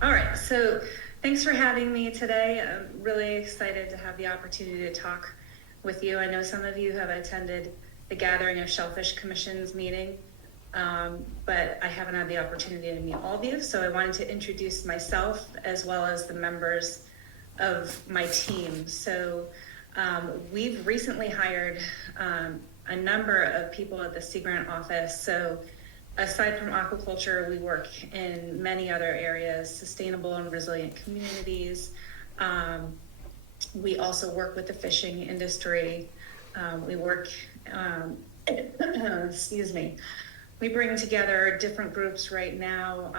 All right, so thanks for having me today. I'm really excited to have the opportunity to talk with you. I know some of you have attended the Gathering of Shellfish Commission's meeting, but I haven't had the opportunity to meet all of you. So I wanted to introduce myself as well as the members of my team. So we've recently hired a number of people at the Sea Grant office. So aside from aquaculture, we work in many other areas, sustainable and resilient communities. We also work with the fishing industry. We work, excuse me, we bring together different groups right now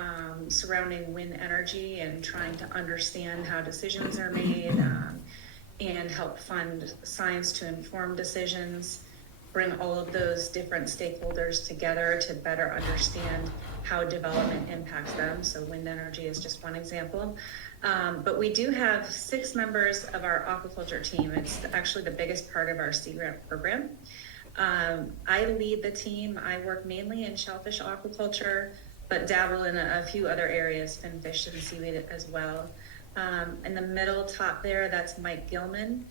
surrounding wind energy and trying to understand how decisions are made and help fund science to inform decisions, bring all of those different stakeholders together to better understand how development impacts them. So wind energy is just one example. But we do have 6 members of our aquaculture team. It's actually the biggest part of our Sea Grant program. I lead the team. I work mainly in shellfish aquaculture, but dabble in a few other areas, finfish and seaweed as well. In the middle top there, that's Mike Gilman.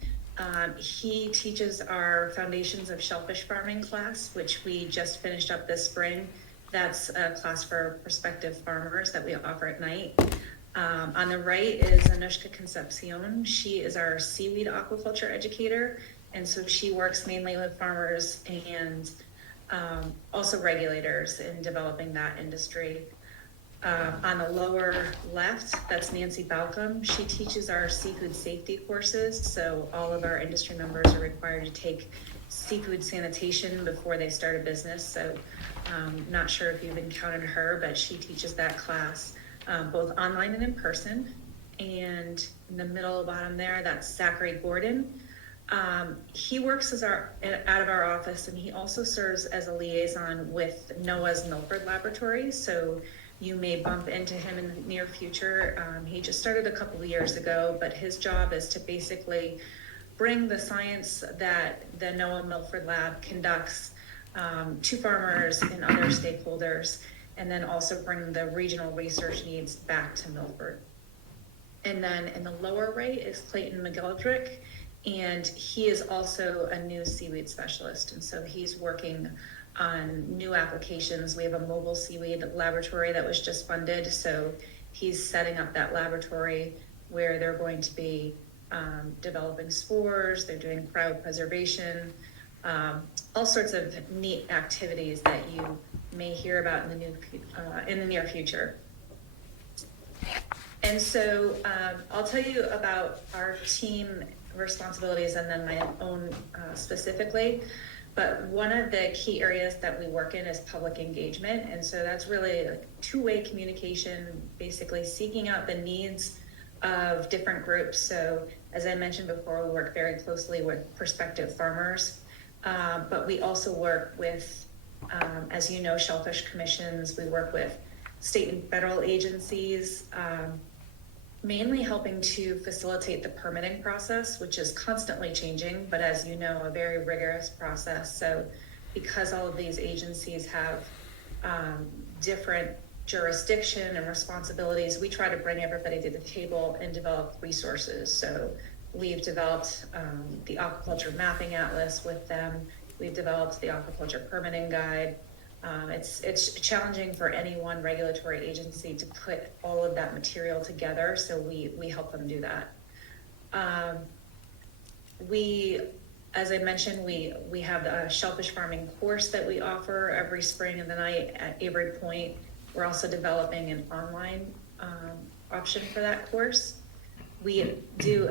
He teaches our Foundations of Shellfish Farming class, which we just finished up this spring. That's a class for prospective farmers that we offer at night. On the right is Anushka Concepcion. She is our seaweed aquaculture educator. And so she works mainly with farmers and also regulators in developing that industry. On the lower left, that's Nancy Balcom. She teaches our seafood safety courses. So all of our industry members are required to take seafood sanitation before they start a business. So not sure if you've encountered her, but she teaches that class both online and in person. And in the middle bottom there, that's Zachary Gordon. He works out of our office, and he also serves as a liaison with NOAA's Milford Laboratory. So you may bump into him in the near future. He just started a couple of years ago, but his job is to basically bring the science that the NOAA Milford Lab conducts to farmers and other stakeholders, and then also bring the regional research needs back to Milford. And then in the lower right is Clayton McGeldrick, and he is also a new seaweed specialist. And so he's working on new applications. We have a mobile seaweed laboratory that was just funded. So he's setting up that laboratory where they're going to be developing spores, they're doing cryopreservation, all sorts of neat activities that you may hear about in the near future. And so I'll tell you about our team responsibilities and then my own specifically. But one of the key areas that we work in is public engagement. And so that's really like two-way communication, basically seeking out the needs of different groups. So as I mentioned before, we work very closely with prospective farmers, but we also work with, as you know, shellfish commissions. We work with state and federal agencies, mainly helping to facilitate the permitting process, which is constantly changing, but as you know, a very rigorous process. So because all of these agencies have different jurisdiction and responsibilities, we try to bring everybody to the table and develop resources. So we've developed the aquaculture mapping atlas with them. We've developed the aquaculture permitting guide. It's challenging for any one regulatory agency to put all of that material together, so we help them do that. As I mentioned, we have a shellfish farming course that we offer every spring and the night at Avery Point. We're also developing an online option for that course. We do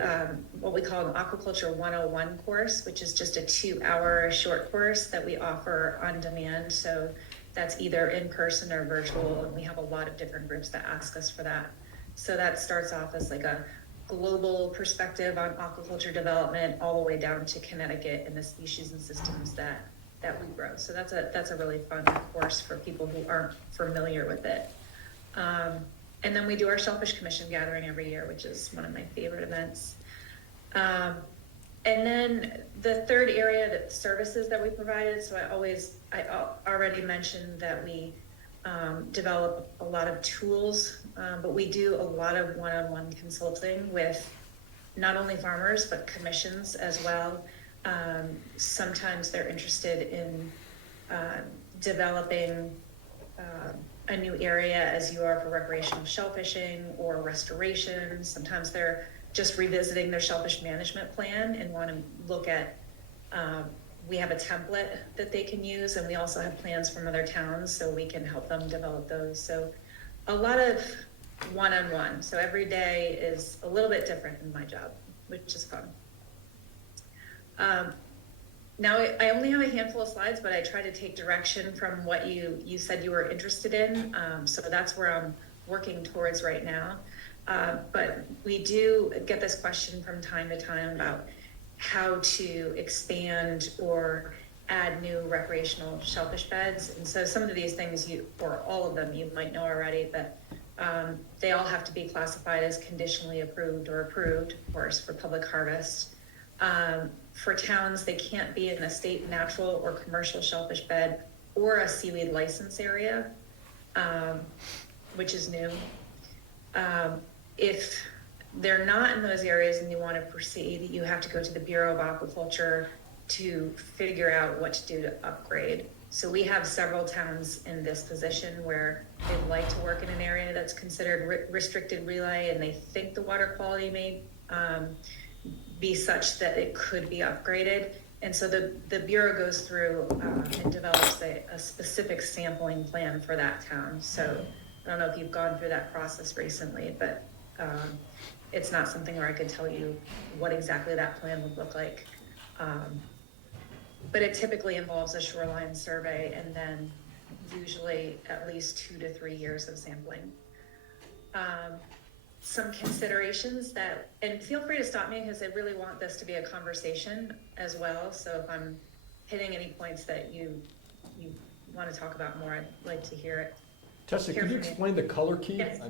what we call an Aquaculture 101 course, which is just a 2-hour short course that we offer on demand. So that's either in person or virtual, and we have a lot of different groups that ask us for that. So that starts off as like a global perspective on aquaculture development all the way down to Connecticut and the species and systems that we grow. So that's a really fun course for people who aren't familiar with it. And then we do our Shellfish Commission gathering every year, which is one of my favorite events. And then the third area, the services that we provided. So I already mentioned that we develop a lot of tools, but we do a lot of one-on-one consulting with not only farmers, but commissions as well. Sometimes they're interested in developing a new area as you are for recreational shellfishing or restoration. Sometimes they're just revisiting their shellfish management plan and want to look at, we have a template that they can use, and we also have plans from other towns, so we can help them develop those. So a lot of one-on-one. So every day is a little bit different in my job, which is fun. Now I only have a handful of slides, but I try to take direction from what you said you were interested in. So that's where I'm working towards right now. But we do get this question from time to time about how to expand or add new recreational shellfish beds. And so some of these things or all of them, you might know already, but they all have to be classified as conditionally approved or approved, of course, for public harvest. For towns, they can't be in a state natural or commercial shellfish bed or a seaweed license area, which is new. If they're not in those areas and you want to proceed, you have to go to the Bureau of Aquaculture to figure out what to do to upgrade. So we have several towns in this position where they'd like to work in an area that's considered restricted relay, and they think the water quality may be such that it could be upgraded. And so the Bureau goes through and develops a specific sampling plan for that town. So I don't know if you've gone through that process recently, but it's not something where I could tell you what exactly that plan would look like. But it typically involves a shoreline survey and then usually at least 2 to 3 years of sampling. Some considerations that, and feel free to stop me because I really want this to be a conversation as well. So if I'm hitting any points that you want to talk about more, I'd like to hear it. Tessa, could you explain the color key? Yes.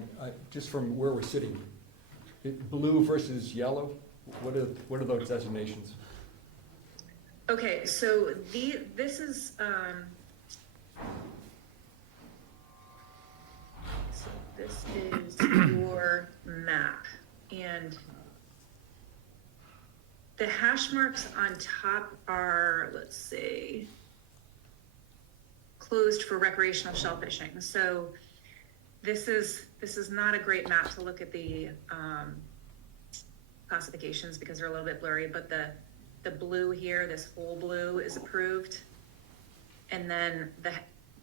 Just from where we're sitting. Blue versus yellow, what are those designations? Okay, so this is your map, and the hash marks on top are, let's see, closed for recreational shellfishing. So this is not a great map to look at the classifications because they're a little bit blurry, but the blue here, this whole blue, is approved, and then the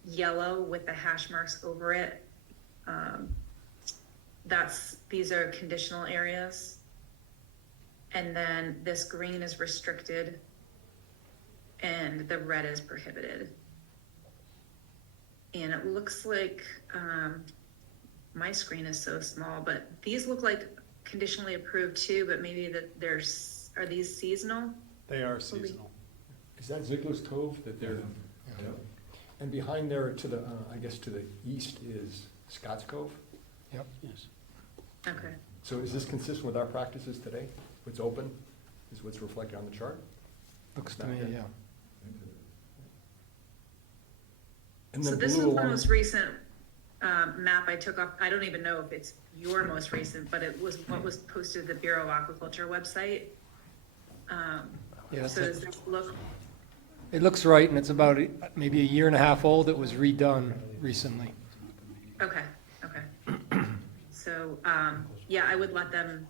yellow with the hash marks over it, these are conditional areas, and then this green is restricted and the red is prohibited. And it looks like my screen is so small, but these look like conditionally approved too, but maybe are these seasonal? They are seasonal. Is that Ziegler's Cove that they're? Yeah. And behind there to the, I guess to the east is Scott's Cove? Yep. Yes. Okay. So is this consistent with our practices today? What's open is what's reflected on the chart? Looks to me, yeah. And So then this blue was the along. most recent map I took off. I don't even know if it's your most recent, but it was what was posted to the Bureau of Aquaculture website. Yeah, So does this look? it looks right, and it's about maybe a year and a half old. It was redone recently. Okay. So, yeah, I would let them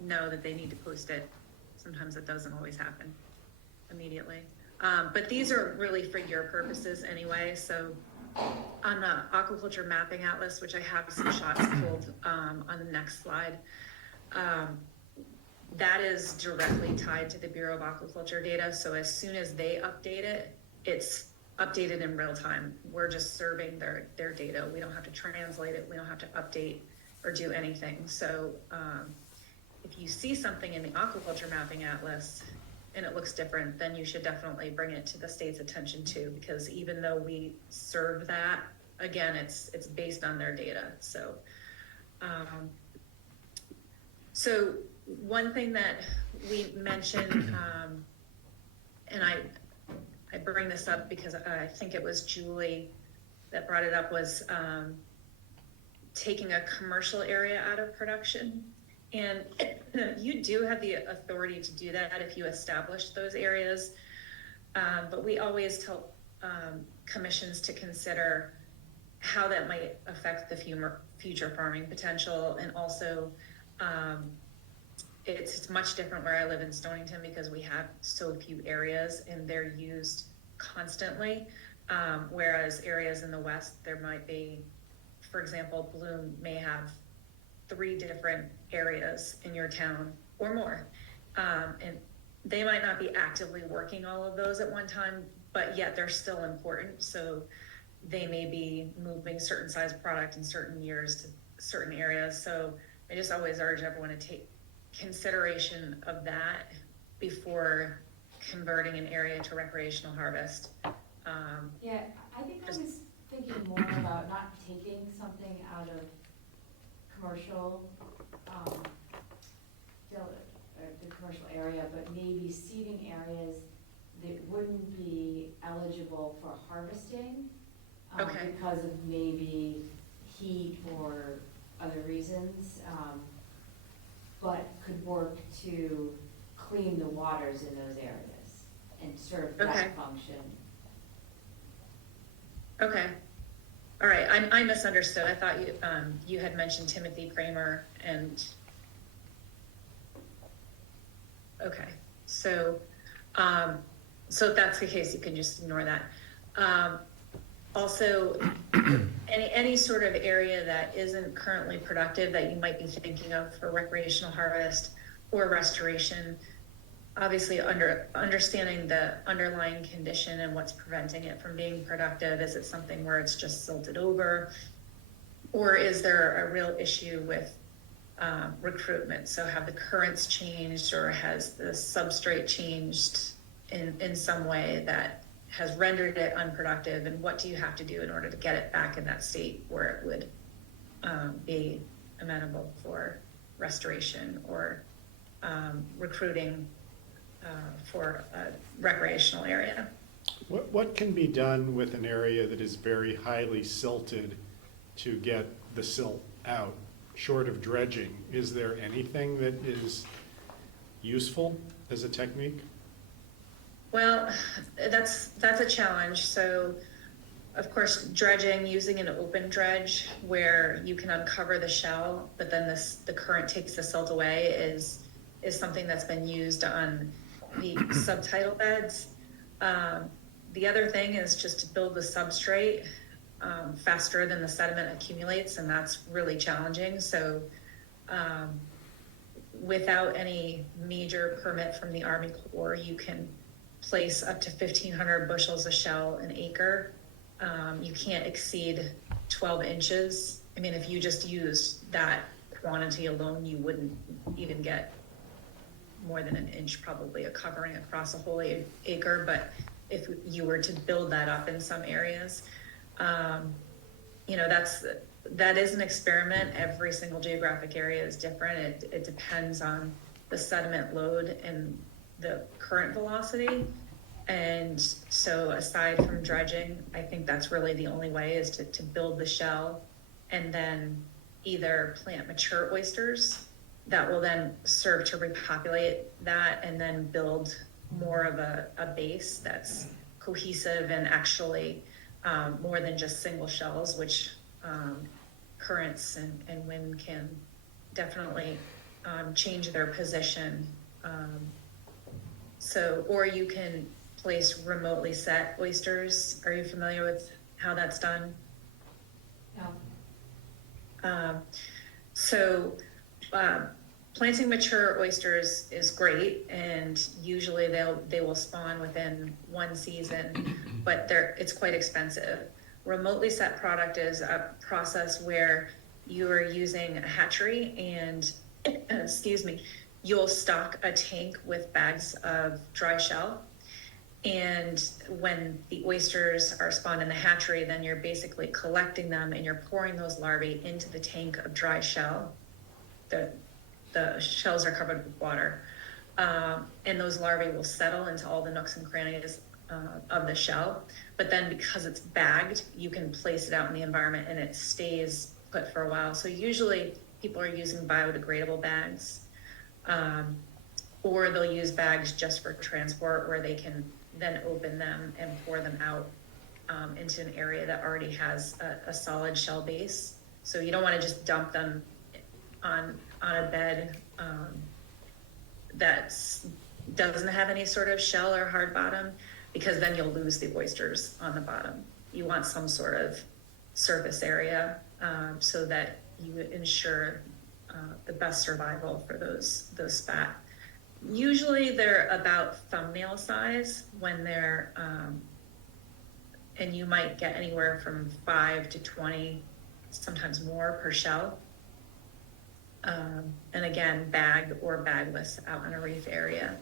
know that they need to post it. Sometimes it doesn't always happen immediately. But these are really for your purposes anyway. So on the Aquaculture Mapping Atlas, which I have some shots pulled on the next slide, that is directly tied to the Bureau of Aquaculture data. So as soon as they update it, it's updated in real time. We're just serving their data. We don't have to translate it. We don't have to update or do anything. So if you see something in the Aquaculture Mapping Atlas and it looks different, then you should definitely bring it to the state's attention too, because even though we serve that, again, it's based on their data. So so one thing that we mentioned, and I bring this up because I think it was Julie that brought it up was taking a commercial area out of production. And you do have the authority to do that if you establish those areas. But we always tell commissions to consider how that might affect the future farming potential. And also, it's much different where I live in Stonington because we have so few areas and they're used constantly. Whereas areas in the West, there might be, for example, Bloom may have 3 different areas in your town or more. And they might not be actively working all of those at one time, but yet they're still important. So they may be moving certain size product in certain years to certain areas. So I just always urge everyone to take consideration of that before converting an area to recreational harvest. Yeah, I think I was thinking more about not taking something out of commercial, the commercial area, but maybe seeding areas that wouldn't be eligible for harvesting. Okay. Because of maybe heat or other reasons, but could work to clean the waters in those areas and serve Okay. that function. Okay. All right. I misunderstood. I thought you had mentioned Timothy Kramer and. Okay. So, so if that's the case, you can just ignore that. Also, any sort of area that isn't currently productive that you might be thinking of for recreational harvest or restoration, obviously understanding the underlying condition and what's preventing it from being productive. Is it something where it's just silted over, or is there a real issue with recruitment? So have the currents changed, or has the substrate changed in some way that has rendered it unproductive, and what do you have to do in order to get it back in that state where it would be amenable for restoration or recruiting for a recreational area? What can be done with an area that is very highly silted to get the silt out, short of dredging? Is there anything that is useful as a technique? Well, that's a challenge. So, of course, dredging, using an open dredge where you can uncover the shell, but then the current takes the silt away is something that's been used on the subtidal beds. The other thing is just to build the substrate faster than the sediment accumulates, and that's really challenging. So, without any major permit from the Army Corps, you can place up to 1,500 bushels of shell an acre. You can't exceed 12 inches. I mean, if you just used that quantity alone, you wouldn't even get more than an inch probably of covering across a whole acre. But if you were to build that up in some areas, that is an experiment. Every single geographic area is different. It depends on the sediment load and the current velocity. And so aside from dredging, I think that's really the only way is to build the shell and then either plant mature oysters that will then serve to repopulate that and then build more of a base that's cohesive and actually more than just single shells, which currents and wind can definitely change their position. Or you can place remotely set oysters. Are you familiar with how that's done? No. Planting mature oysters is great, and usually they will spawn within one season, but it's quite expensive. Remotely set product is a process where you are using a hatchery and, you'll stock a tank with bags of dry shell. And when the oysters are spawned in the hatchery, then you're basically collecting them and you're pouring those larvae into the tank of dry shell. The shells are covered with water. And those larvae will settle into all the nooks and crannies of the shell. But then because it's bagged, you can place it out in the environment and it stays put for a while. So usually people are using biodegradable bags, or they'll use bags just for transport where they can then open them and pour them out into an area that already has a solid shell base. So you don't want to just dump them on a bed that doesn't have any sort of shell or hard bottom, because then you'll lose the oysters on the bottom. You want some sort of surface area so that you ensure the best survival for those spat. Usually they're about thumbnail size when they're, and you might get anywhere from 5 to 20, sometimes more per shell. And again, bagged or bagless out in a reef area.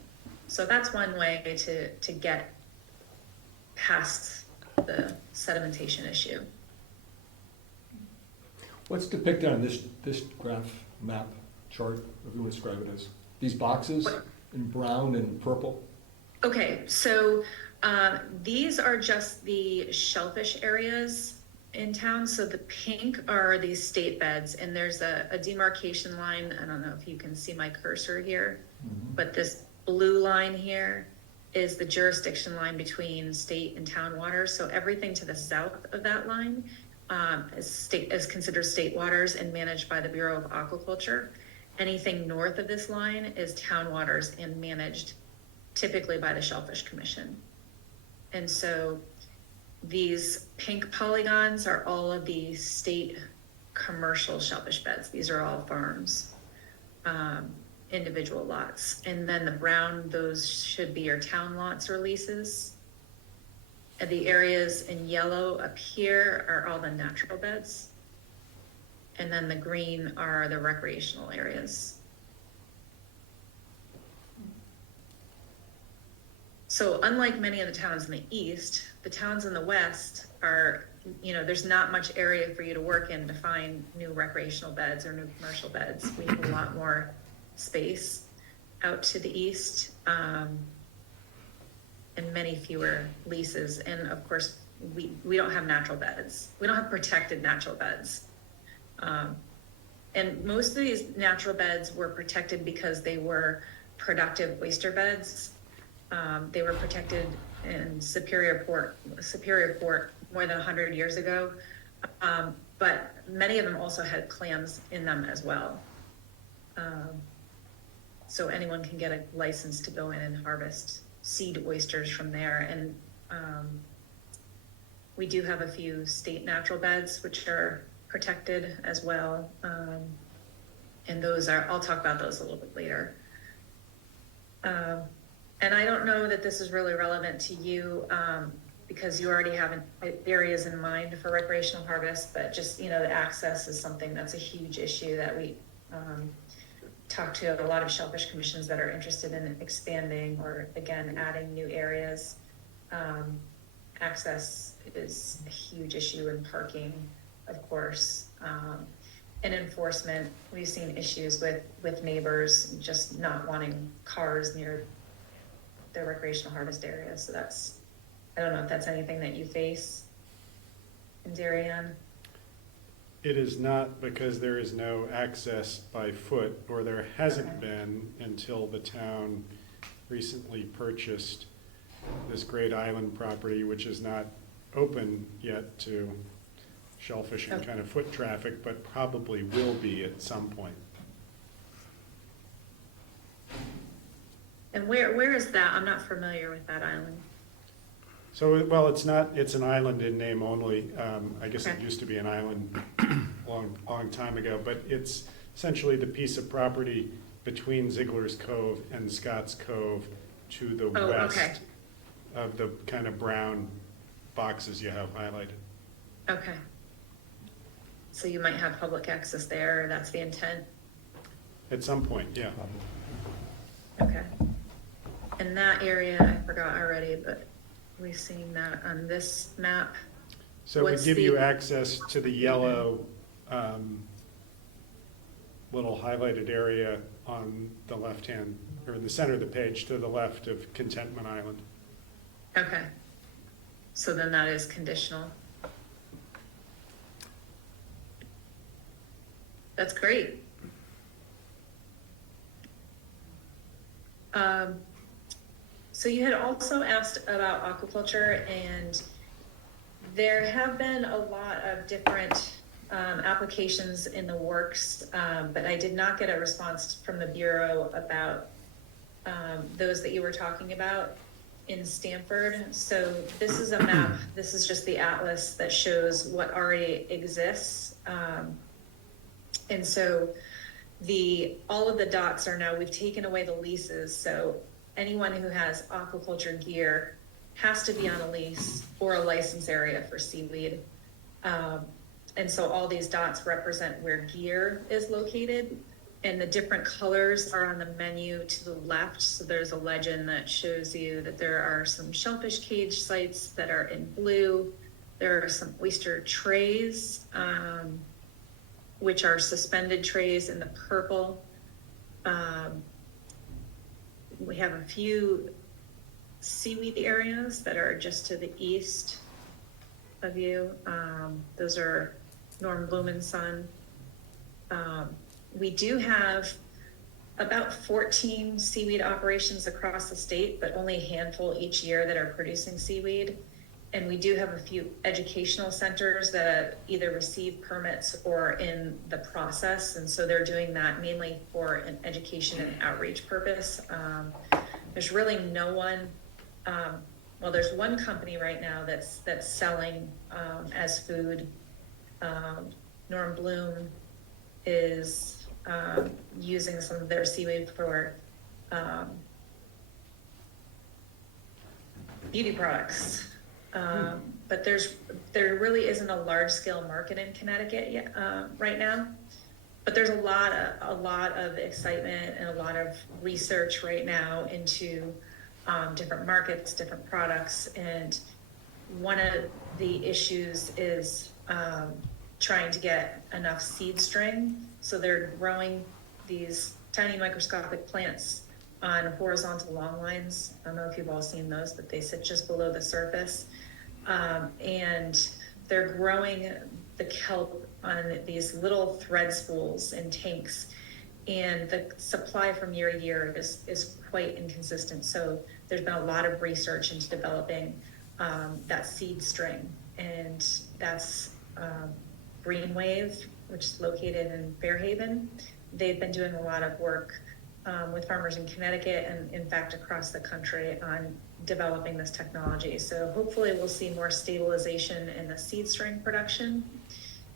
So that's one way to get past the sedimentation issue. What's depicted on this graph, map, chart, if you want to describe it as? These boxes in brown and purple? Okay, so these are just the shellfish areas in town. So the pink are these state beds, and there's a demarcation line. I don't know if you can see my cursor here, but this blue line here is the jurisdiction line between state and town waters. So everything to the south of that line is considered state waters and managed by the Bureau of Aquaculture. Anything north of this line is town waters and managed typically by the Shellfish Commission. And so these pink polygons are all of the state commercial shellfish beds. These are all farms, individual lots. And then the brown, those should be your town lots or leases. And the areas in yellow up here are all the natural beds. And then the green are the recreational areas. So unlike many of the towns in the east, the towns in the west are, there's not much area for you to work in to find new recreational beds or new commercial beds. We have a lot more space out to the east, and many fewer leases. And of course, we don't have natural beds. We don't have protected natural beds. And most of these natural beds were protected because they were productive oyster beds. They were protected in Superior Port more than 100 years ago. But many of them also had clams in them as well. So anyone can get a license to go in and harvest seed oysters from there. And we do have a few state natural beds, which are protected as well. And those are, I'll talk about those a little bit later. And I don't know that this is really relevant to you because you already have areas in mind for recreational harvest, but just, the access is something that's a huge issue that we talk to a lot of shellfish commissions that are interested in expanding or, again, adding new areas. Access is a huge issue in parking, of course. And enforcement, we've seen issues with neighbors just not wanting cars near their recreational harvest area. So I don't know if that's anything that you face in Darien. It is not, because there is no access by foot, or there hasn't been until the town recently purchased this Great Island property, which is not open yet to shellfish and kind of foot traffic, but probably will be at some point. And where is that? I'm not familiar with that island. So, well, it's an island in name only. I guess it Okay. used to be an island long time ago, but it's essentially the piece of property between Ziegler's Cove and Scott's Cove to the west of the kind of brown boxes you have highlighted. Okay. So you might have public access there, or that's the intent? At some point, yeah. Okay. And that area, I forgot already, but we've seen that on this map. So we What's give you the- access to the yellow little highlighted area on the left-hand, or in the center of the page to the left of Contentment Island. Okay. So then that is conditional. That's great. So you had also asked about aquaculture, and there have been a lot of different applications in the works, but I did not get a response from the Bureau about those that you were talking about in Stanford. So this is a map, this is just the atlas that shows what already exists. And so all of the dots are now, we've taken away the leases, so anyone who has aquaculture gear has to be on a lease or a license area for seaweed. And so all these dots represent where gear is located, and the different colors are on the menu to the left. So there's a legend that shows you that there are some shellfish cage sites that are in blue. There are some oyster trays, which are suspended trays in the purple. We have a few seaweed areas that are just to the east of you. Those are Norm Blumenson. We do have about 14 seaweed operations across the state, but only a handful each year that are producing seaweed. And we do have a few educational centers that either receive permits or in the process. And so they're doing that mainly for an education and outreach purpose. There's really no one, well, there's one company right now that's selling as food. Norm Bloom is using some of their seaweed for beauty products. But there really isn't a large scale market in Connecticut yet, right now. But there's a lot of excitement and a lot of research right now into different markets, different products. And one of the issues is trying to get enough seed string. So they're growing these tiny microscopic plants on horizontal long lines. I don't know if you've all seen those, but they sit just below the surface. And they're growing the kelp on these little thread spools in tanks. And the supply from year to year is quite inconsistent. So there's been a lot of research into developing that seed string. And that's Greenwave, which is located in Fairhaven. They've been doing a lot of work with farmers in Connecticut and in fact across the country on developing this technology. So hopefully we'll see more stabilization in the seed string production.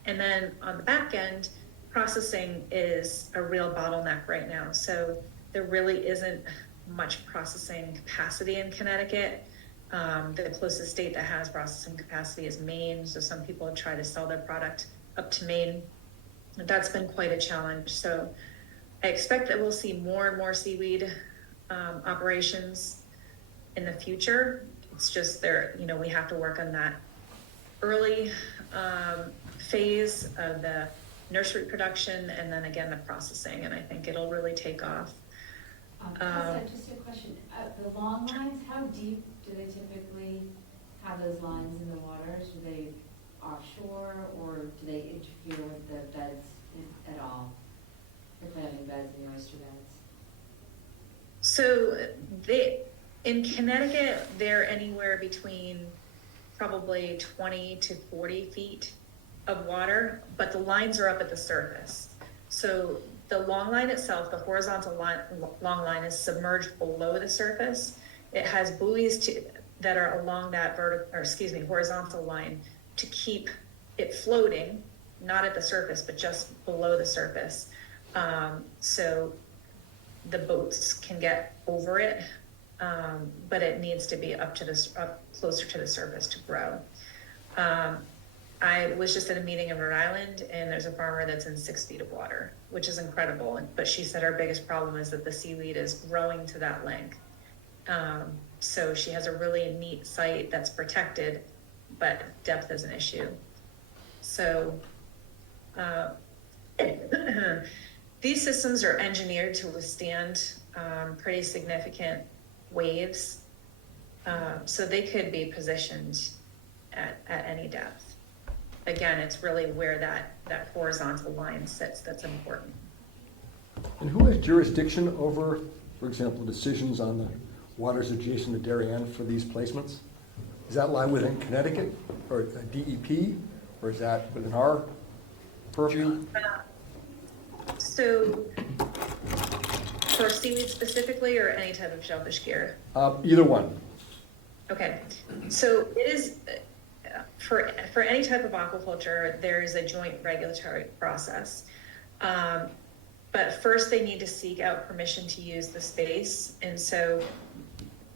And then on the back end, processing is a real bottleneck right now. So there really isn't much processing capacity in Connecticut. The closest state that has processing capacity is Maine. So some people have tried to sell their product up to Maine. And that's been quite a challenge. So I expect that we'll see more and more seaweed operations in the future. It's just we have to work on that early phase of the nursery production and then again the processing, and I think it'll really take off. Just a question, the long lines, how deep do they typically have those lines in the water? Do they offshore or do they interfere with the beds at all? The planting beds and the oyster beds? So in Connecticut, they're anywhere between probably 20 to 40 feet of water, but the lines are up at the surface. So the long line itself, the horizontal long line is submerged below the surface. It has buoys that are along that horizontal line to keep it floating, not at the surface, but just below the surface. So the boats can get over it, but it needs to be up closer to the surface to grow. I was just at a meeting in Rhode Island, and there's a farmer that's in 6 feet of water, which is incredible. But she said our biggest problem is that the seaweed is growing to that length. So she has a really neat site that's protected, but depth is an issue. So these systems are engineered to withstand pretty significant waves. So they could be positioned at any depth. Again, it's really where that horizontal line sits that's important. And who has jurisdiction over, for example, decisions on the waters adjacent to Darien for these placements? Does that lie within Connecticut or DEP, or is that within our purview? So for seaweed specifically, or any type of shellfish gear? Either one. Okay, so it is, for any type of aquaculture, there is a joint regulatory process. But first they need to seek out permission to use the space. And so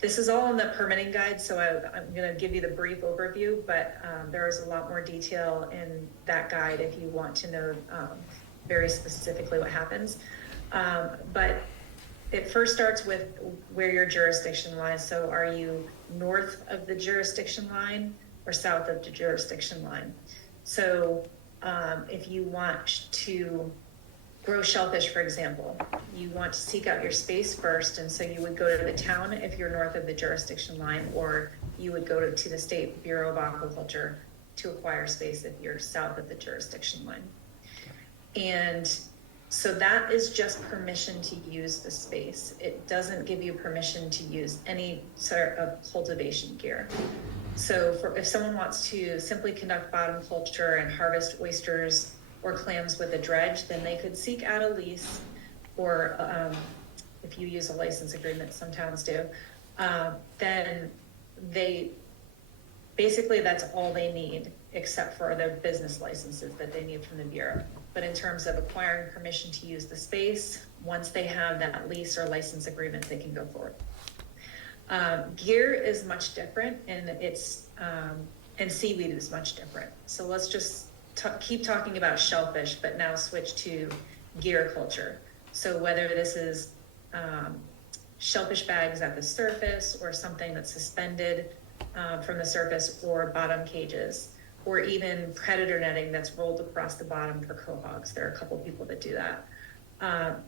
this is all in the permitting guide, so I'm gonna give you the brief overview, but there is a lot more detail in that guide if you want to know very specifically what happens. But it first starts with where your jurisdiction lies. So are you north of the jurisdiction line or south of the jurisdiction line? So if you want to grow shellfish, for example, you want to seek out your space first, and so you would go to the town if you're north of the jurisdiction line, or you would go to the State Bureau of Aquaculture to acquire space if you're south of the jurisdiction line. And so that is just permission to use the space. It doesn't give you permission to use any sort of cultivation gear. So if someone wants to simply conduct bottom culture and harvest oysters or clams with a dredge, then they could seek out a lease, or if you use a license agreement, some towns do, then basically that's all they need, except for their business licenses that they need from the Bureau. But in terms of acquiring permission to use the space, once they have that lease or license agreement, they can go forward. Gear is much different, and and seaweed is much different. So let's just keep talking about shellfish, but now switch to gear culture. So whether this is shellfish bags at the surface, or something that's suspended from the surface, or bottom cages, or even predator netting that's rolled across the bottom for cohogs. There are a couple people that do that.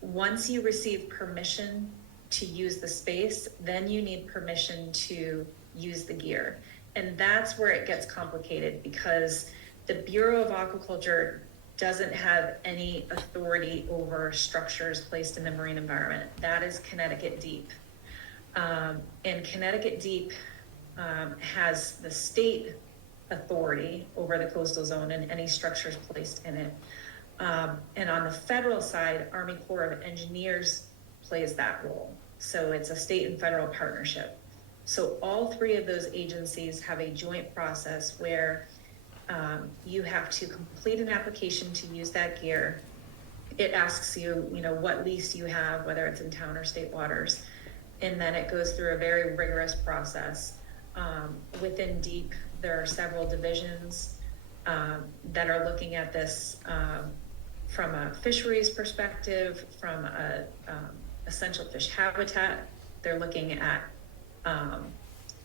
Once you receive permission to use the space, then you need permission to use the gear. And that's where it gets complicated, because the Bureau of Aquaculture doesn't have any authority over structures placed in the marine environment. That is Connecticut Deep. And Connecticut Deep has the state authority over the coastal zone and any structures placed in it. And on the federal side, Army Corps of Engineers plays that role. So it's a state and federal partnership. So all three of those agencies have a joint process where you have to complete an application to use that gear. It asks you, what lease you have, whether it's in town or state waters. And then it goes through a very rigorous process. Within DEEP, there are several divisions that are looking at this from a fisheries perspective, from a essential fish habitat. They're looking at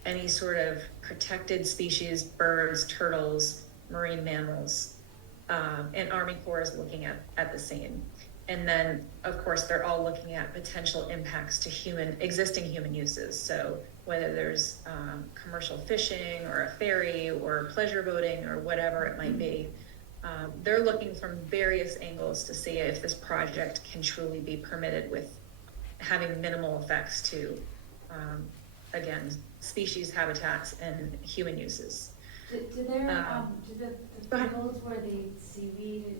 any sort of protected species, birds, turtles, marine mammals, and Army Corps is looking at the same. And then, of course, they're all looking at potential impacts to existing human uses. So whether there's commercial fishing or a ferry or pleasure boating or whatever it might be, they're looking from various angles to see if this project can truly be permitted with having minimal effects to, again, species, habitats, and human uses. Do the fields where the seaweed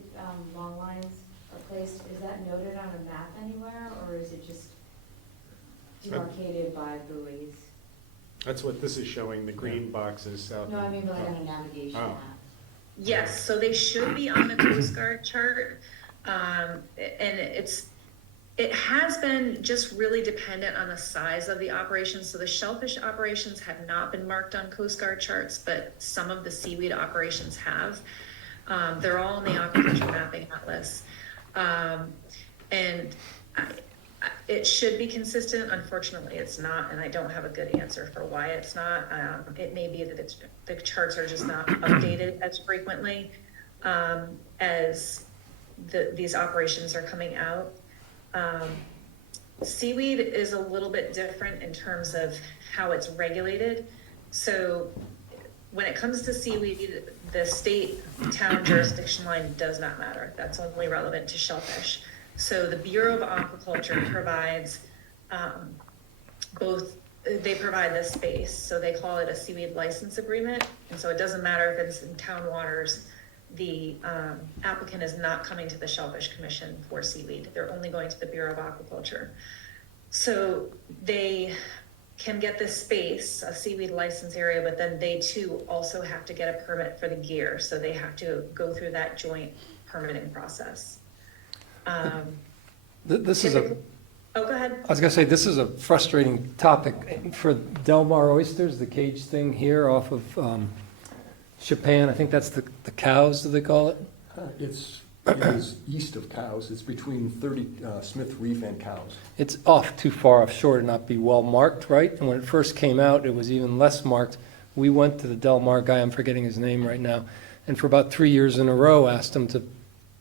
long lines are placed, is that noted on a map anywhere, or is it just demarcated by buoys? That's what this is showing, the green boxes south. No, I mean like on a navigation Oh. map. Yes, so they should be on the Coast Guard chart. And it has been just really dependent on the size of the operation. So the shellfish operations have not been marked on Coast Guard charts, but some of the seaweed operations have. They're all in the Aquaculture Mapping Atlas. And it should be consistent. Unfortunately, it's not, and I don't have a good answer for why it's not. It may be that the charts are just not updated as frequently as these operations are coming out. Seaweed is a little bit different in terms of how it's regulated. So when it comes to seaweed, the state town jurisdiction line does not matter. That's only relevant to shellfish. So the Bureau of Aquaculture provides both, they provide the space, so they call it a seaweed license agreement. And so it doesn't matter if it's in town waters, the applicant is not coming to the Shellfish Commission for seaweed. They're only going to the Bureau of Aquaculture. So they can get this space, a seaweed license area, but then they too also have to get a permit for the gear. So they have to go through that joint permitting process. This is a, Oh, go ahead. I was gonna say, this is a frustrating topic for Del Mar oysters, the cage thing here off of Chopin. I think that's the cows, do they call it? It is east of Cows. It's between 30 Smith Reef and Cows. It's off too far offshore to not be well marked, right? And when it first came out, it was even less marked. We went to the Del Mar guy, I'm forgetting his name right now, and for about 3 years in a row asked him to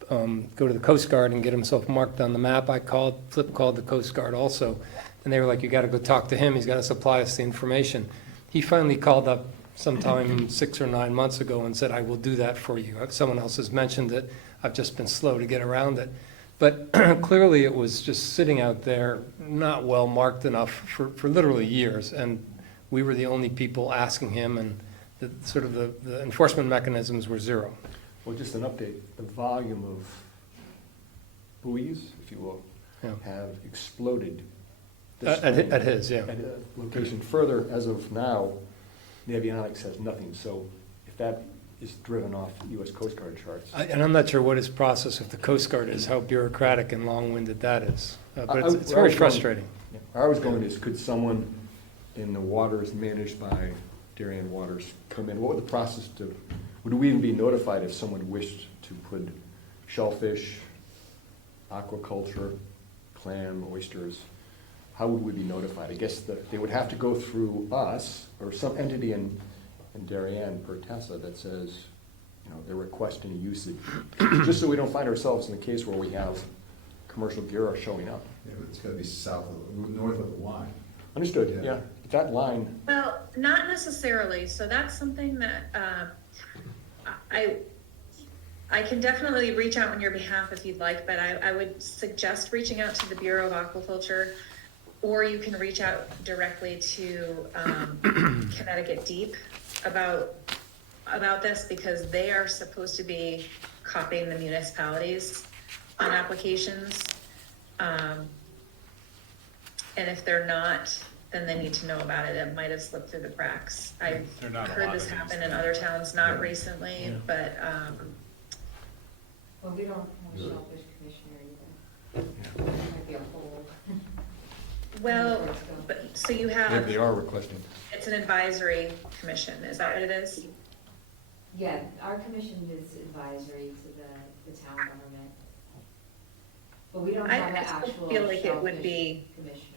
go to the Coast Guard and get himself marked on the map. Flip called the Coast Guard also, and they were like, you gotta go talk to him, he's gotta supply us the information. He finally called up sometime 6 or 9 months ago and said, I will do that for you. Someone else has mentioned it, I've just been slow to get around it. But clearly it was just sitting out there, not well marked enough for literally years, and we were the only people asking him, and the enforcement mechanisms were zero. Well, just an update, the volume of buoys, if you will, Yeah. have exploded. this At spring. his, yeah. At a location further, as of now, Navionics has nothing, so if that is driven off US Coast Guard charts. And I'm not sure what his process with the Coast Guard is, how bureaucratic and long-winded that is. But I- it's where I very was going- frustrating. Where I was going is, could someone in the waters managed by Darien Waters come in? What would the process do? Would we even be notified if someone wished to put shellfish, aquaculture, clam, oysters? How would we be notified? I guess that they would have to go through us or some entity in Darien per Tessa that says, they're requesting usage, just so we don't find ourselves in the case where we have commercial bureau showing up. Yeah, but it's gotta be north of the line. Understood, Yeah. yeah. But that line, Well, not necessarily. So that's something that I can definitely reach out on your behalf if you'd like, but I would suggest reaching out to the Bureau of Aquaculture, or you can reach out directly to Connecticut Deep about this, because they are supposed to be copying the municipalities on applications. And if they're not, then they need to know about it. It might have slipped through the cracks. I've They're not a heard lot this of these. happen in other towns, not recently, Yeah. but, Well, we don't have a shellfish commissioner either. There might be a hole. well, but, so you have, they are requesting. it's an advisory commission, is that what it is? Yeah, our commission is advisory to the town government. But we don't have an I still actual feel like it would shellfish be, commissioner.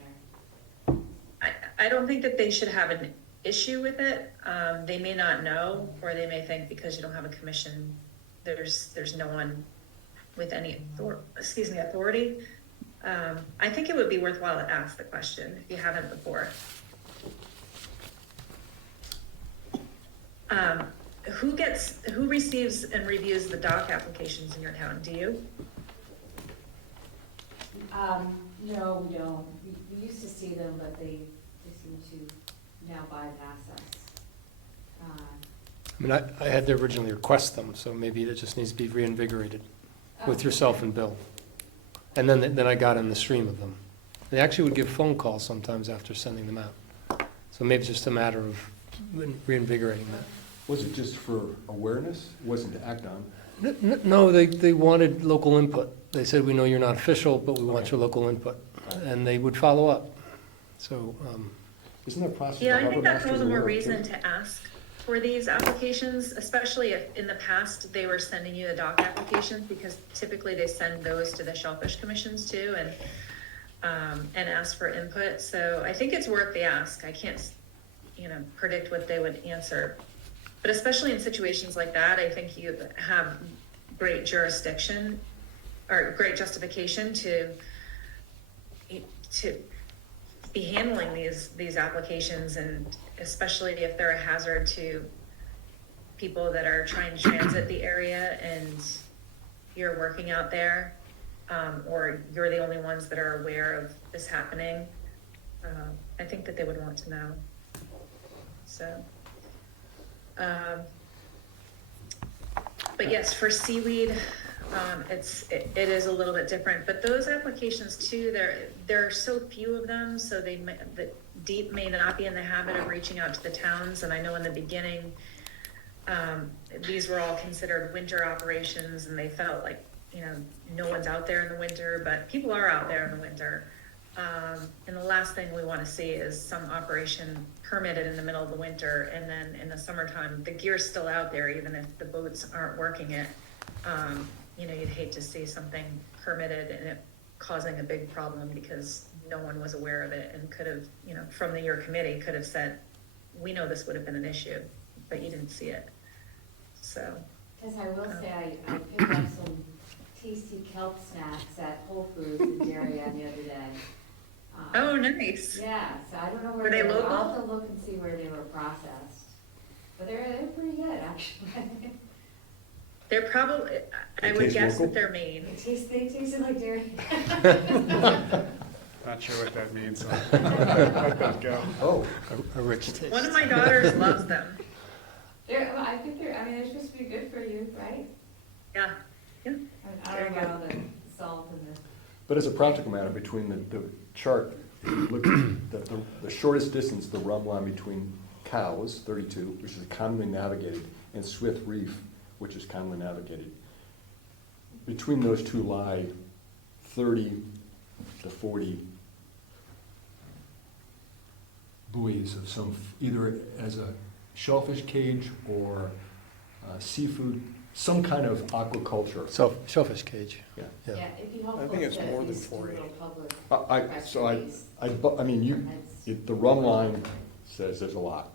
I don't think that they should have an issue with it. They may not know, or they may think because you don't have a commission, there's no one with any authority. I think it would be worthwhile to ask the question if you haven't before. Who receives and reviews the dock applications in your town? Do you? No, we don't. We used to see them, but they seem to now bypass us. I mean, I had to originally request them, so maybe it just needs to be reinvigorated with yourself and Bill. And then I got in the stream of them. They actually would give phone calls sometimes after sending them out. So maybe it's just a matter of reinvigorating that. Was it just for awareness? It wasn't to act on? No, they wanted local input. They said, we know you're not official, but we want Okay. your local input. And they would follow up. So, Isn't there a process? Yeah, to I think Harbor that's all the Masters more aware of reason too? to ask for these applications, especially if in the past they were sending you the dock applications, because typically they send those to the shellfish commissions too, and ask for input. So I think it's worth the ask. I can't, predict what they would answer. But especially in situations like that, I think you have great jurisdiction or great justification to be handling these applications, and especially if they're a hazard to people that are trying to transit the area and you're working out there, or you're the only ones that are aware of this happening, I think that they would want to know. So, but yes, for seaweed, it is a little bit different, but those applications too, there are so few of them, so the DEEP may not be in the habit of reaching out to the towns, and I know in the beginning, these were all considered winter operations, and they felt like, no one's out there in the winter, but people are out there in the winter. And the last thing we want to see is some operation permitted in the middle of the winter, and then in the summertime, the gear's still out there, even if the boats aren't working it. You'd hate to see something permitted and it causing a big problem because no one was aware of it and could have, from your committee, could have said, we know this would have been an issue, but you didn't see it. So. Because I will say, I picked up some tasty kelp snacks at Whole Foods in Darien the other day. Oh, nice. Yeah, so I don't know where Were they were. local? I'll have to look and see where they were processed. But they're pretty good, actually. They're probably, I They would taste guess local? that they're made. They tasted like Darien. Not sure what that means. Let that go. Oh, A rich taste. One of my daughters loves them. I think they're supposed to be good for you, right? Yeah. I don't Very know about all the salt and the. but as a practical matter, between the chart, if you look at the shortest distance, the rum line between Cows, 32, which is commonly navigated, and Swift Reef, which is commonly navigated. Between those two lie 30 to 40 buoys of some, either as a shellfish cage or seafood, some kind of aquaculture. So, shellfish cage. Yeah. Yeah. Yeah, it'd be helpful I think it's to more at than least do a 40. little public So release. I mean, the rum line says there's a lot.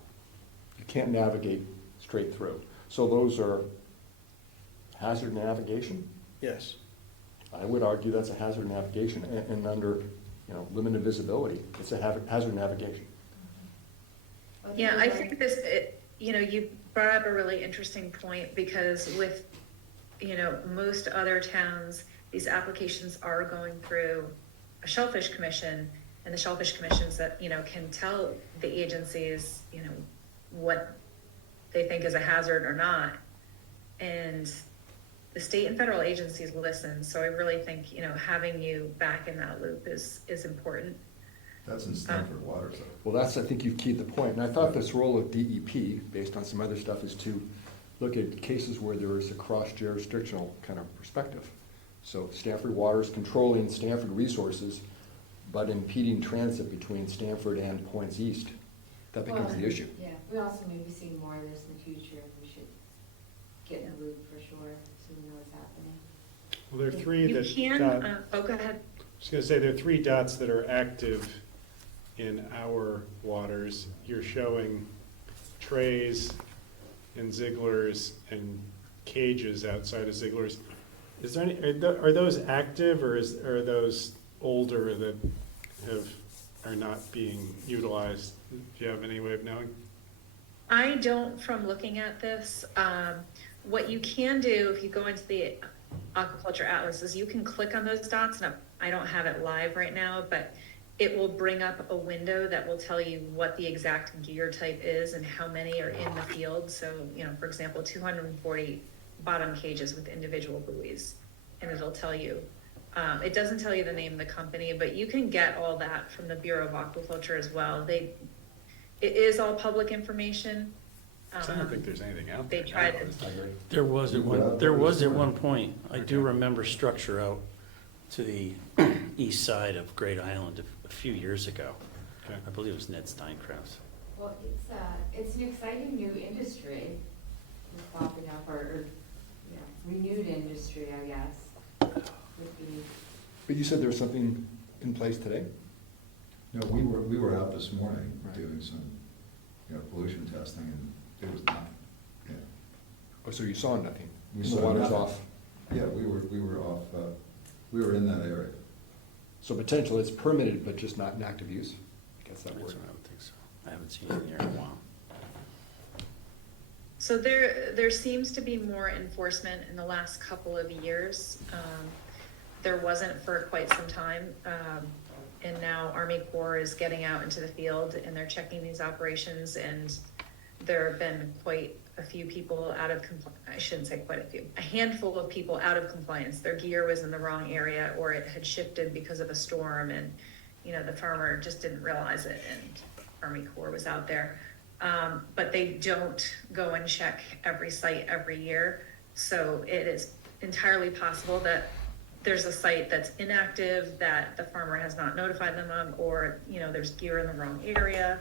You can't navigate straight through. So those are hazard navigation? Yes. I would argue that's a hazard navigation, and under, limited visibility, it's a hazard navigation. Yeah, I think you brought up a really interesting point because with, most other towns, these applications are going through a shellfish commission, and the shellfish commissions that, can tell the agencies, what they think is a hazard or not. And the state and federal agencies listen, so I really think, having you back in that loop is important. That's in Stanford waters, though. Well, I think you've keyed the point, and I thought this role of DEP, based on some other stuff, is to look at cases where there is a cross-jurisdictional kind of perspective. So Stanford Waters controlling Stanford resources, but impeding transit between Stanford and points east. That becomes the issue. Yeah, we also may be seeing more of this in the future, and we should get in the loop for sure, so we know what's happening. Well, there are three You that, can, go ahead. I was gonna say, there are 3 dots that are active in our waters. You're showing trays and Ziegler's and cages outside of Ziegler's. Is there any, are those active, or are those older that are not being utilized? Do you have any way of knowing? I don't from looking at this. What you can do if you go into the aquaculture atlas is you can click on those dots, and I don't have it live right now, but it will bring up a window that will tell you what the exact gear type is and how many are in the field. So, for example, 240 bottom cages with individual buoys, and it'll tell you. It doesn't tell you the name of the company, but you can get all that from the Bureau of Aquaculture as well. It is all public information. So I don't think there's anything out there. They try to. There was at one point, I do remember structure out to the east side of Great Island a few years ago. Okay. I believe it was Ned Steinkraus. Well, it's an exciting new industry that's popping up, or renewed industry, I guess, would be. But you said there was something in place today? No, we were out this morning Right. doing some, pollution testing, and it was nothing. Yeah. Oh, so you saw nothing? We The saw water's nothing. off? Yeah, we were off, we were in that area. So potentially it's permitted, but just not in active use? I guess that That's word. what I would think so. I haven't seen it in there in a while. So there seems to be more enforcement in the last couple of years. There wasn't for quite some time. And now Army Corps is getting out into the field and they're checking these operations, and there have been quite a few people out of I shouldn't say quite a few, a handful of people out of compliance. Their gear was in the wrong area, or it had shifted because of a storm, and the farmer just didn't realize it, and Army Corps was out there. But they don't go and check every site every year. So it is entirely possible that there's a site that's inactive that the farmer has not notified them of, or, there's gear in the wrong area.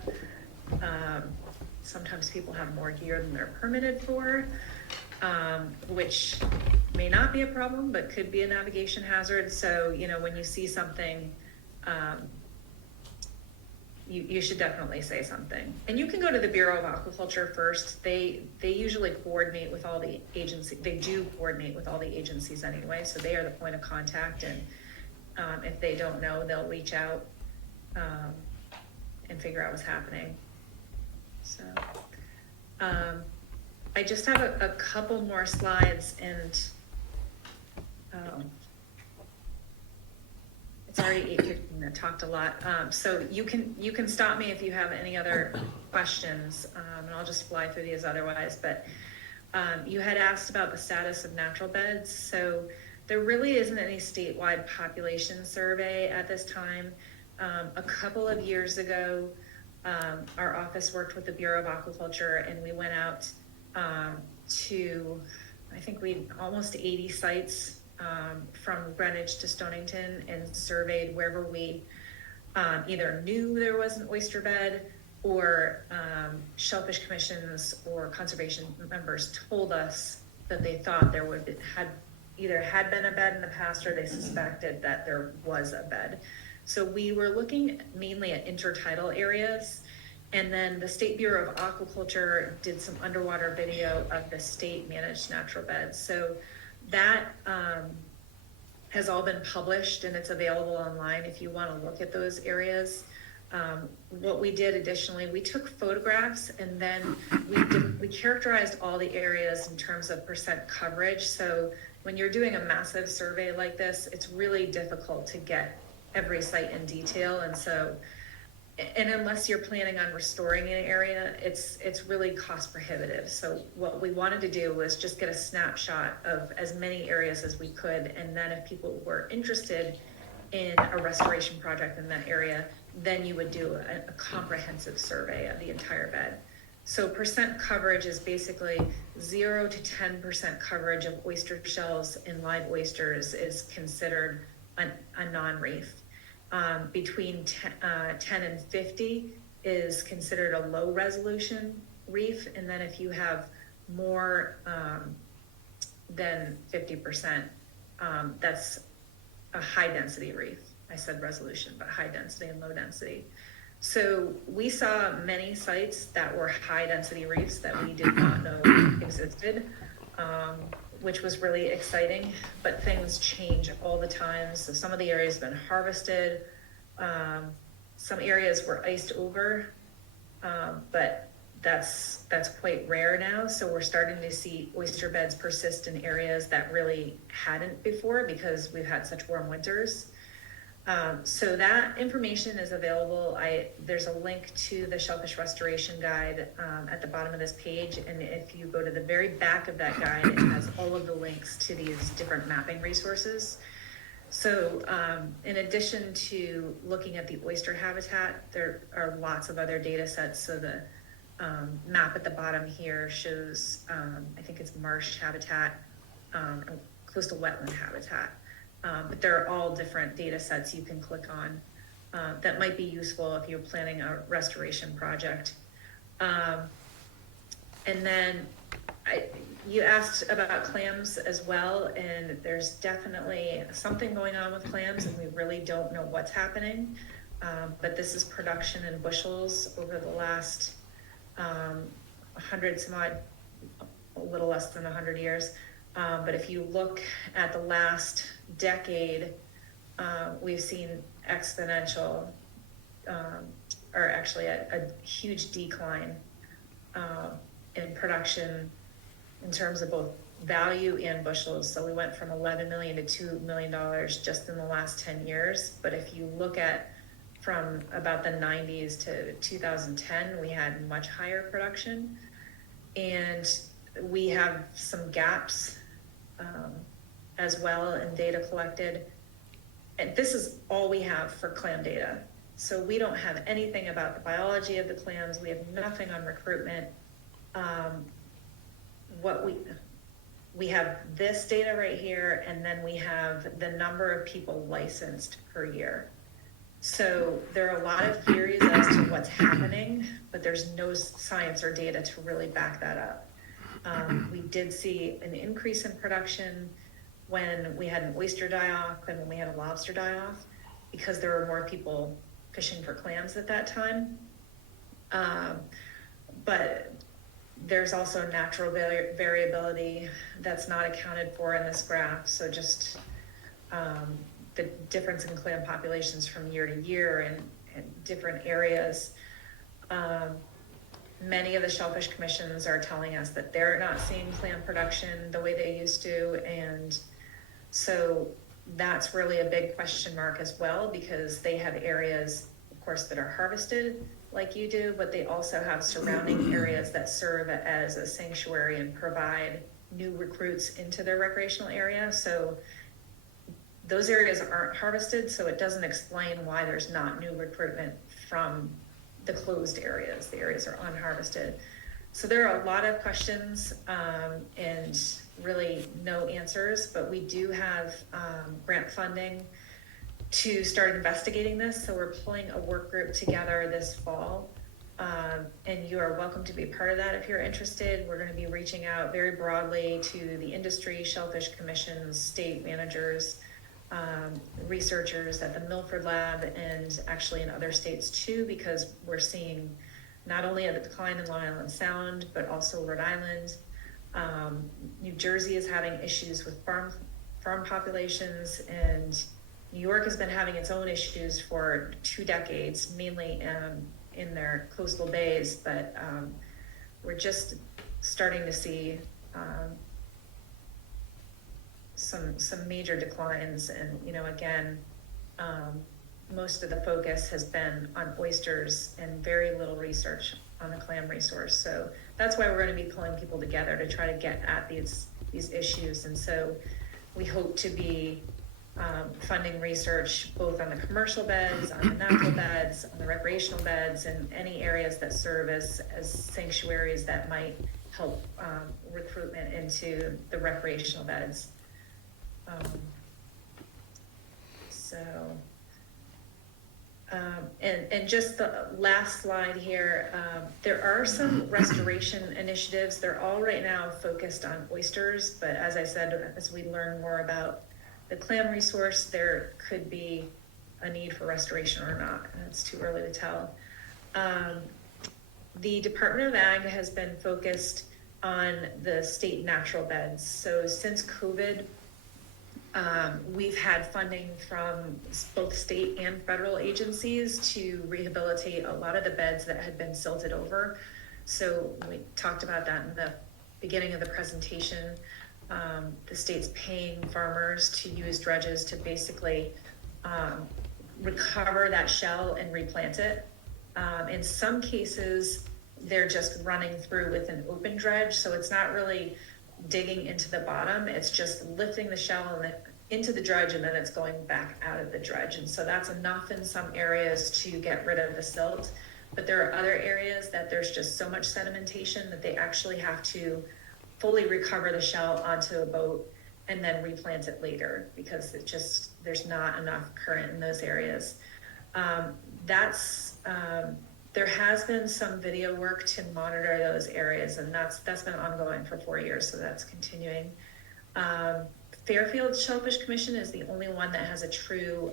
Sometimes people have more gear than they're permitted for, which may not be a problem, but could be a navigation hazard. So, when you see something, you should definitely say something. And you can go to the Bureau of Aquaculture first. They usually coordinate with all the agencies. They do coordinate with all the agencies anyway, so they are the point of contact. And if they don't know, they'll reach out and figure out what's happening. So I just have a couple more slides, and it's already 8:15. I talked a lot. So you can stop me if you have any other questions, and I'll just fly through these otherwise. But you had asked about the status of natural beds. So there really isn't any statewide population survey at this time. A couple of years ago, our office worked with the Bureau of Aquaculture, and we went out to, I think almost 80 sites from Greenwich to Stonington, and surveyed wherever we either knew there was an oyster bed, or shellfish commissions or conservation members told us that they thought there had been a bed in the past, or they suspected that there was a bed. So we were looking mainly at intertidal areas, and then the State Bureau of Aquaculture did some underwater video of the state managed natural beds. So that has all been published, and it's available online if you want to look at those areas. What we did additionally, we took photographs, and then we characterized all the areas in terms of percent coverage. So when you're doing a massive survey like this, it's really difficult to get every site in detail. And unless you're planning on restoring an area, it's really cost prohibitive. So what we wanted to do was just get a snapshot of as many areas as we could, and then if people were interested in a restoration project in that area, then you would do a comprehensive survey of the entire bed. So percent coverage is basically 0 to 10% coverage of oyster shells and live oysters is considered a non-reef. Between 10 and 50 is considered a low resolution reef. And then if you have more than 50%, that's a high density reef. I said resolution, but high density and low density. So we saw many sites that were high density reefs that we did not know existed, which was really exciting, but things change all the time. So some of the areas have been harvested, some areas were iced over, but that's quite rare now. So we're starting to see oyster beds persist in areas that really hadn't before, because we've had such warm winters. So that information is available. There's a link to the Shellfish Restoration Guide at the bottom of this page, and if you go to the very back of that guide, it has all of the links to these different mapping resources. So in addition to looking at the oyster habitat, there are lots of other data sets. So the map at the bottom here shows, I think it's marsh habitat, coastal wetland habitat. But there are all different data sets you can click on that might be useful if you're planning a restoration project. And then you asked about clams as well, and there's definitely something going on with clams, and we really don't know what's happening. But this is production in bushels over the last 100 some odd, a little less than 100 years. But if you look at the last decade, we've seen exponential, or actually a huge decline in production in terms of both value and bushels. So we went from 11 million to $2 million just in the last 10 years. But if you look at from about the 90s to 2010, we had much higher production. And we have some gaps as well in data collected. And this is all we have for clam data. So we don't have anything about the biology of the clams. We have nothing on recruitment. What we have this data right here, and then we have the number of people licensed per year. So there are a lot of theories as to what's happening, but there's no science or data to really back that up. We did see an increase in production when we had an oyster die-off and when we had a lobster die-off, because there were more people fishing for clams at that time. But there's also natural variability that's not accounted for in this graph. So just the difference in clam populations from year to year in different areas. Many of the shellfish commissions are telling us that they're not seeing clam production the way they used to. And so that's really a big question mark as well, because they have areas, of course, that are harvested like you do, but they also have surrounding areas that serve as a sanctuary and provide new recruits into their recreational area. So those areas aren't harvested, so it doesn't explain why there's not new recruitment from the closed areas. The areas are unharvested. So there are a lot of questions and really no answers, but we do have grant funding to start investigating this. So we're pulling a work group together this fall, and you are welcome to be part of that if you're interested. We're going to be reaching out very broadly to the industry, shellfish commissions, state managers, researchers at the Milford Lab, and actually in other states too, because we're seeing not only a decline in Long Island Sound, but also Rhode Island. New Jersey is having issues with farm populations, and New York has been having its own issues for 2 decades, mainly in their coastal bays, but we're just starting to see some major declines. And, you know, again, most of the focus has been on oysters and very little research on the clam resource. So that's why we're going to be pulling people together to try to get at these issues. And so we hope to be funding research both on the commercial beds, on the natural beds, on the recreational beds, and any areas that serve as sanctuaries that might help recruitment into the recreational beds. And just the last slide here, there are some restoration initiatives. They're all right now focused on oysters, but as I said, as we learn more about the clam resource, there could be a need for restoration or not. It's too early to tell. The Department of Ag has been focused on the state natural beds. So since COVID, we've had funding from both state and federal agencies to rehabilitate a lot of the beds that had been silted over. So we talked about that in the beginning of the presentation. The state's paying farmers to use dredges to basically recover that shell and replant it. In some cases, they're just running through with an open dredge, so it's not really digging into the bottom. It's just lifting the shell into the dredge, and then it's going back out of the dredge. And so that's enough in some areas to get rid of the silt. But there are other areas that there's just so much sedimentation that they actually have to fully recover the shell onto a boat and then replant it later, because there's not enough current in those areas. There has been some video work to monitor those areas, and that's been ongoing for 4 years, so that's continuing. Fairfield Shellfish Commission is the only one that has a true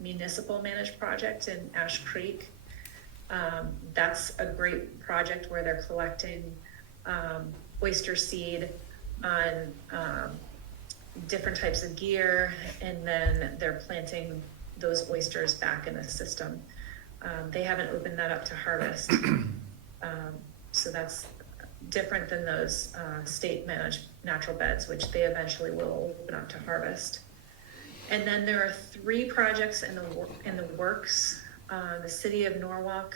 municipal managed project in Ash Creek. That's a great project where they're collecting oyster seed on different types of gear, and then they're planting those oysters back in the system. They haven't opened that up to harvest. So that's different than those state managed natural beds, which they eventually will open up to harvest. And then there are 3 projects in the works. The city of Norwalk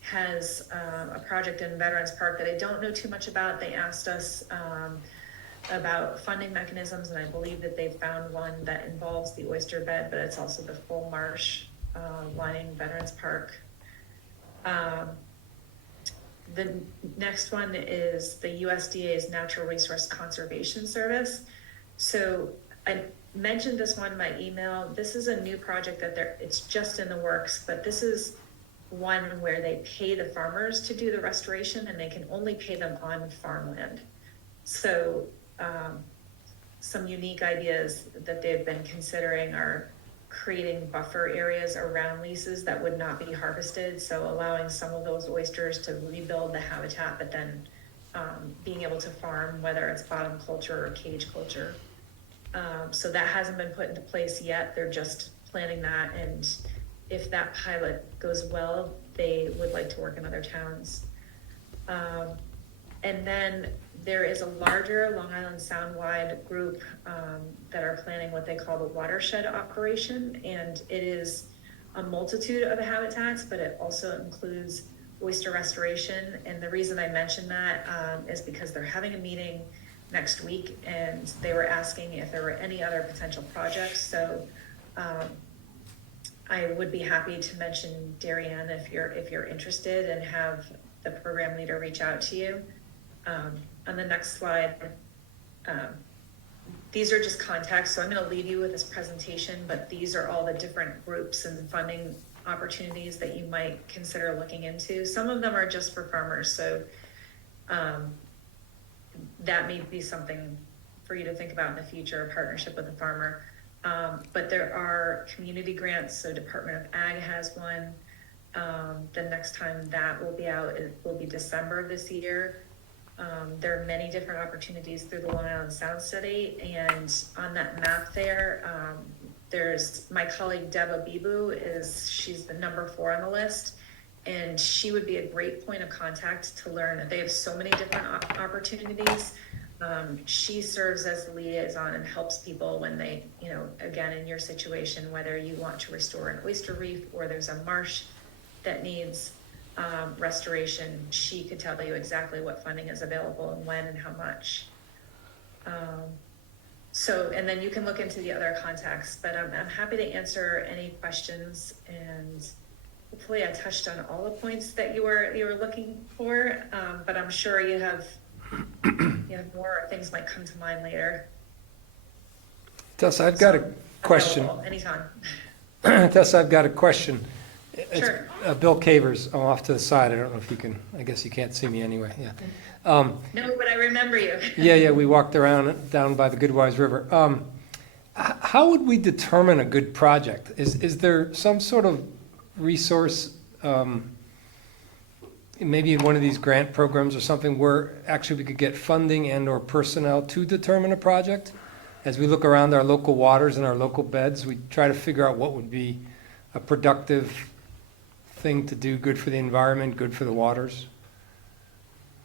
has a project in Veterans Park that I don't know too much about. They asked us about funding mechanisms, and I believe that they've found one that involves the oyster bed, but it's also the full marsh lining Veterans Park. The next one is the USDA's Natural Resource Conservation Service. So I mentioned this one in my email. This is a new project that it's just in the works, but this is one where they pay the farmers to do the restoration, and they can only pay them on farmland. So some unique ideas that they've been considering are creating buffer areas around leases that would not be harvested, so allowing some of those oysters to rebuild the habitat, but then being able to farm, whether it's bottom culture or cage culture. So that hasn't been put into place yet. They're just planning that, and if that pilot goes well, they would like to work in other towns. And then there is a larger Long Island Sound-wide group that are planning what they call the watershed operation, and it is a multitude of habitats, but it also includes oyster restoration. And the reason I mention that is because they're having a meeting next week, and they were asking if there were any other potential projects. So I would be happy to mention Darien if you're interested, and have the program leader reach out to you. On the next slide, these are just contacts, so I'm going to leave you with this presentation, but these are all the different groups and funding opportunities that you might consider looking into. Some of them are just for farmers, so that may be something for you to think about in the future, a partnership with a farmer. But there are community grants, so Department of Ag has one. The next time that will be out, it will be December of this year. There are many different opportunities through the Long Island Sound Study, and on that map there, there's my colleague Deb Abibu, she's the number 4 on the list, and she would be a great point of contact to learn that they have so many different opportunities. She serves as the liaison and helps people when they, again, in your situation, whether you want to restore an oyster reef or there's a marsh that needs restoration, she could tell you exactly what funding is available and when and how much. And then you can look into the other contacts, but I'm happy to answer any questions, and hopefully I touched on all the points that you were looking for, but I'm sure you have more things might come to mind later. Tess, I've got a question. Anytime. Tess, I've got a question. Sure. Bill Cavers, I'm off to the side. I don't know if you can, I guess you can't see me anyway, yeah. No, but I remember you. Yeah, we walked around down by the Goodwise River. How would we determine a good project? Is there some sort of resource, maybe in one of these grant programs or something, where actually we could get funding and or personnel to determine a project? As we look around our local waters and our local beds, we try to figure out what would be a productive thing to do, good for the environment, good for the waters.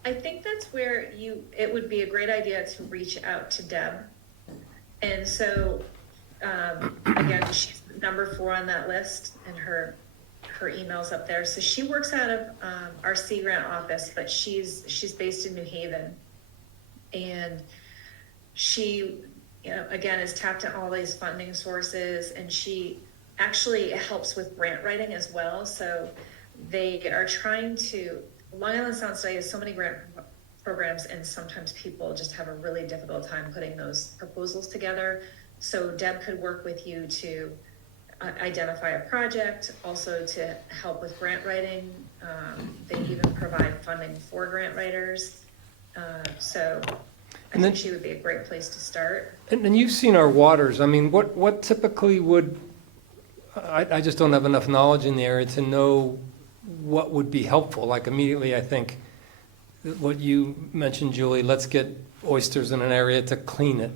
I think that's where it would be a great idea to reach out to Deb. And so, again, she's number 4 on that list, and her email's up there. So she works out of our Sea Grant office, but she's based in New Haven. And she, again, is tapped to all these funding sources, and she actually helps with grant writing as well. So they are trying to, Long Island Sound Study has so many grant programs, and sometimes people just have a really difficult time putting those proposals together. So Deb could work with you to identify a project, also to help with grant writing. They even provide funding for grant writers. So I think she would be a great place to start. And then you've seen our waters. I mean, what typically would, I just don't have enough knowledge in the area to know what would be helpful. Like immediately I think what you mentioned, Julie, let's get oysters in an area to clean it.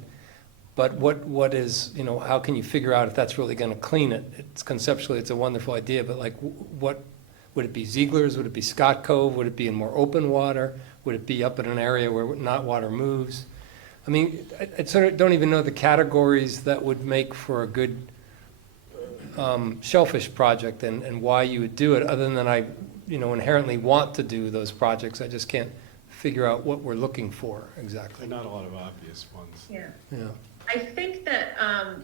But what is, how can you figure out if that's really going to clean it? Conceptually, it's a wonderful idea, but like what Would it be Ziegler's? Would it be Scott Cove? Would it be in more open water? Would it be up in an area where not water moves? I mean, I sort of don't even know the categories that would make for a good shellfish project and why you would do it, other than I, inherently want to do those projects. I just can't figure out what we're looking for exactly. There are not a lot of obvious ones. Yeah. Yeah. I think that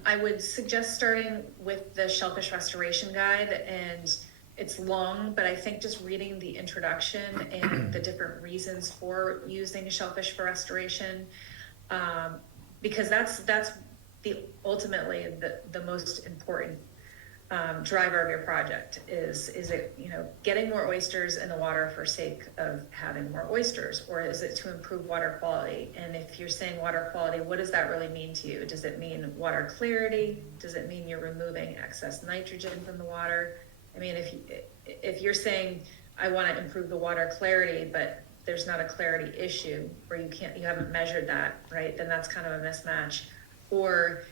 I would suggest starting with the Shellfish Restoration Guide, and it's long, but I think just reading the introduction and the different reasons for using shellfish for restoration, because that's ultimately the most important driver of your project is it, getting more oysters in the water for sake of having more oysters, or is it to improve water quality? And if you're saying water quality, what does that really mean to you? Does it mean water clarity? Does it mean you're removing excess nitrogen from the water? I mean, if you're saying, I want to improve the water clarity, but there's not a clarity issue, or you haven't measured that, right? Then that's kind of a mismatch. Or,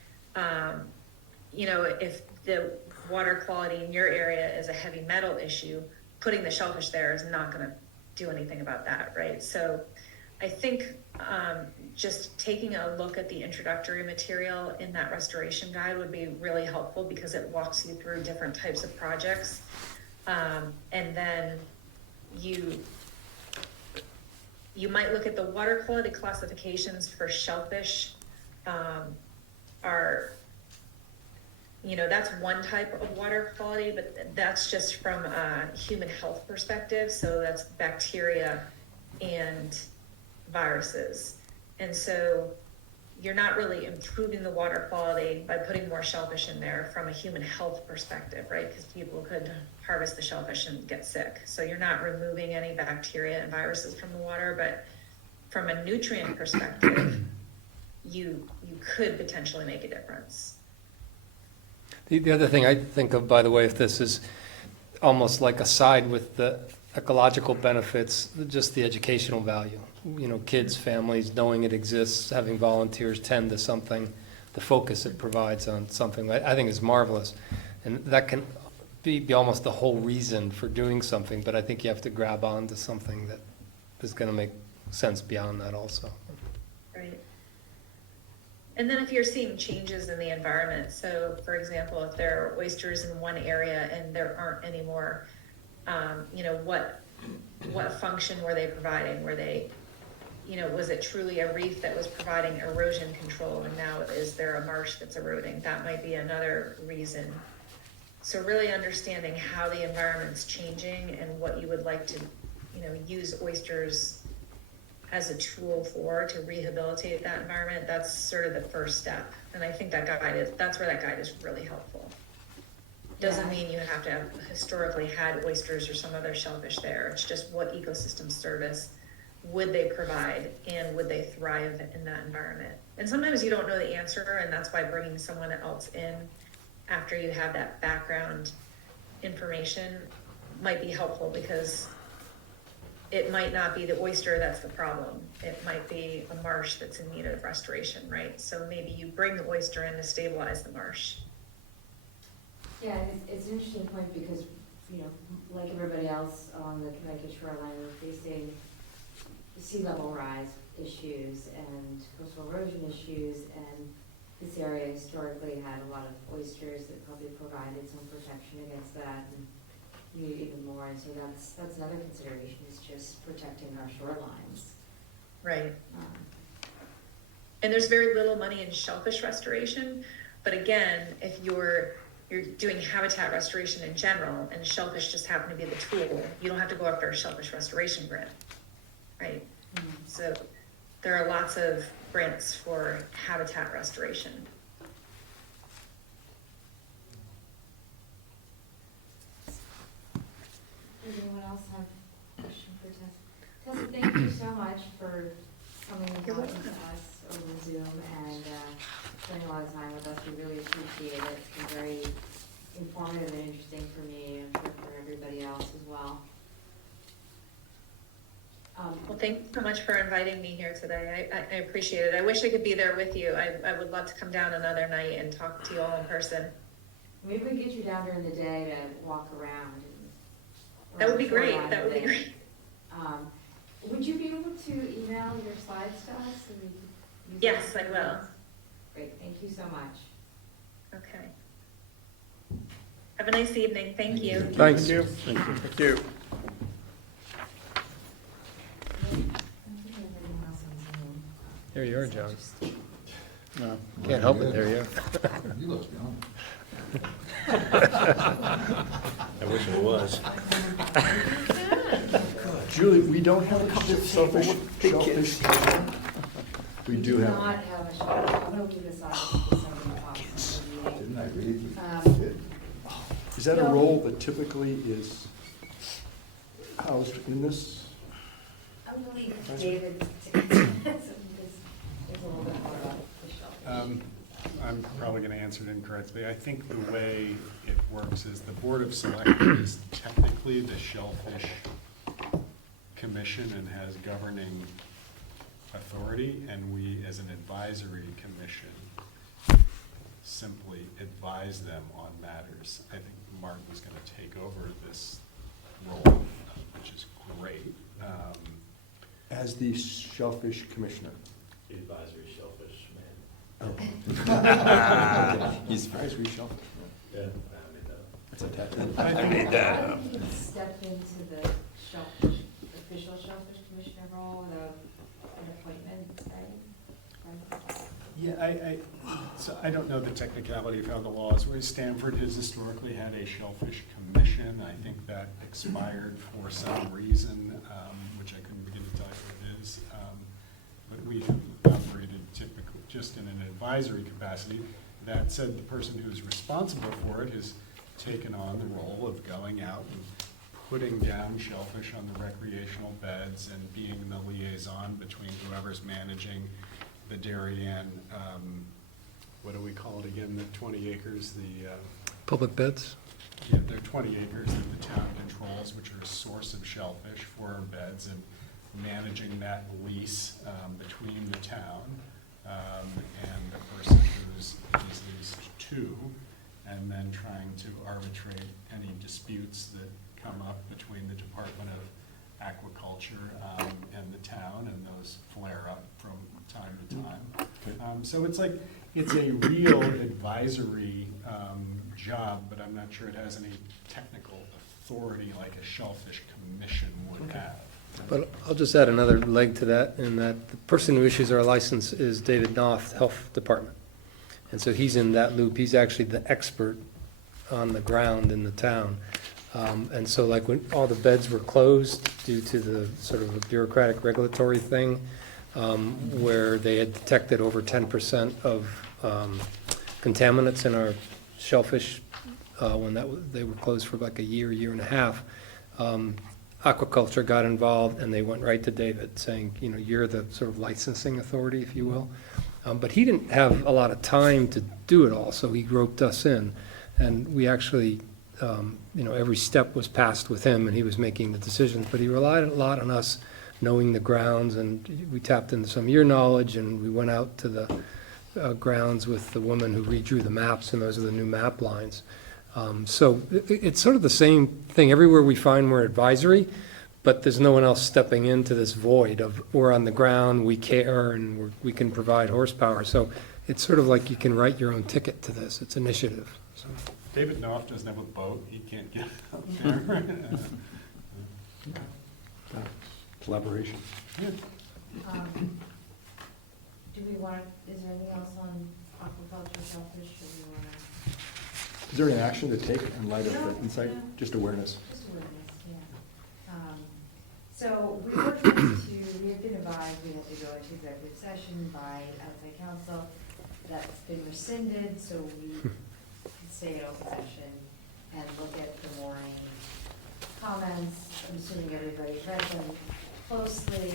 if the water quality in your area is a heavy metal issue, putting the shellfish there is not going to do anything about that, right? So I think just taking a look at the introductory material in that restoration guide would be really helpful, because it walks you through different types of projects. And then you might look at the water quality classifications for shellfish. That's one type of water quality, but that's just from a human health perspective. So that's bacteria and viruses. And so you're not really improving the water quality by putting more shellfish in there from a human health perspective, right? Because people could harvest the shellfish and get sick. So you're not removing any bacteria and viruses from the water, but from a nutrient perspective, you could potentially make a difference. The other thing I think of, by the way, if this is almost like a side with the ecological benefits, just the educational value. Kids, families, knowing it exists, having volunteers tend to something, the focus it provides on something, I think is marvelous. And that can be almost the whole reason for doing something, but I think you have to grab on to something that is going to make sense beyond that also. Right. And then if you're seeing changes in the environment, so for example, if there are oysters in one area and there aren't any more, what function were they providing? Were they, was it truly a reef that was providing erosion control, and now is there a marsh that's eroding? That might be another reason. So really understanding how the environment's changing and what you would like to, use oysters as a tool to rehabilitate that environment, that's sort of the first step. And I think that's where that guide is really helpful. Doesn't mean you have to have historically had oysters or some other shellfish there. It's just what ecosystem service would they provide, and would they thrive in that environment? And sometimes you don't know the answer, and that's why bringing someone else in after you have that background information might be helpful, because it might not be the oyster that's the problem. It might be a marsh that's in need of restoration, right? So maybe you bring the oyster in to stabilize the marsh. Yeah, it's an interesting point, because, like everybody else along the Connecticut shoreline, we're facing sea level rise issues and coastal erosion issues, and this area historically had a lot of oysters that probably provided some protection against that, and maybe even more. And so that's another consideration, is just protecting our shorelines. Right. And there's very little money in shellfish restoration, but again, if you're doing habitat restoration in general, and shellfish just happen to be the tool, you don't have to go after a shellfish restoration grant, right? Mm-hmm. So there are lots of grants for habitat restoration. Does anyone else have a question for Tessa? Tessa, thank you so much for coming and talking to us over Zoom and spending a lot of time with us. We really appreciate it. It's been very informative and interesting for me, and I'm sure for everybody else as well. Well, thank you so much for inviting me here today. I appreciate it. I wish I could be there with you. I would love to come down another night and talk to you all in person. Maybe we can get you down during the day to walk around, That would be great, shoreline that would be there. great. Would you be able to email your slides to us? So we can use Yes, them? I will. Great, thank you so much. Okay. Have a nice evening, thank you. Thanks. Thank you. Thank you. I don't think everyone else on Zoom. There you are, John. No. Can't help it, there you are. You look young. I wish it was. Julie, we don't have a shellfish. We do have. not have a shot. I'm gonna leave this on for somebody else. Didn't I read? Is that a No. role that typically is housed in this? I'm gonna leave David to, there's a little bit more about the shellfish. I'm probably going to answer it incorrectly. I think the way it works is the Board of Selectmen is technically the Shellfish Commission and has governing authority, and we, as an advisory commission, simply advise them on matters. I think Mark was going to take over this role, which is great. As the shellfish commissioner? The advisory shellfish man. He's advisory shellfish. Yeah, I made that up. That's a tattoo. I think- I think you can step into the shellfish, official shellfish commissioner role without an appointment, right? Yeah, so I don't know the technicality of how the law is. Where Stanford has historically had a shellfish commission. I think that expired for some reason, which I couldn't begin to tell you what it is. But we have operated typically just in an advisory capacity. That said, the person who's responsible for it has taken on the role of going out and putting down shellfish on the recreational beds and being the liaison between whoever's managing the Darien, what do we call it again, the 20 acres, Public beds? yeah, there are 20 acres that the town controls, which are a source of shellfish for our beds, and managing that lease between the town and the person who's leased to, and then trying to arbitrate any disputes that come up between the Department of Aquaculture and the town, and those flare up from time to time. So it's a real advisory job, but I'm not sure it has any technical authority like a shellfish commission would have. But I'll just add another leg to that, in that the person who issues our license is David Knopf, Health Department. And so he's in that loop. He's actually the expert on the ground in the town. And so like when all the beds were closed due to the sort of a bureaucratic regulatory thing, where they had detected over 10% of contaminants in our shellfish when they were closed for like a year and a half, aquaculture got involved, and they went right to David saying, you're the sort of licensing authority, if you will. But he didn't have a lot of time to do it all, so he roped us in. And we actually, every step was passed with him, and he was making the decisions. But he relied a lot on us knowing the grounds, and we tapped into some of your knowledge, and we went out to the grounds with the woman who redrew the maps, and those are the new map lines. So it's sort of the same thing. Everywhere we find we're advisory, but there's no one else stepping into this void of we're on the ground, we care, and we can provide horsepower. So it's sort of like you can write your own ticket to this. It's initiative. So. David Knopf doesn't have a boat, he can't get out there. Collaboration. Yeah. Do we want, is there anything else on aquaculture, shellfish, or do we want to? Is there any action to take in light of No, the insight? no. Just awareness? Just awareness, yeah. So we were trying to, we had been advised we had to go into executive session by outside counsel. That's been rescinded, so we can stay in open session and look at the morning comments. I'm assuming everybody read them closely.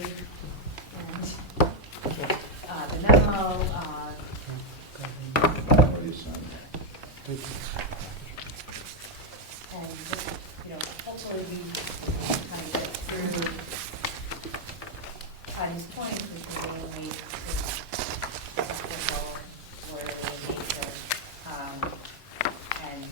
And the memo, Already signed. and just, hopefully we kind of get through Patty's point, which is mainly just technical, lawyer nature, and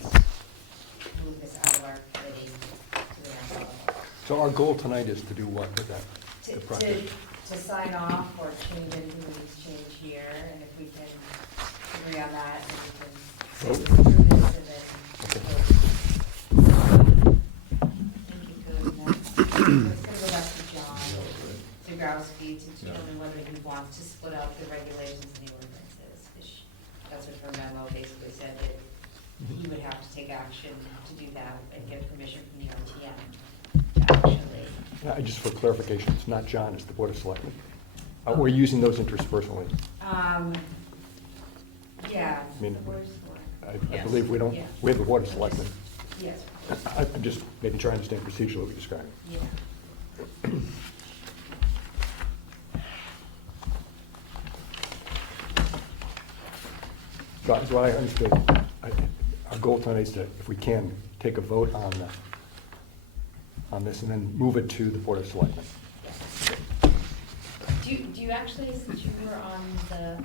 move this out of our committee to the next level. So our goal tonight is to do what with that? To, The to, project? to sign off or change anything that needs to change here, and if we can agree on that, then we can Vote. approve this and then. Okay. Thank you for that. Let's go back to John Zagrowski to determine whether he wants to split out the regulations and the ordinances. That's what her memo basically said, that he would have to take action to do that and get permission from the RTM to actually. Just for clarification, it's not John, it's the Board of Selectmen. We're using those interspersonally. Yeah. I mean, the board of select- I Yes. believe we don't, Yeah. we have the Board of Selectmen. Yes, I'm just maybe trying to understand procedurally what you're describing. yeah. So that's what I understood. Our goal tonight is to, if we can, take a vote on this and then move it to the Board of Selectmen. Do you actually, since you were on the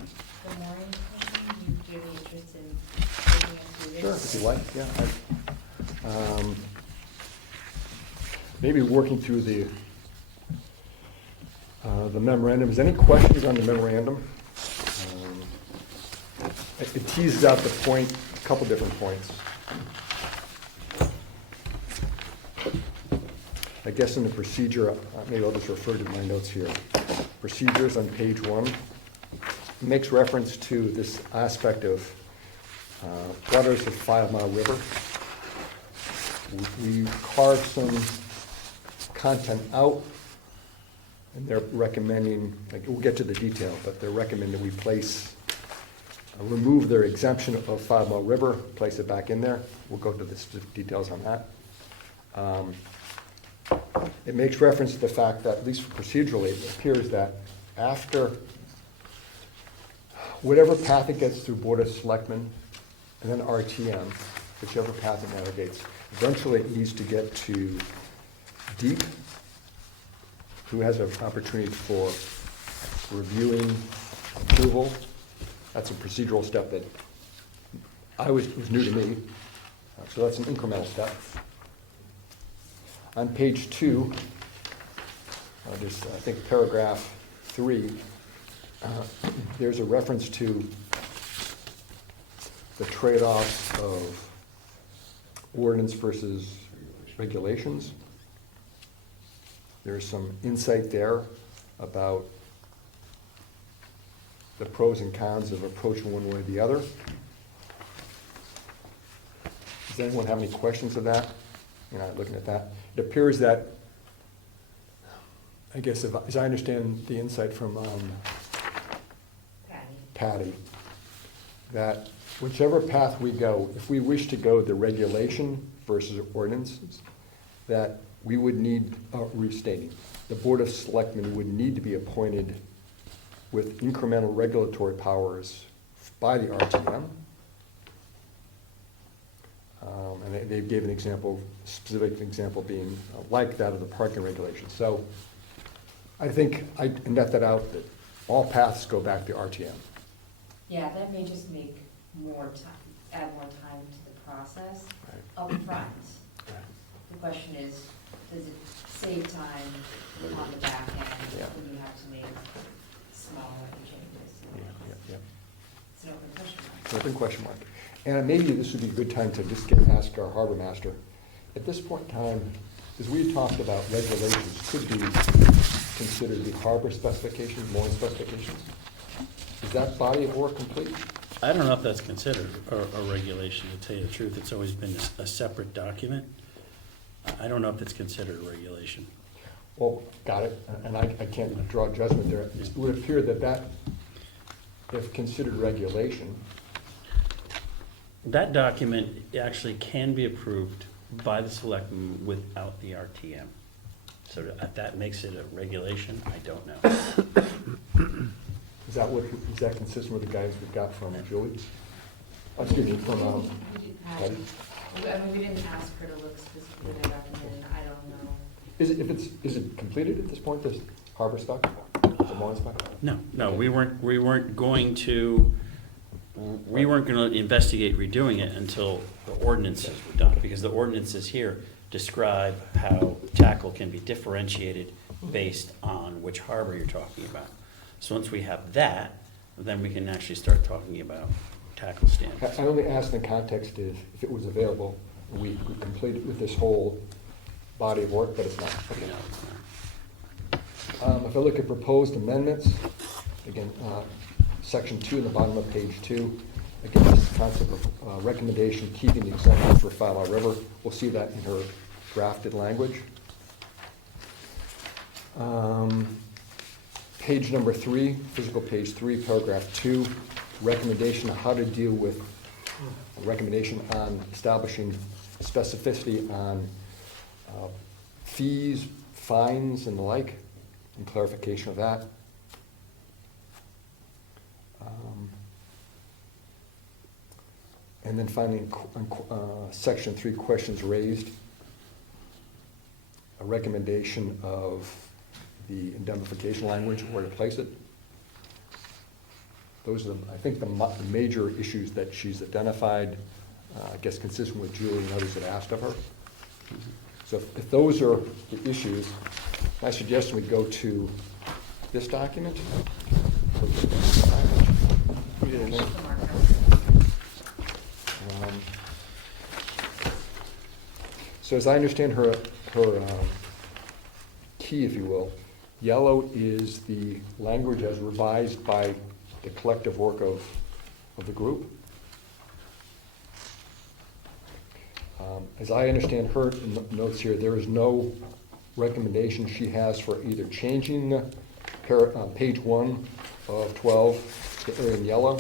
mooring commission, do you have any interest in taking us through this? Sure, if you like, yeah. Maybe working through the memorandum. Is there any questions on the memorandum? It teases out the point, a couple different points. I guess in the procedure, maybe I'll just refer to my notes here. Procedures on page 1 makes reference to this aspect of waters of 5 Mile River. We carved some content out, and they're recommending, like, we'll get to the detail, but they're recommending we remove their exemption of 5 Mile River, place it back in there. We'll go to the specific details on that. It makes reference to the fact that, at least procedurally, it appears that after whatever path it gets through Board of Selectmen and then RTM, whichever path it navigates, eventually it needs to get to DEEP, who has an opportunity for reviewing approval. That's a procedural step that was new to me, so that's an incremental step. On page 2, there's, I think, paragraph 3, there's a reference to the trade-offs of ordinance versus regulations. There's some insight there about the pros and cons of approaching one way or the other. Does anyone have any questions of that? You're not looking at that. It appears that, I guess, as I understand the insight from Patty, that whichever path we go, if we wish to go the regulation versus ordinances, that we would need, restating, the Board of Selectmen would need to be appointed with incremental regulatory powers by the RTM. And they gave an example, specific example being like that of the parking regulations. So I think I net that out, that all paths go back to RTM. Yeah, that may just make more time, add more time to the process Right. up front. The question is, does it save time on the back end Yeah. when you have to make smaller changes? Yeah. It's an open question mark. Open question mark. And maybe this would be a good time to just ask our harbor master. At this point in time, as we talked about, regulations could be considered the harbor specifications, mooring specifications. Is that body of work complete? I don't know if that's considered a regulation, to tell you the truth. It's always been a separate document. I don't know if it's considered a regulation. Well, got it, and I can't draw judgment there. It would appear that if considered regulation, That document actually can be approved by the selectmen without the RTM. So that makes it a regulation, I don't know. is that consistent with the guidance we've got from Julie? Excuse me, from, We didn't ask- Patty? I mean, we didn't ask her to look specifically at the document, and I don't know. Is it completed at this point, this harbor spec, the mooring spec? No, we weren't going to investigate redoing it until the ordinances were done, because the ordinances here describe how tackle can be differentiated based on which harbor you're talking about. So once we have that, then we can actually start talking about tackle standards. I only asked in the context is if it was available, we completed with this whole body of work, but it's not. You Okay. know, If I look at proposed amendments, again, section 2 in the bottom of page 2, again, this concept of recommendation, keeping the exemption for 5 Mile River. We'll see that in her drafted language. Page number 3, physical page 3, paragraph 2, recommendation on how to deal with, a recommendation on establishing specificity on fees, fines, and the like, and clarification of that. And then finally, section 3, questions raised, a recommendation of the indemnification language, where to place it. Those are, I think, the major issues that she's identified, I guess consistent with Julie and others that asked of her. So if those are the issues, my suggestion we go to this document. So as I understand her key, if you will, yellow is the language as revised by the collective work of the group. As I understand her notes here, there is no recommendation she has for either changing the page 1 of 12 to area in yellow.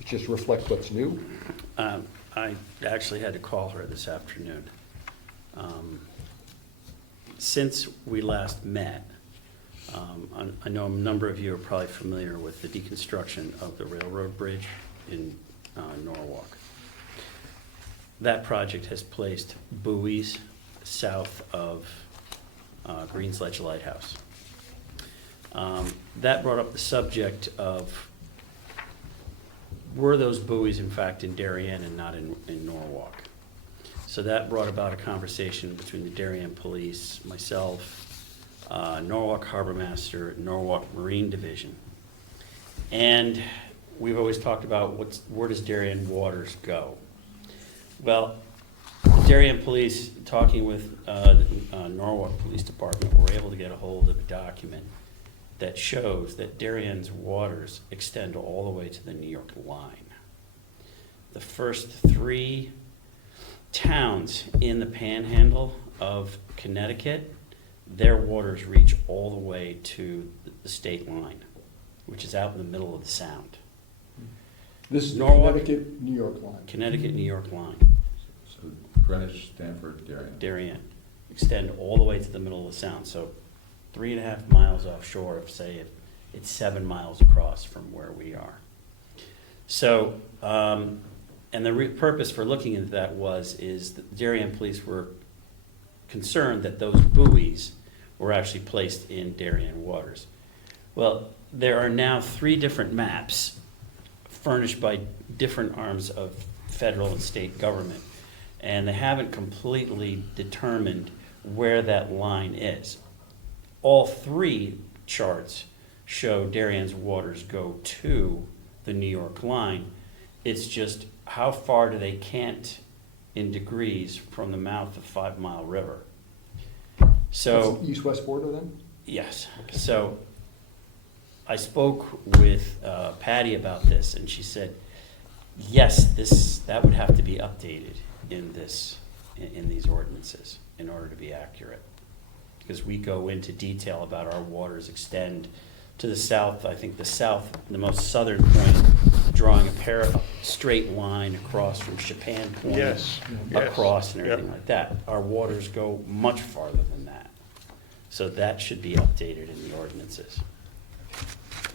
It just reflects what's new. I actually had to call her this afternoon. Since we last met, I know a number of you are probably familiar with the deconstruction of the railroad bridge in Norwalk. That project has placed buoys south of Greens Ledge Lighthouse. That brought up the subject of, were those buoys in fact in Darien and not in Norwalk? So that brought about a conversation between the Darien Police, myself, Norwalk Harbor Master, Norwalk Marine Division. And we've always talked about where does Darien waters go? Well, Darien Police, talking with the Norwalk Police Department, were able to get a hold of a document that shows that Darien's waters extend all the way to the New York line. The first 3 towns in the panhandle of Connecticut, their waters reach all the way to the state line, which is out in the middle of the Sound. This is the Norwalk- Connecticut-New York line. Connecticut-New York line, So Greenwich, Stanford, Darien. Darien, extend all the way to the middle of the Sound. So 3.5 miles offshore of, say, it's 7 miles across from where we are. So, and the purpose for looking into that is the Darien Police were concerned that those buoys were actually placed in Darien waters. Well, there are now 3 different maps furnished by different arms of federal and state government, and they haven't completely determined where that line is. All 3 charts show Darien's waters go to the New York line. It's just how far do they cant in degrees from the mouth of 5 Mile River. So That's the east-west border then? yes, so I spoke with Patty about this, and she said, yes, that would have to be updated in these ordinances in order to be accurate. Because we go into detail about our waters extend to the south. I think the most southern point, drawing a straight line across from Chapin Point. Yes, Across and yes, everything like that. Our waters go much farther than that. So that should be updated in the ordinances.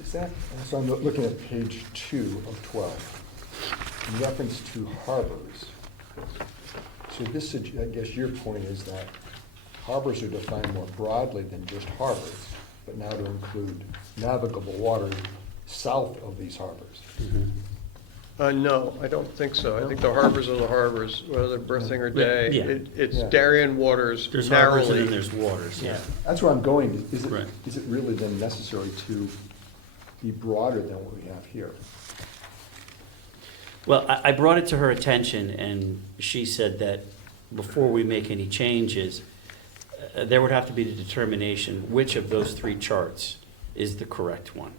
Is that, so I'm looking at page 2 of 12, in reference to harbors. So this, I guess your point is that harbors are defined more broadly than just harbors, but now to include navigable water south of these harbors. No, I don't think so. I think the harbors are the harbors, whether birthing or day. Yeah. It's Yeah. Darien waters There's harbors and then narrowly. there's waters, yeah. That's where I'm going. Right. Is it really then necessary to be broader than what we have here? Well, I brought it to her attention, and she said that before we make any changes, there would have to be the determination which of those three charts is the correct one.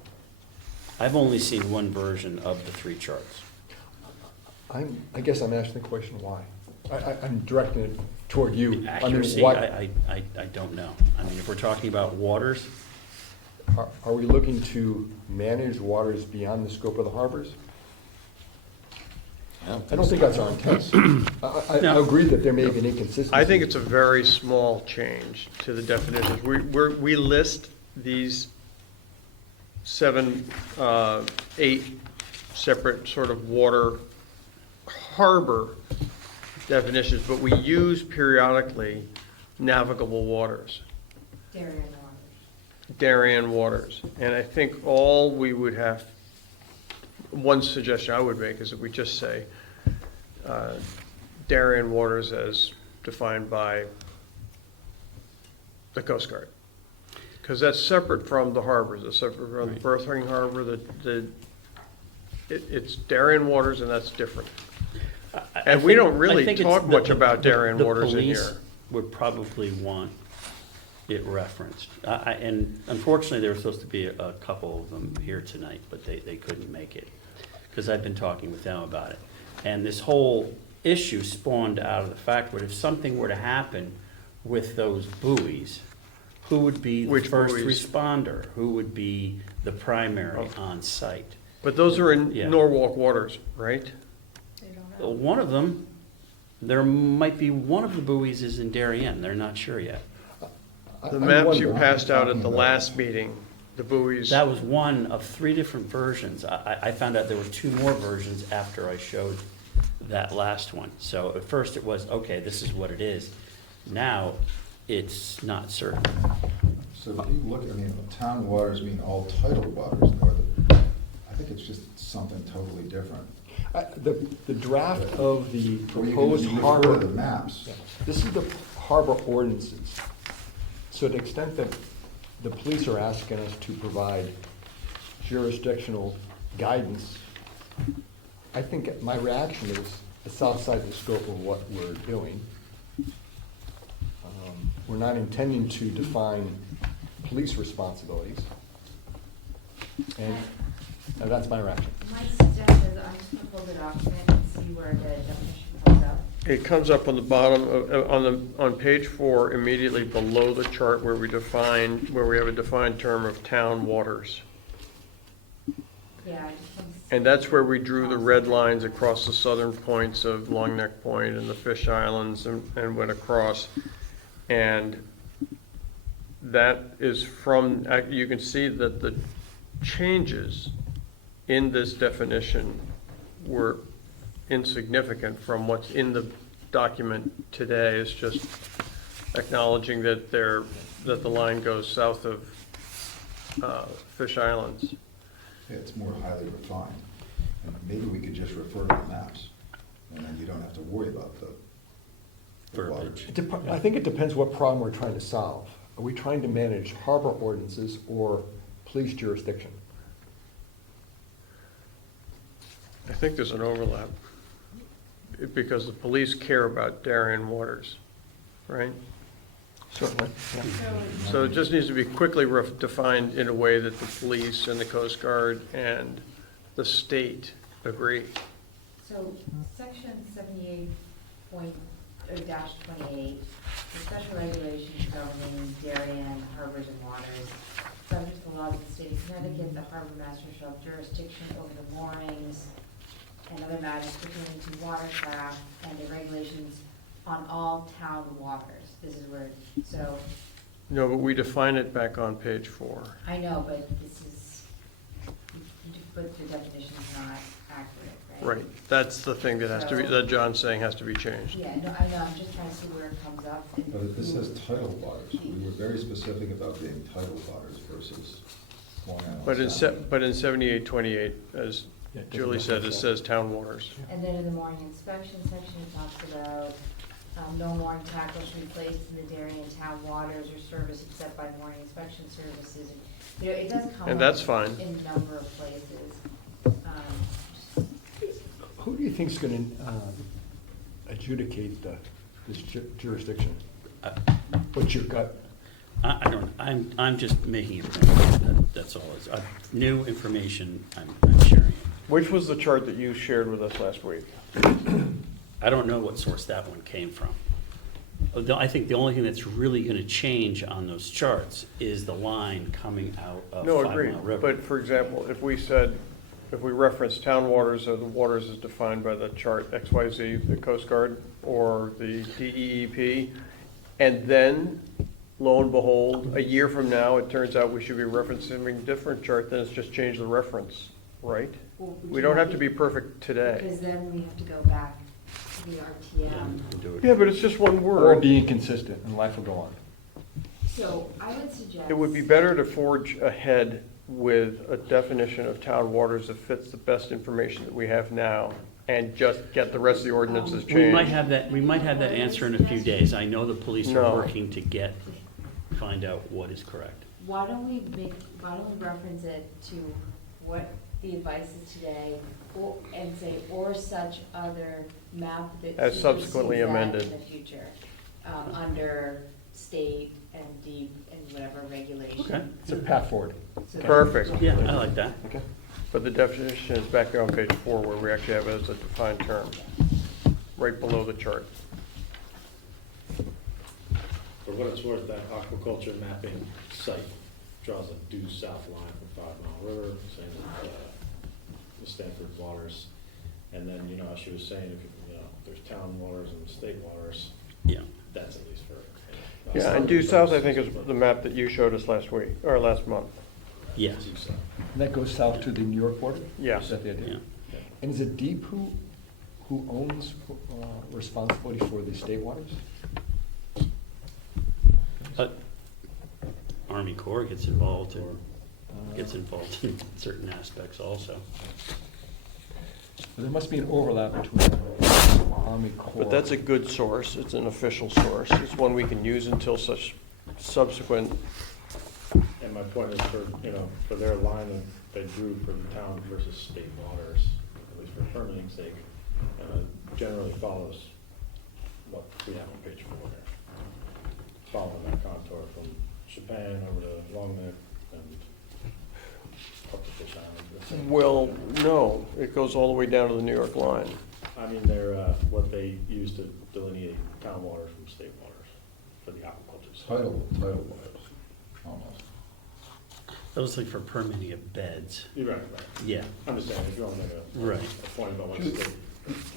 I've only seen one version of the three charts. I guess I'm asking the question why. I'm directing it toward you. I mean, Accuracy, what, I don't know. I mean, if we're talking about waters, are we looking to manage waters beyond the scope of the harbors? I don't think that's our intent. I No. agree that there may be an inconsistency. I think it's a very small change to the definitions. We list these 7, 8 separate sort of water harbor definitions, but we use periodically navigable waters, Darien waters. Darien waters. And I think all we would have, one suggestion I would make is that we just say Darien waters as defined by the Coast Guard. Because that's separate from the harbors, it's separate from the berthing harbor, it's Darien waters and that's different. And we don't really talk much about Darien waters in The here. police would probably want it referenced. And unfortunately, there were supposed to be a couple of them here tonight, but they couldn't make it, because I've been talking with them about it. And this whole issue spawned out of the fact that if something were to happen with those buoys, who would be the Which first buoys? responder? Who would be the primary on site? But those are in Yeah. Norwalk waters, right? They don't know. One of them, there might be one of the buoys is in Darien, they're not sure yet. The I maps you wonder- passed out at the last meeting, the buoys. That was one of 3 different versions. I found out there were 2 more versions after I showed that last one. So at first it was, okay, this is what it is. Now, it's not certain. So if you look, I mean, town waters mean all tidal waters, or I think it's just something totally different. The draft of the Or you can proposed refer to harbor, the maps. yeah, this is the harbor ordinances. So to the extent that the police are asking us to provide jurisdictional guidance, I think my reaction is it's outside the scope of what we're doing. We're not intending to define police responsibilities. And that's my reaction. My suggestion is I'm just gonna pull the document and see where the definition comes up. It comes up on the bottom, on page 4, immediately below the chart where we have a defined term of town waters. Yeah, I just want to see. And that's where we drew the red lines across the southern points of Long Neck Point and the Fish Islands and went across. And that is from, you can see that the changes in this definition were insignificant from what's in the document today. It's just acknowledging that that the line goes south of Fish Islands. Yeah, it's more highly refined. And maybe we could just refer to the maps, and then you don't have to worry about the waters. Verbiage. I think it depends what problem we're trying to solve. Are we trying to manage harbor ordinances or police jurisdiction? I think there's an overlap, because the police care about Darien waters, right? Certainly. So it just needs to be quickly defined in a way that the police and the Coast Guard and the state agree. So, section 78.0-28, the special regulations governing Darien harbors and waters. Subject to the laws of the state of Connecticut, the harbor master shall have jurisdiction over the moorings and other matters pertaining to watercraft and the regulations on all town waters. This is where, so, No, but we define it back on page 4. I know, but this is, but the definition's not accurate, right? Right, that's the thing that has to be, that John's saying has to be changed. Yeah, no, I know, I'm just trying to see where it comes up. and But this who- says tidal waters. We were very specific about being tidal waters versus Long Island But in Sound. 7828, as Yeah, it doesn't Julie said, it reference says town waters. And then in the mooring inspection section, it talks about, no mooring tackle should be placed in the Darien town waters or service except by mooring inspection services. You know, it does come And that's up fine. in a number of places. Who do you think's gonna adjudicate this jurisdiction? What's your gut? I don't, I'm just making it, that's all. It's new information I'm sharing. Which was the chart that you shared with us last week? I don't know what source that one came from. I think the only thing that's really gonna change on those charts is the line coming out of No, 5 agreed. Mile River. But for example, if we said, if we reference town waters or the waters as defined by the chart XYZ, the Coast Guard or the DEEP, and then lo and behold, a year from now, it turns out we should be referencing a different chart, then it's just change the reference, right? Well, We don't have to be perfect today. Because then we have to go back to the RTM. Do it. Yeah, but it's just one Or word. be inconsistent and life will go on. So I would suggest. It would be better to forge ahead with a definition of town waters that fits the best information that we have now and just get the rest of the ordinances changed. We might have that answer in a few days. I know the police No. are working to find out what is correct. Why don't we reference it to what the advice is today, and say, or such other map that. As subsequently supersedes that amended. In the future, under state and deep and whatever regulation. Okay. It's a path forward. So that- Perfect. Yeah, I like that. Okay. But the definition is back there on page 4 where we actually have it as a defined term, right below the chart. For what it's worth, that aquaculture mapping site draws a due south line from 5 Mile River, same with the Stanford waters. And then, you know, as she was saying, if you know, there's town waters and state waters, Yeah. that's at least for. Yeah, and due south, I think, is the map that you showed us last week, or last month. Yes. Due south. And that goes south to the New York border? Yes. Is that the idea? Yeah. And is it DEEP who owns responsibility for the state waters? But Army Corps gets involved in certain aspects also. There must be an overlap between Army Corps. But that's a good source, it's an official source, it's one we can use until such subsequent, And my point is for, you know, for their line that they drew for the town versus state waters, at least for permitting sake, generally follows what we have on page 4 there. Following that contour from Japan over to Long Neck and up to Fish Island. well, no, it goes all the way down to the New York line. I mean, they're, what they use to delineate town waters from state waters for the aquaculture. side. Tidal waters, almost. That was like for permitting of beds. You're right. Yeah. I'm just saying, if you want to make Right. a point about what state.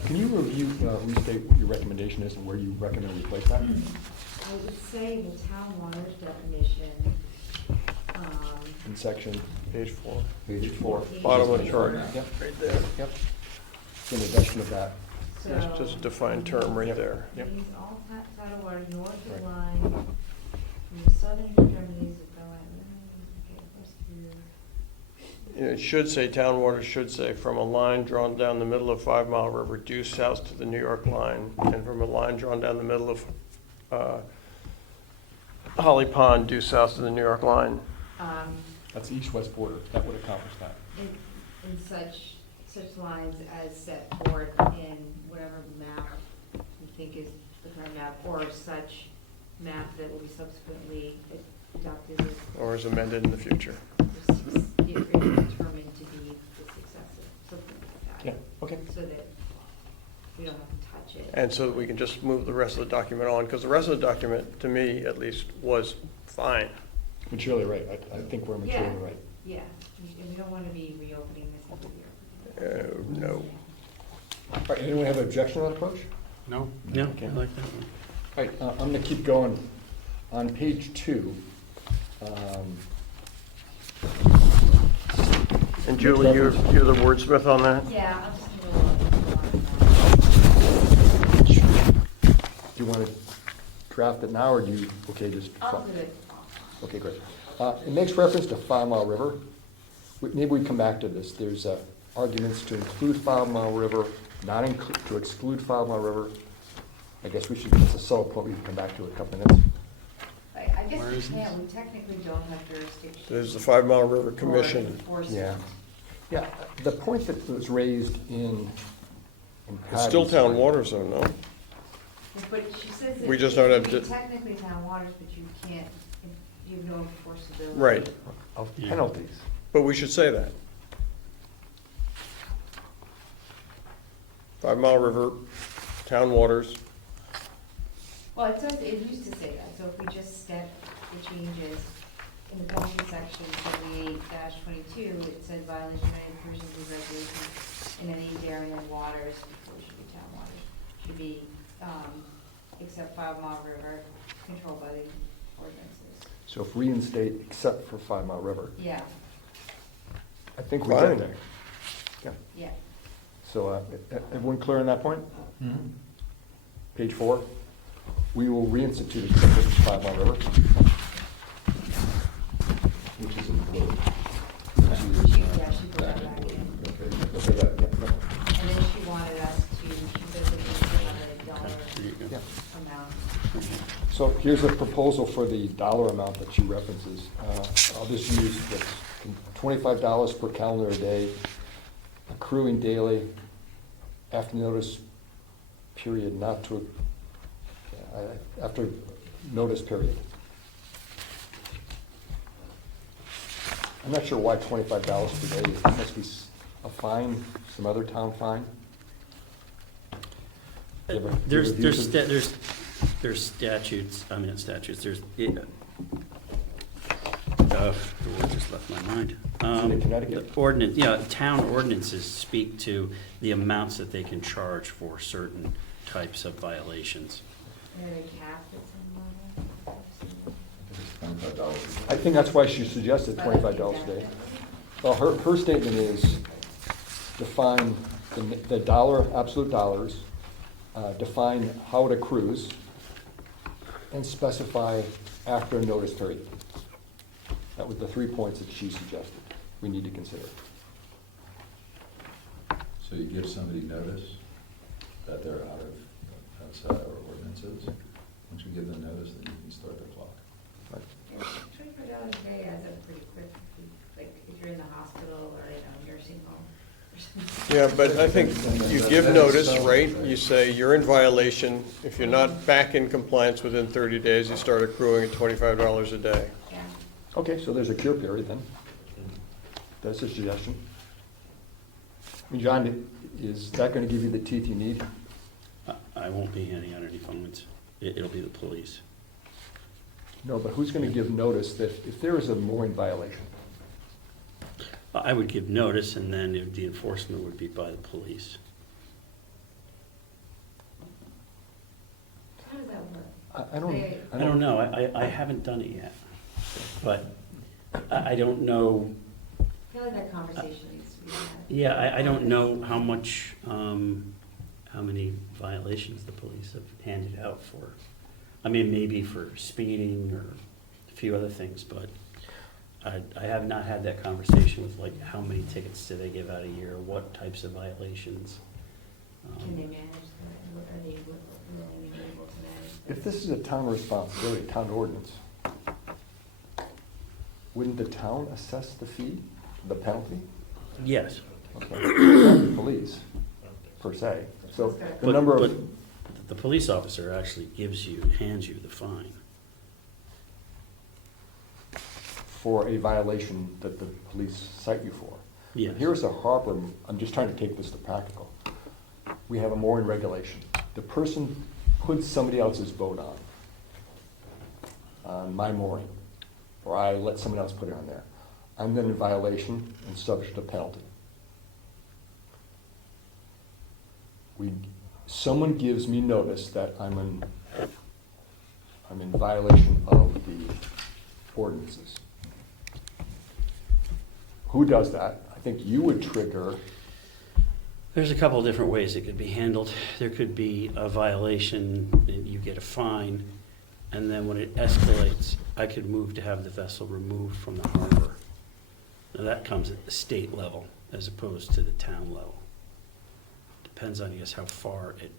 Can you restate what your recommendation is and where you recommend we place that? I would say the town waters definition, In section Page 4. Page 4. Bottom of the chart. Yep, right there, yep. In addition of that. so. That's just a defined term right there. Yep. These all tidal waters north of Right. the line, from the southern extremities of the line. Okay, first through. It should say, town waters should say, from a line drawn down the middle of 5 Mile River due south to the New York line, and from a line drawn down the middle of Holly Pond due south to the New York line. That's the east-west border. That would accomplish that. In such lines as set forth in whatever map you think is the current map, or such map that will be subsequently adopted as Or is amended in the future. determined to be the successor, something like that. Yeah, okay. So that we don't have to touch it. And so that we can just move the rest of the document on, because the rest of the document, to me at least, was fine. Materially right. I think we're materially Yeah. right. Yeah, and we don't want to be reopening this every year. No. All right, anyone have an objection to that approach? No? Yeah, Okay. I like that one. All right, I'm going to keep going. On page 2, And Julie, you're the wordsmith on that? Yeah, I'll just give a little. do you want to draft it now, or do you, okay, just? I'll do it. Okay, great. It makes reference to 5 Mile River. Maybe we come back to this. There's arguments to include 5 Mile River, not to exclude 5 Mile River. I guess we should, it's a solid point we can come back to in a couple minutes. I guess Where we is can't, we technically don't have jurisdiction. There's the 5 Mile River for Commission. enforcement. Yeah. Yeah, the point that was raised in It's still Patty's- town waters though, no? But she says that We just it don't can have be to- technically town waters, but you can't, you have no enforceability. Right, Of Yeah. penalties. but we should say that. 5 Mile River, town waters. Well, it says, it used to say that, so if we just step the changes in the penalty section 78-22, it says violation of any provisions of regulations in any Darien waters, before it should be town waters, should be, except 5 Mile River, controlled by the ordinances. So if reinstate except for 5 Mile River, Yeah, I think we Fine. get there. Yeah. yeah. So everyone clear on that point? Page 4, we will reinstitute except for 5 Mile River. Which is in blue. Yeah, she put that back in. Okay, yeah, yeah. And then she wanted us to, she said that we should have a There you go. Yeah. amount. So here's a proposal for the dollar amount that she references. I'll just use this, $25 per calendar day, accruing daily, after notice period, not to, after notice period. I'm not sure why $25 per day, it must be a fine, some other town fine? You ever- you ever viewed it? There's statutes, I mean, not statutes, there's, the word just left my mind. in Connecticut? The ordinance, yeah, town ordinances speak to the amounts that they can charge for certain types of violations. Are they capped at some level? It's $25. I think that's why she suggested $25 a day. Well, her statement is define the dollar, absolute dollars, define how it accrues, and specify after a notice period. That was the 3 points that she suggested we need to consider. So you give somebody notice that they're outside our ordinances. Once you give them notice, then you can start the clock. Yeah, $25 a day adds up pretty quick, like if you're in the hospital or in a nursing home or something. Yeah, but I think you give notice, right? You say you're in violation. If you're not back in compliance within 30 days, you start accruing at $25 a day. Yeah. Okay, so there's a cure period then. That's a suggestion. I mean, John, is that going to give you the teeth you need? I won't be handing out any fines. It'll be the police. No, but who's going to give notice that if there is a mooring violation? I would give notice, and then the enforcement would be by the police. How does that work? I don't. They- I don't know, I haven't done it yet, but I don't know, I feel like that conversation needs to be had. yeah, I don't know how much, how many violations the police have handed out for. I mean, maybe for speeding or a few other things, but I have not had that conversation with, like, how many tickets do they give out a year, what types of violations. Can they manage that? Are they willing and able to manage that? If this is a town responsibility, town ordinance, wouldn't the town assess the fee, the penalty? Yes. Okay, not the police, per se. So the But- number but of, the police officer actually hands you the fine. for a violation that the police cite you for. Yes. Here's a harbor, I'm just trying to take this to practical. We have a mooring regulation. The person puts somebody else's boat on my mooring, or I let someone else put it on there. I'm then in violation and subject to penalty. Someone gives me notice that I'm in violation of the ordinances. Who does that? I think you would trigger. There's a couple of different ways it could be handled. There could be a violation, and you get a fine, and then when it escalates, I could move to have the vessel removed from the harbor. Now, that comes at the state level. as opposed to the town level. Depends on, I guess, how far it,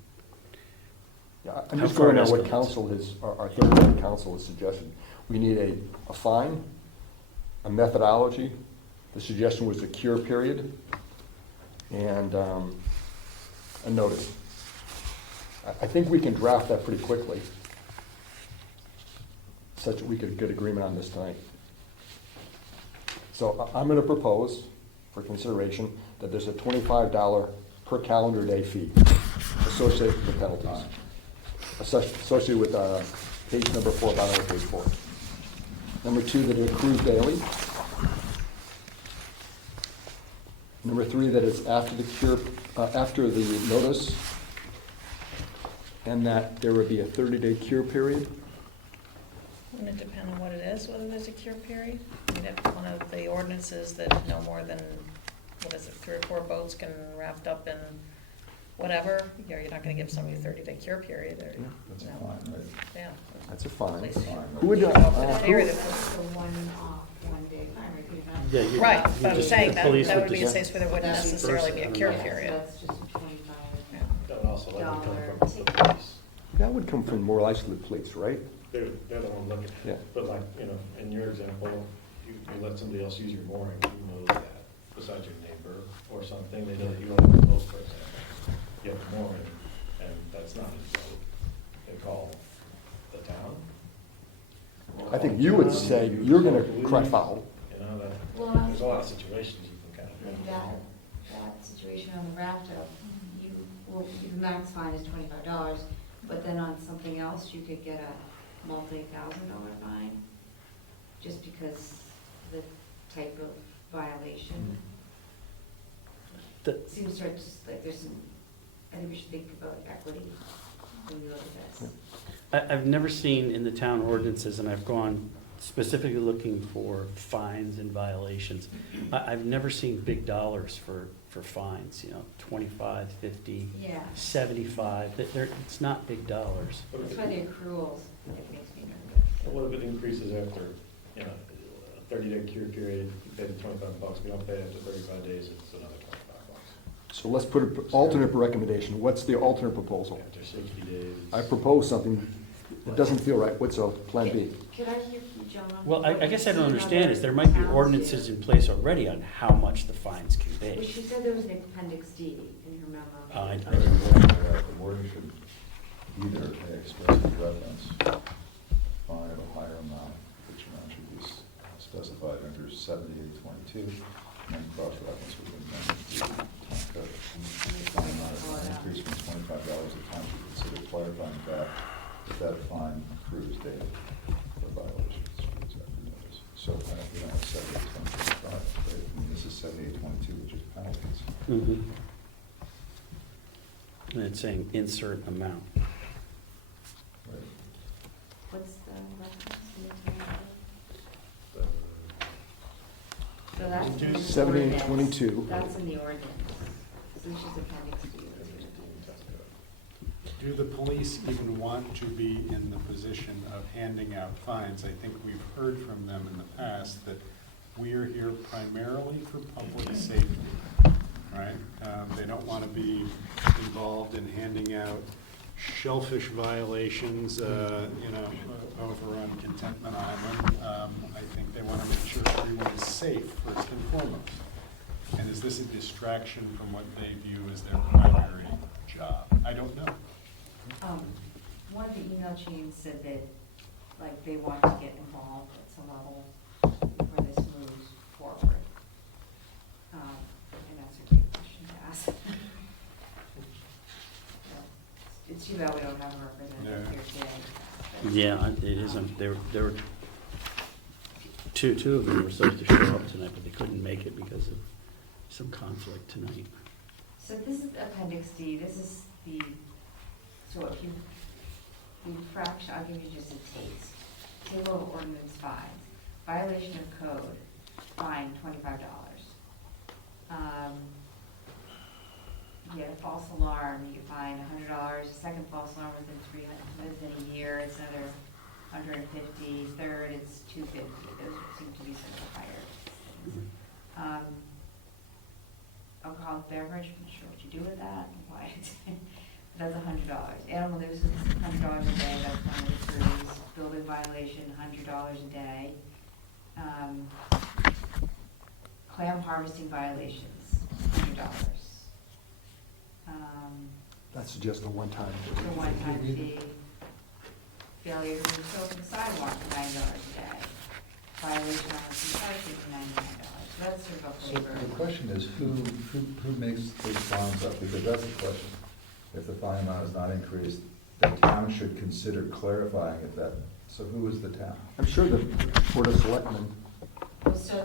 Yeah, I'm How just far going it on what escalates. council is, our third-party council has suggested. We need a fine, a methodology. The suggestion was a cure period, and a notice. I think we can draft that pretty quickly, such that we could get agreement on this tonight. So I'm going to propose for consideration that there's a $25 per calendar day fee associated with the penalties, associated with page number 4, bottom of page 4. Number 2, that it accrues daily. Number 3, that it's after the cure, after the notice, and that there would be a 30-day cure period. Wouldn't it depend on what it is, whether there's a cure period? I mean, if one of the ordinances that no more than, what is it, 3 or 4 boats can wrapped up in whatever, you're not gonna give somebody a 30-day cure period, or, That's no. fine, right? Yeah. That's a fine. Please. Fine. Who would, You know, for the who- period It's of- the one-day fine, right? You don't- yeah. you- Right, you but I'm just- saying the that, police that would be a just- case where there wouldn't That's necessarily be a cure Yeah, so period. That's just a 25. Yeah. That would also likely come Dollar from the ticket. police. that would come from more likely the police, right? They're the one looking. Yeah. But like, you know, in your example, you let somebody else use your mooring, who knows that, besides your neighbor or something, they know that you own the boat, for example. You have a mooring, and that's not his boat. They call the town. I think you would say you're going to cry foul. You know, that, Well, there's a lot of situations you can kind Like of. that situation on the raft, the max fine is $25, but then on something else, you could get a multi-$1,000 fine, just because the type of violation. The- Seems sort of just like there's some, I think we should think about equity when we look at this. I've never seen in the town ordinances, and I've gone specifically looking for fines and violations. I've never seen big dollars for fines, you know, 25, 50, Yeah, 75. It's not big dollars. that's why the accruals, it makes me nervous. What if it increases after, you know, a 30-day cure period, you pay the $25, we don't pay after 35 days, it's another $25. So let's put an alternate recommendation. What's the alternate proposal? After 60 days. I propose something that doesn't feel right. What's plan B? Could I hear from John? Well, I guess I don't What understand is other there might be towns do? ordinances in place already on how much the fines can Well, be. she said there was an appendix D in her memo. I- The wording should either expressly reference fine of a higher amount, which amount should be specified under 7822, and then cross-reference with the town code. Fine amount of increase from $25 a ton should consider clarifying that if that fine accrues daily for violations. After notice. So we don't have 7825, right? I mean, this is 7822, which is penalties. Mhm. And it's saying insert amount. Right. What's the reference in the memo? The- So that's in the ordinance. 7822. That's in the ordinance. So this is appendix D. Do the police even want to be in the position of handing out fines? I think we've heard from them in the past that we are here primarily for public safety, right? They don't want to be involved in handing out shellfish violations, over on Contentment Island. I think they want to make sure everyone is safe first and foremost. And is this a distraction from what they view as their primary job? I don't know. One of the email chains said that, like, they want to get involved at some level where this moves forward. And that's a great question to ask. It's too bad we don't have a representative here today. Yeah, it is. There were two of them were supposed to show up tonight, but they couldn't make it because of some conflict tonight. So this is appendix D, this is the, so if you, the infraction, I'll give you just a taste. Table of ordinance fines, violation of code, fine $25. You get a false alarm, you get fined $100, a second false alarm within a year, it's another $150, third, it's $250, those seem to be some of the higher things. alcoholic beverage, I'm not sure what you do with that, and why it's, that's $100. Animal nuisance, $100 a day, that's one of the cruise. Building violation, $100 a day. Clam harvesting violations, $100. That's just a one-time. The one-time fee. Failure to move silt from sidewalk, $9 a day. Violation on some parking, $99. So that's sort of a So flavor. the question is, who makes those fines up? Because that's the question. If the fine amount is not increased, the town should consider clarifying it that, so who is the town? I'm sure the Board of Selectmen Well, so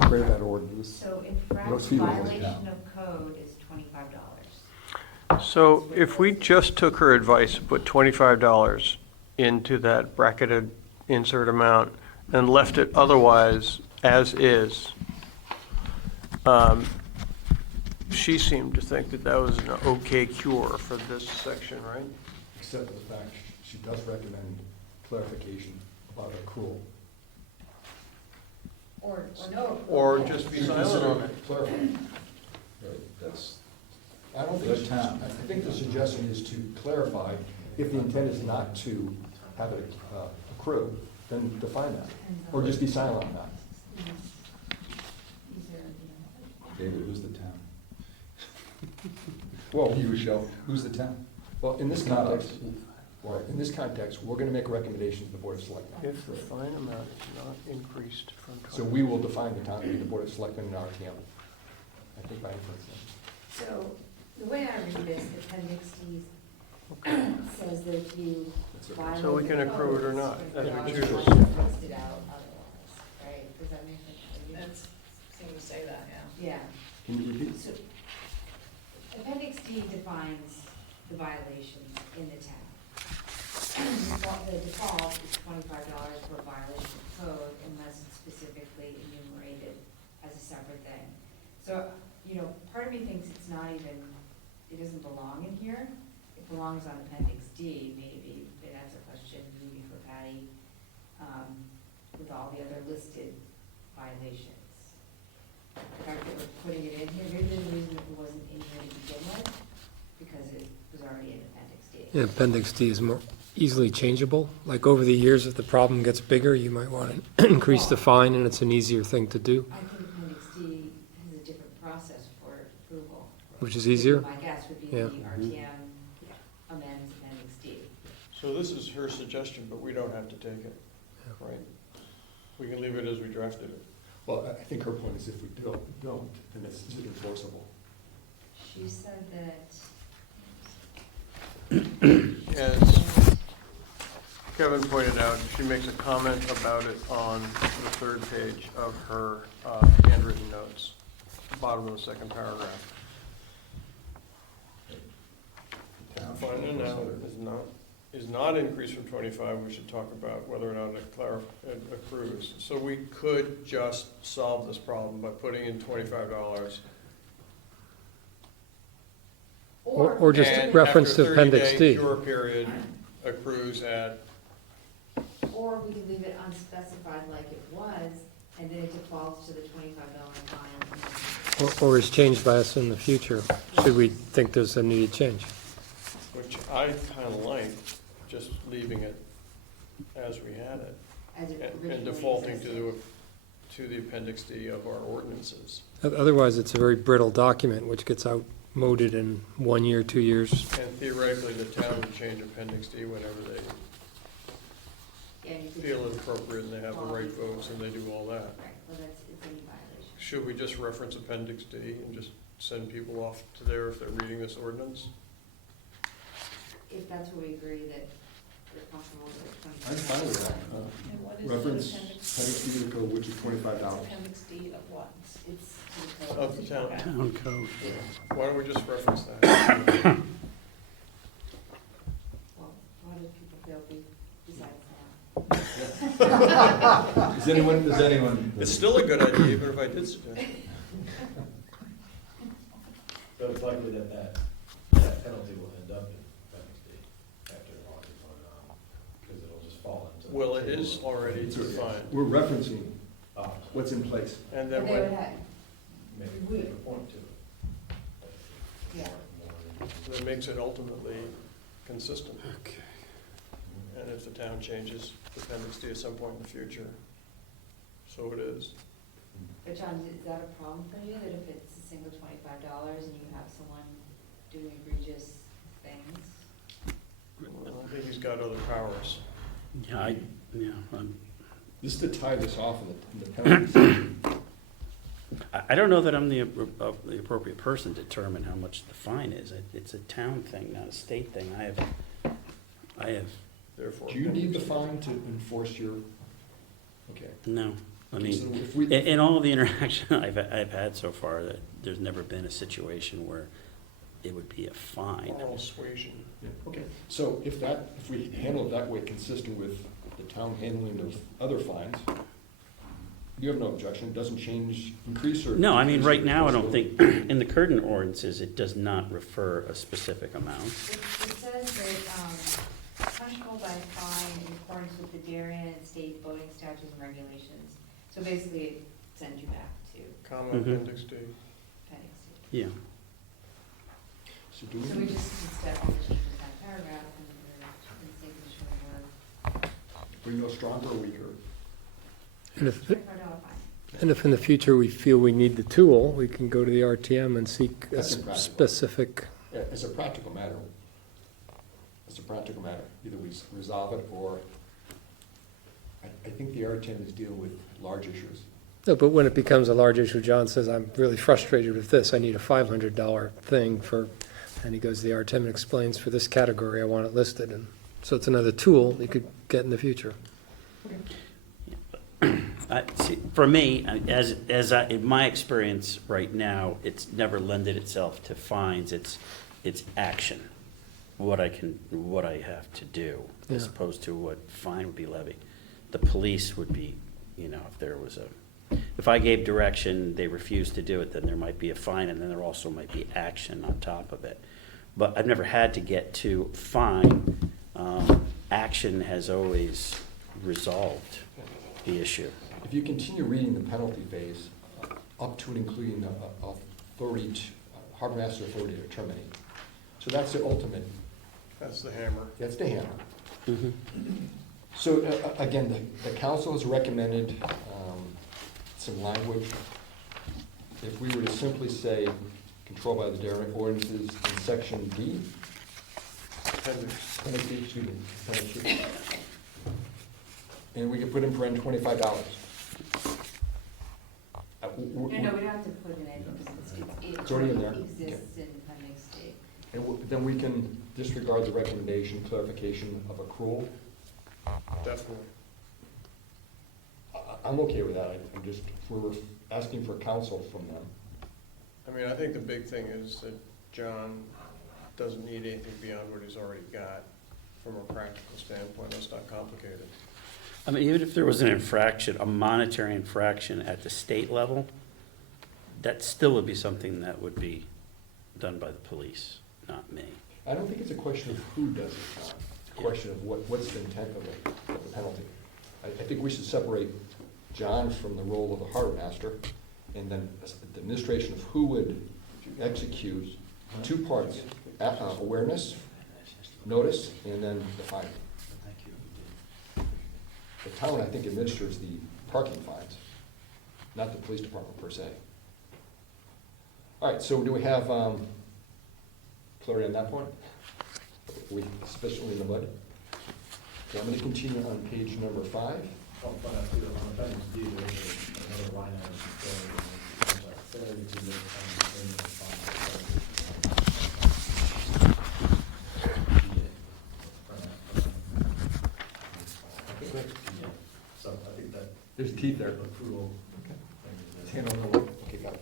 created that ordinance. So infraction, Most people would violation count. of code is $25. So if we just took her advice, put $25 into that bracketed insert amount and left it otherwise as is, she seemed to think that that was an okay cure for this section, right? Except for the fact she does recommend clarification about accrual. Or no. Or just be silent on it. Clarify. Right, that's, I don't The think, town. I think the suggestion is to clarify, if the intent is not to have it accrue, then define that, or just be silent on that. David, who's the town? Well, You, Michelle, who's the town? well, in this It's not context, us. well, in this context, we're gonna make a recommendation to the Board of Selectmen. If the fine amount is not increased from So we will define the town to be the Board of Selectmen and RTM. I think by inference. So the way I read this, Appendix D says that if you violate. So we can the accrue it or codes, not, as we $25 choose. Listed out otherwise, right? Does that make sense? That's, seems to say that, yeah. Yeah. Can you repeat? So Appendix D defines the violations in the town. The default is $25 for violation of code unless it's specifically enumerated as a separate thing. So, you know, part of me thinks it's not even, it doesn't belong in here. It belongs on Appendix D, maybe, and that's a question maybe for Patty, with all the other listed violations. The fact that we're putting it in here, maybe there's a reason it wasn't in here to begin with, because it was already in Appendix D. Yeah, Appendix D is more easily changeable. Like over the years, if the problem gets bigger, you might want to increase the fine, and it's an easier thing to do, I think Appendix D has a different process for approval. which is easier. My guess would be Yeah. the RTM amends Appendix D. So this is her suggestion, but we don't have to take it, right? We can leave it as we drafted it. Well, I think her point is if we don't, then it's enforceable. She said that, As Kevin pointed out, she makes a comment about it on the third page of her handwritten notes, bottom of the second paragraph. The town Fine should amount consider. is not increased from 25, we should talk about whether or not it accrues. So we could just solve this problem by putting in $25. Or just and reference after to a Appendix 30-day D. cure period accrues at, or we could leave it unspecified like it was, and then it defaults to the $25 fine. Or is changed by us in the future, should we think there's a needed change. which I kind of like, just leaving it as we had it. As it And originally defaulting existed. to the Appendix D of our ordinances. Otherwise, it's a very brittle document, which gets outmoded in 1 year, 2 years. And theoretically, the town would change Appendix D whenever they Yeah, you could- feel it appropriate and they have the right votes and they do all that. Right, well, that's, it's any violation. Should we just reference Appendix D and just send people off to there if they're reading this ordinance? If that's what we agree that we're comfortable with the I'm 25. fine with that. And what is Reference, the appendix? Appendix D to the code, which is $25. Appendix D of what? It's to the code. Of the town. Okay. Town code. Why don't we just reference that? Well, how do people feel besides Does anyone? It's still a good idea, even if I did suggest it. But it's likely that penalty will end up in Appendix D after the law is voted on, because it'll just fall into. the Well, it table is of- already defined. We're referencing Oh, what's in place. And that? then But they would when, have, maybe we have a point to it. Yeah. That makes it ultimately consistent. Okay. And if the town changes dependency at some point in the future, so it is. But John, is that a problem for you, that if it's a single $25 and you have someone doing egregious things? Well, I think he's got other powers. Yeah, This is to tie this off in the penalty section. I don't know that I'm the appropriate person to determine how much the fine is. It's a town thing, not a state thing. I have, Therefore. Do you need the fine to enforce your, okay. no. I Okay, so mean, if we- in all of the interaction I've had so far, that there's never been a situation where it would be a fine. Moral suasion. Yeah, okay, so if we handle it that way, consistent with the town handling of other fines, you have no objection, it doesn't change, increase or? No, I mean, decrease right the now, I don't enforceability? think, in the current ordinances, it does not refer a specific amount. It says that, punishable by fine in accordance with the Darien and state voting statutes and regulations. So basically, it sends you back to Comma Mhm. appendix D. appendix C. Yeah. So do So we we, just instead of change that paragraph and we're in the same position we were. we go stronger or weaker? And if, $25 fine. and if in the future we feel we need the tool, we can go to the RTM and seek a That's impractical. specific, Yeah, as a practical matter, either we resolve it or, I think the RTM is dealing with large issues. no, but when it becomes a large issue, John says, I'm really frustrated with this, I need a $500 thing for, and he goes to the RTM and explains, for this category, I want it listed, and so it's another tool you could get in the future. See, for me, in my experience right now, it's never lended itself to fines. It's action, what I have to do, as Yeah. opposed to what fine would be levied. The police would be, if I gave direction, they refused to do it, then there might be a fine, and then there also might be action on top of it. But I've never had to get to fine. Action has always resolved the issue. If you continue reading the penalty phase, up to and including the harbor master authority to terminate. So that's the ultimate, That's the hammer. that's the hammer. So again, the council has recommended some language. If we were to simply say, controlled by the Darien ordinances in section D, appendix D, excuse me, appendix D. And we could put in for $25. No, we don't have to put it in, because It's already in there. it exists in appendix D. And then we can disregard the recommendation, clarification of accrual. Definitely. I'm okay with that. I'm just, we're asking for counsel from them. I mean, I think the big thing is that John doesn't need anything beyond what he's already got from a practical standpoint. That's not complicated. I mean, even if there was an infraction, a monetary infraction at the state level, that still would be something that would be done by the police, not me. I don't think it's a question of who does it, John. It's a question of what's the intent of the penalty. I think we should separate John from the role of the harbor master, and then the administration of who would execute two parts, awareness, notice, and then the fine. The town, I think, administers the parking fines, not the police department per se. All right, so do we have clarity on that point? Are we sufficiently in the mud? Okay, I'm going to continue on page number 5. Oh, but on appendix D, there is another line item for, failure to make payment of fine. So I think that. There's teeth there. Accrual. It's hand on the look. Okay, got it.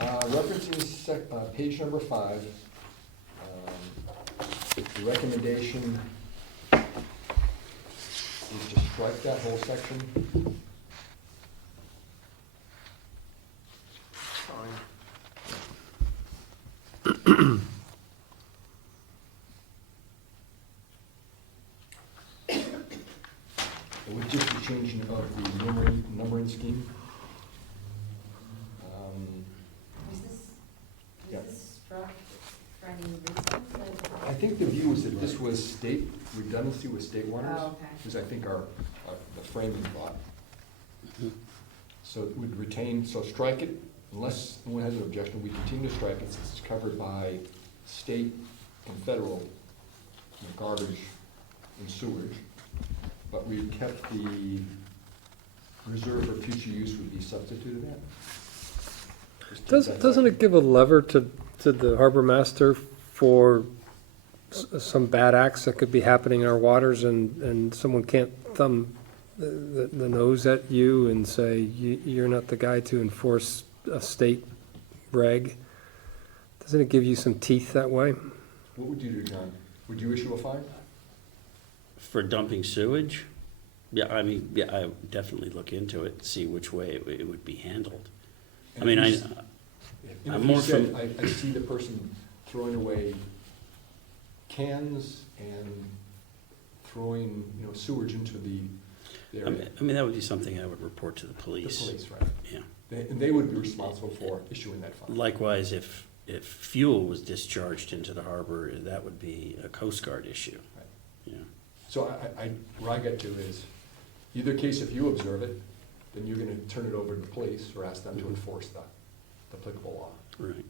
Referencing page number 5, the recommendation is to strike that whole section. Fine. It was just a changing of the numbering scheme. Was Yeah. this struck think the view was that this was state, redundancy with state waters. Oh, okay. Was I think the framing thought. So it would retain, so strike it, unless anyone has an objection, we continue to strike it since it's covered by state and federal garbage and sewage. But we kept the reserve for future use would be substituted that. Just take that Doesn't back. it give a lever to the harbor master for some bad acts that could be happening in our waters, and someone can't thumb the nose at you and say, you're not the guy to enforce a state reg? Doesn't it give you some teeth that way? What would you do, John? Would you issue a fine? For dumping sewage? Yeah, I mean, yeah, I would definitely look into it, see which way it would be handled. I And mean, if you I'm if more you said, from, I see the person throwing away cans and throwing, sewage into the area. I mean, that would be something I would report to the The police. police, right? Yeah. And they would be responsible for issuing that fine. Likewise, if fuel was discharged into the harbor, that would be a Coast Guard issue. Right. Yeah. So where I get to is, either case, if you observe it, then you're gonna turn it over to the police or ask them to enforce the applicable law. Right.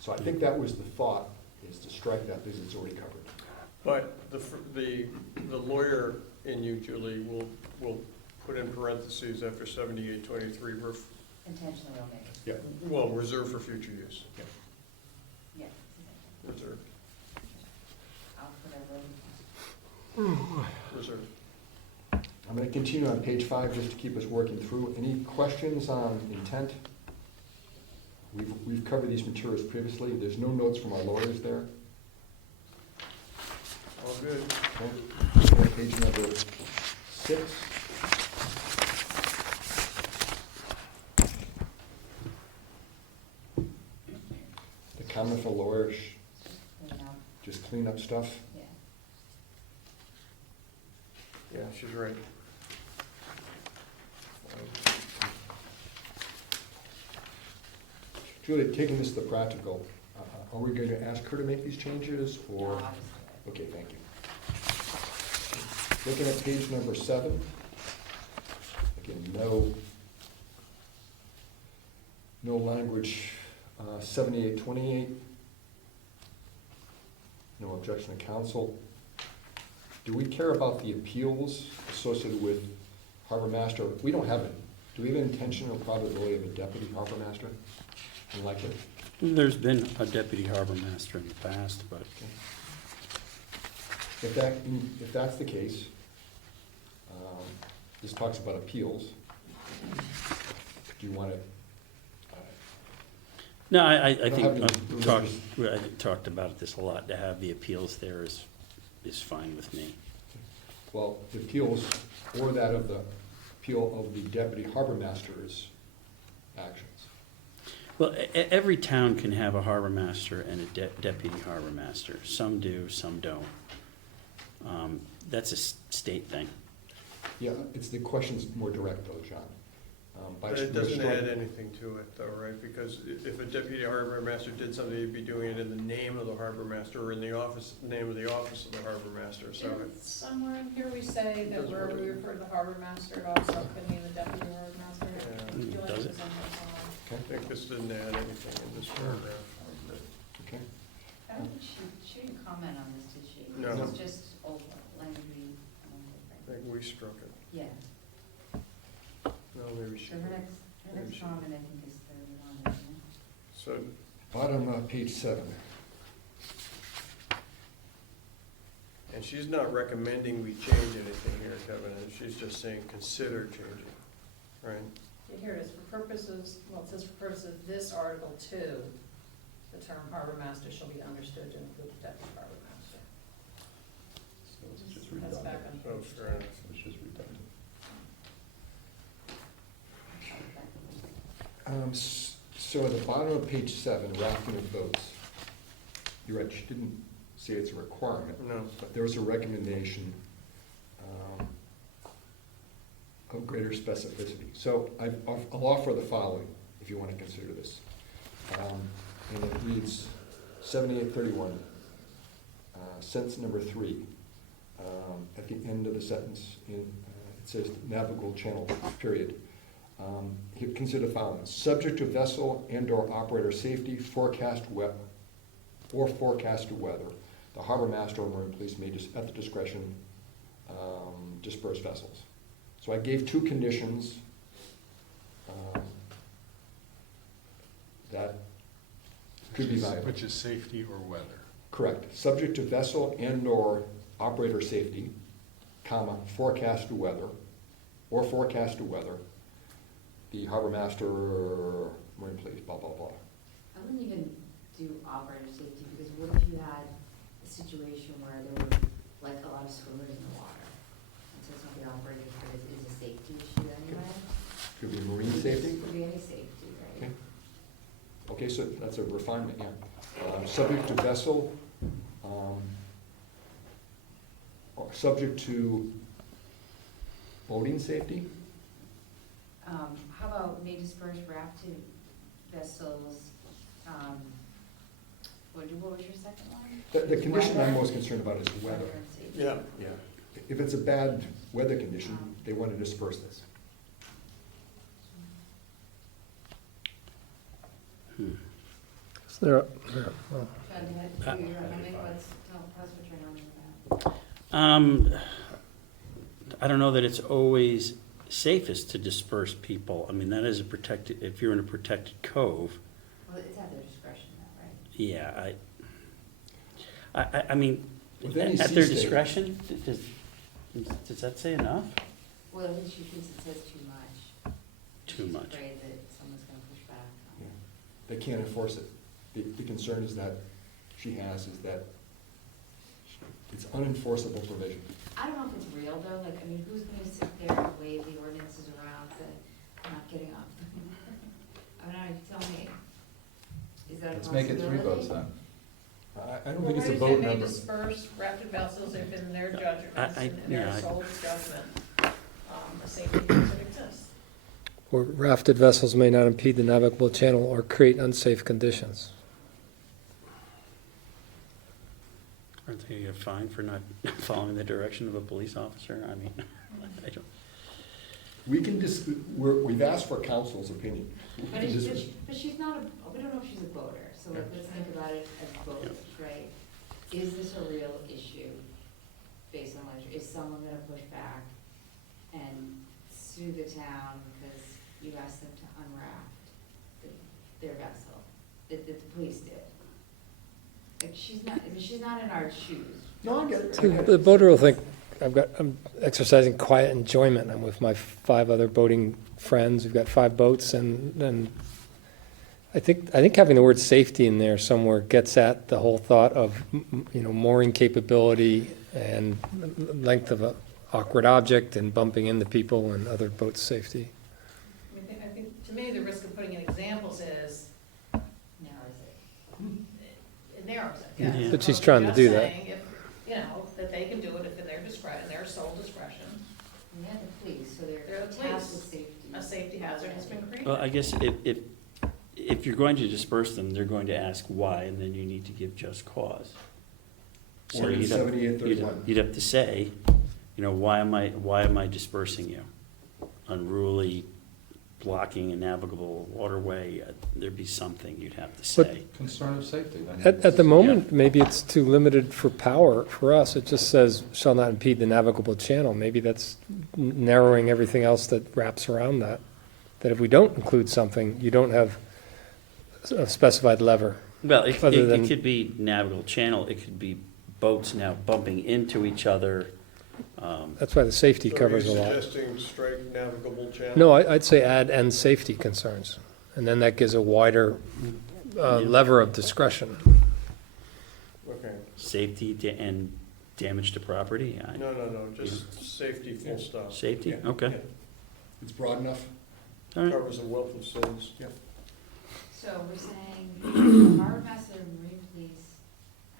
So I think that was the thought, is to strike that because it's already covered. But the lawyer in you, Julie, will put in parentheses after 7823, Intentionally omitted. Yeah. well, reserved for future use. Yeah. Reserved, I'll put everyone. reserved. I'm gonna continue on page 5 just to keep us working through. Any questions on intent? We've covered these materials previously. There's no notes from our lawyers there. All good. Okay. Page number 6. The comment for lawyers, Clean up. just clean up stuff. Yeah. Yeah, she's right. Julie, taking this to the practical, are we going to ask her to make these changes, or? No, I'll just do it. Okay, thank you. Looking at page number 7. Again, no language, 7828. No objection to council. Do we care about the appeals associated with harbor master? We don't have it. Do we have an intention or probability of a deputy harbor master? Unlikely. There's been a deputy harbor master in the past, but If that's the case, this talks about appeals. Do you want to? no, I don't think have any I've talked about this a lot. To have the appeals there is fine with me. Well, the appeals or that of the appeal of the deputy harbor master's actions. Well, every town can have a harbor master and a deputy harbor master. Some do, some don't. That's a state thing. Yeah, the question's more direct though, John. But it doesn't add anything to it though, right? Because if a deputy harbor master did something, he'd be doing it in the name of the harbor master or in the name of the office of the harbor master, so. Didn't somewhere in here we say that wherever we refer to the harbor master, it also could mean the deputy harbor master? Yeah. I feel like Does it's it? on I think this didn't add anything in this paragraph. Okay. I don't think she didn't comment on this, did she? No. It was just old language. I think we struck it. Yeah, No, maybe she so her did. next Maybe she- comment, I think, is 31, isn't it? So, Bottom page 7. and she's not recommending we change anything here, Kevin, and she's just saying consider changing, right? Yeah, here it is, for purposes, well, it says for purposes of this Article 2, the term harbor master shall be understood to include the deputy harbor master. So it's just That's back redundant. on Oh, page fair 2. enough. So it's just redundant. So at the bottom of page 7, rafting of boats. You're right, she didn't say it's a requirement, No. but there's a recommendation of greater specificity. So I'll offer the following, if you want to consider this. And it reads 7831. sentence number 3, at the end of the sentence, it says navigable channel, period. Consider the following: subject to vessel and/or operator safety, forecasted weather, the harbor master or marine police may, at the discretion, disperse vessels. So I gave 2 conditions that could be viable. Which is safety or weather. Correct. Subject to vessel and/or operator safety, comma, forecasted weather, the harbor master or marine police, blah, blah, blah. I wouldn't even do operator safety, because what if you had a situation where there were like a lot of swimmers in the water? And so some of the operators, but it is a safety issue anyway. Could be marine safety. Could be any safety, right? Okay. Okay, so that's a refinement, yeah. Subject to vessel, or subject to boating safety? How about may disperse rafted vessels, what was your second one? The condition I'm Weather. most concerned about is weather. And safety. Yeah. Yeah. If it's a bad weather condition, they want to disperse this. Is there, well, John, do you have, do you remember tell us what you're knowing about? I don't know that it's always safest to disperse people. I mean, that is a protected, if you're in a protected cove, Well, it's at their discretion though, right? yeah, I mean, With any at their sea state- discretion, does that say enough? Well, at least she thinks it says too much. Too She's much. afraid that someone's gonna push back on Yeah. it. They can't enforce it. The concern is that she has is that it's unenforceable provision. I don't know if it's real though, like, I mean, who's gonna sit there and wave the ordinances around that not getting off? I don't know, you tell me. Is that a Let's possibility? make it 3 votes then. I don't think it's a vote They may number. disperse rafted vessels if in their judgments, in yeah, their I- sole judgment, a safety concern exists. or rafted vessels may not impede the navigable channel or create unsafe conditions. Aren't they fined for not following the direction of a police officer? I mean, I don't. We can we've asked for council's opinion. But We can it's, dis- but she's not we don't know if she's a voter, so like, let's think about it as voters, right? Is this a real issue based on legislation? Is someone gonna push back and sue the town because you asked them to unraft their vessel, that the police did? Like, she's not in our shoes. No, I get it. See, the boater will think, I'm exercising quiet enjoyment. I'm with my 5 other boating friends. We've got 5 boats, and I think having the word safety in there somewhere gets at the whole thought of, mooring capability and length of an awkward object and bumping into people and other boat safety. I think, to me, the risk of putting in examples is, Narrows it. it narrows it, yes. Yeah. But she's trying to do that. Just saying if, that they can do it if in their discretion, their sole discretion, And they have the police, so They're they're the tasked police. with safety. a safety hazard has been created. Well, I guess if you're going to disperse them, they're going to ask why, and then you need to give just cause. So Ordinance you'd have- 7831. You'd have to say, why am I dispersing you? Unruly, blocking a navigable waterway, there'd be something you'd have to say. Concern of safety. then. At the moment, maybe it's too limited for power for us. It just says, shall not impede the navigable channel. Maybe that's narrowing everything else that wraps around that. That if we don't include something, you don't have a specified lever. Well, it Other than- could be navigable channel, it could be boats now bumping into each other. That's why the safety covers a lot. So are you suggesting straight navigable channel? No, I'd say add and safety concerns. And then that gives a wider lever of discretion. Okay, Safety and damage to property, no, just safety, full stop. safety, Yeah. okay. It's broad enough. All right. Covers a wealth of sins. So we're saying harbor master and marine police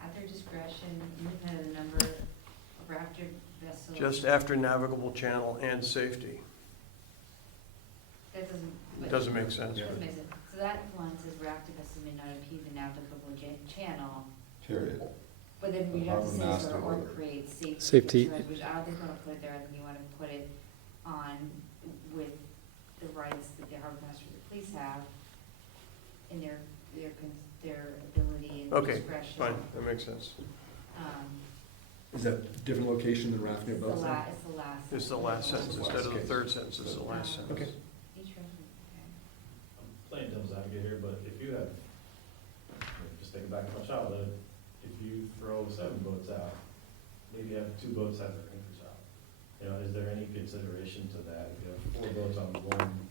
at their discretion, independent of the number of rafted vessels. Just after navigable channel and safety. That doesn't. Doesn't make sense. Doesn't make sense. So that one says rafted vessels may not impede the navigable channel, Period. But then we The have to harbor say master sort of or will- create safety. Safety. concerns, which I don't think you wanna put it there, I think you wanna put it on with the rights that the harbor master, the police have in their ability and Okay, discretion. fine, that makes sense. Is that a different location than rafting It's or the boats? la, it's the last. It's the last sentence, instead of the Okay. third sentence, it's the last sentence. Okay. Each resident, okay. I'm playing devil's advocate here, but if you have, just thinking back to my childhood, if you throw 7 boats out, maybe you have 2 boats have their anchors out. You know, is there any consideration to that? If you have 4 boats on one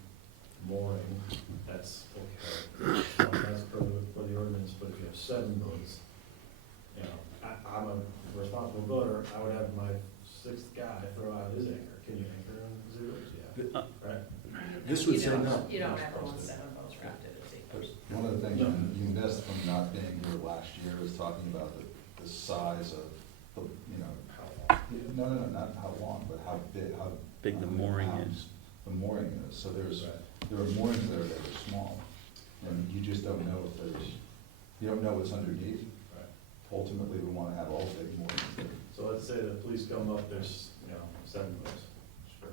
mooring, that's okay. That's per the ordinance, but if you have 7 boats, you know, I'm a responsible boater, I would have my 6th guy throw out his anchor. Can you anchor on zeros? Yeah, right? This would You say don't- no. You don't ever want 7 boats rafted at sea. One of the things No. you missed from not being here last year is talking about the size of, the you know, no, not how long, but how big, how. Big the how many mooring pounds is. The mooring is, so there Right. are moorings there that are small, and you just don't know if you don't know what's underneath. Right. Ultimately, we wanna have all big moorings there. So let's say the police come up, there's, 7 boats, just for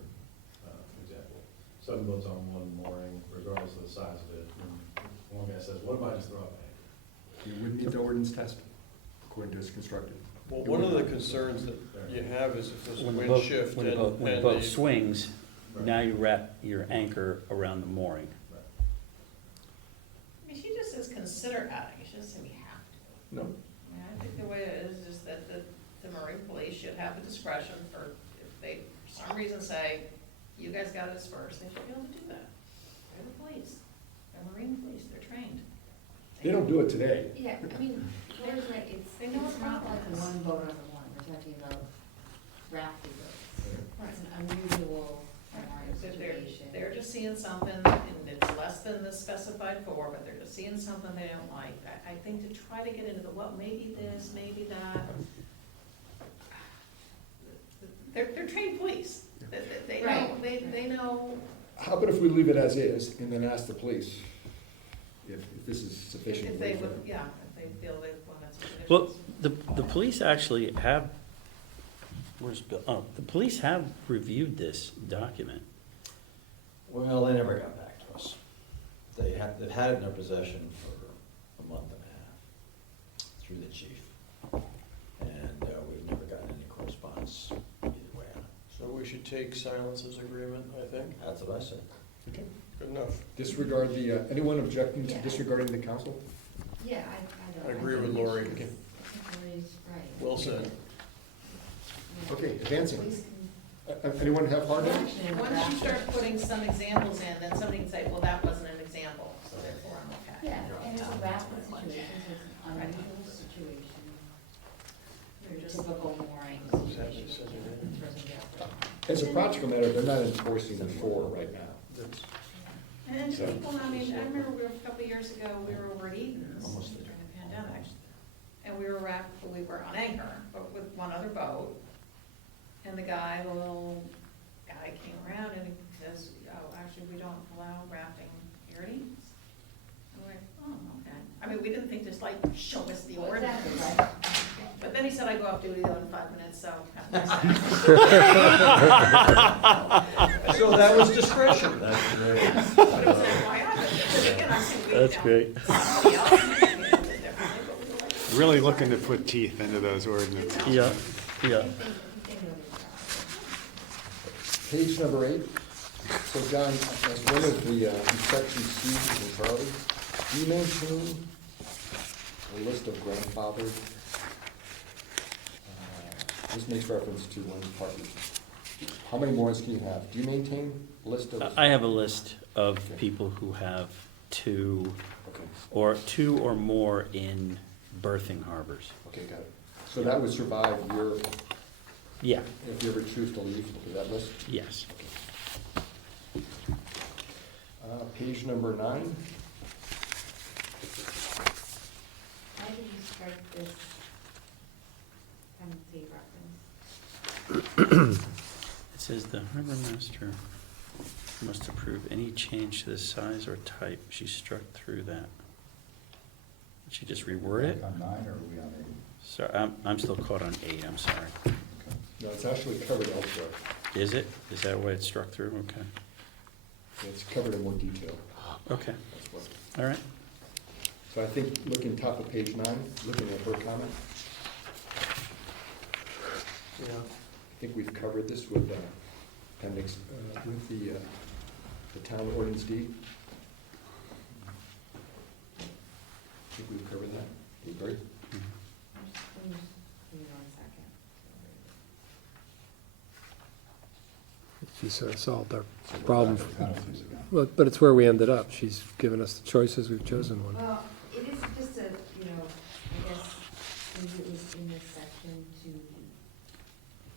example. 7 boats on one mooring, regardless of the size of it. And one guy says, what if I just throw out my anchor? You wouldn't meet the ordinance test, according to it's constructed. Well, one of the concerns that you have is if there's a When the wind boat, shift when and. the boat, when the and boat the- swings, Right. now you wrap your anchor around the mooring. Right. I mean, she just says consider adding, she doesn't say we have to. No. I mean, I think the way it is that the marine police should have the discretion for, if they, for some reason say, you guys gotta disperse, they should be able to do that. They're the police, they're marine police, they're trained. They don't do it today. Yeah, I mean, there's like, They know it's what not like problem is. one boat on the one, we're talking about rafting boats. It's an unusual mooring That situation. they're just seeing something, and it's less than the specified for, but they're just seeing something they don't like. I think to try to get into the, well, maybe this, maybe that. They're trained police. They know, Right. they know, How about if we leave it as is and then ask the police if this is sufficient? if they for would, them? yeah, if they feel they want some conditions. Well, the police actually have, where's Bill? Oh, the police have reviewed this document. Well, they never got back to us. They've had it in their possession for a month and a half through the chief. And we've never gotten any correspondence either way on it. So we should take silence as agreement, I think. That's what I said. Okay. Good enough. Disregard the, anyone objecting to Yeah. disregarding the council? Yeah, I don't. I agree think with we Lori. should- Okay. I think Lori's right. Well said. Yeah. Okay, advancing. Police Anyone have hard can- on? Action in Once you rafting. start putting some examples in, then somebody can say, well, that wasn't an example, so therefore I'm okay. Yeah, and it's a rafting situation, so it's an unusual situation. They're just- Typical mooring Is that what it situation. says in there? Person gets- As a practical matter, they're not enforcing the 4 right now. And So- people, I mean, I remember a couple of years ago, we were over at Eden's Almost during there. the pandemic. And we were on anchor, but with one other boat. And the little guy came around and he says, oh, actually, we don't allow rafting here at Eden's. And we're like, oh, okay. I mean, we didn't think just like, show us the Well, exactly, ordinance. right. But then he said I go off duty though in 5 minutes, so. So that was discretion. That's But it was FYI, but again, I'm saying we That's don't- great. somebody else may handle it differently, but we were like, Really looking to put teeth into those ordinances. Yeah, yeah. Page number 8. So John, as one of the section C in Charlie, do you maintain a list of grandfathered? This makes reference to one party. How many moorings can you have? Do you maintain a list of? I have a list of Okay. people who have 2 Okay, or more in berthing harbors. okay, got it. So that would survive your, Yeah, if you ever choose to leave, that list? yes. Page number 9. Why did you start this penalty reference? It says the harbor master must approve any change to the size or type. She struck through that. Did she just reword it? On 9, or are we on So I'm still caught on 8, I'm sorry. No, it's actually covered elsewhere. Is it? Is that why it's struck through? Okay. It's covered in more detail. Okay, That's what. all right. So I think looking top of page 9, looking at her comment, Yeah. I think we've covered this with appendix, with the town ordinance D. I think we've covered that. You agree? Mhm. Give me 1 second. She solved our problem, Penalties again. but it's where we ended up. She's given us the choices, we've chosen one. Well, it is just a, I guess, maybe it was in this section to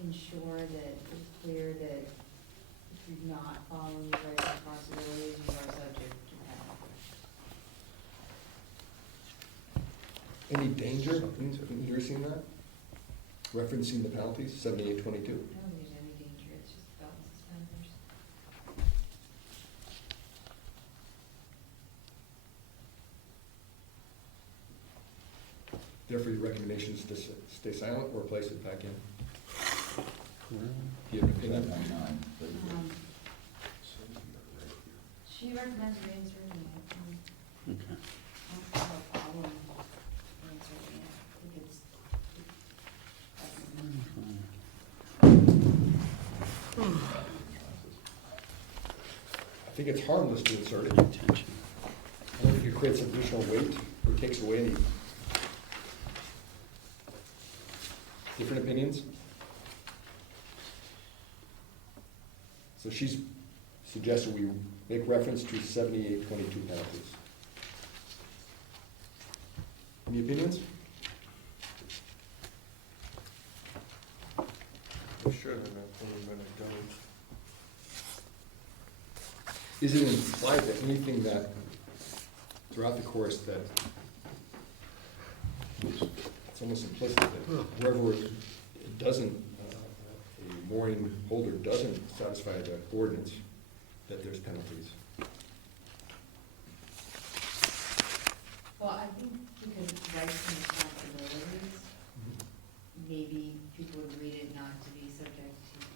ensure that it's clear that if you're not following your rights and responsibilities, you are subject to penalty. Any danger in addressing that? Referencing the penalties, 7822? I don't think there's any danger, it's just belt and suspenders. Therefore, your recommendation is to stay silent or place it back in? Do you have an opinion? 799, but Um, She recommends reinserting it. Okay. I don't have a problem reinserting it. I think it's. I think it's harmless to insert it. Attention. I don't think it creates additional weight or takes away any. Different opinions? So she's suggested we make reference to 7822 penalties. Any opinions? We should have that, but I don't. Is it implied that anything that, throughout the course, that it's almost implicit that wherever it doesn't, a mooring holder doesn't satisfy the ordinance, that there's penalties? Well, I think because rights and responsibilities, maybe people would read it not to be subject to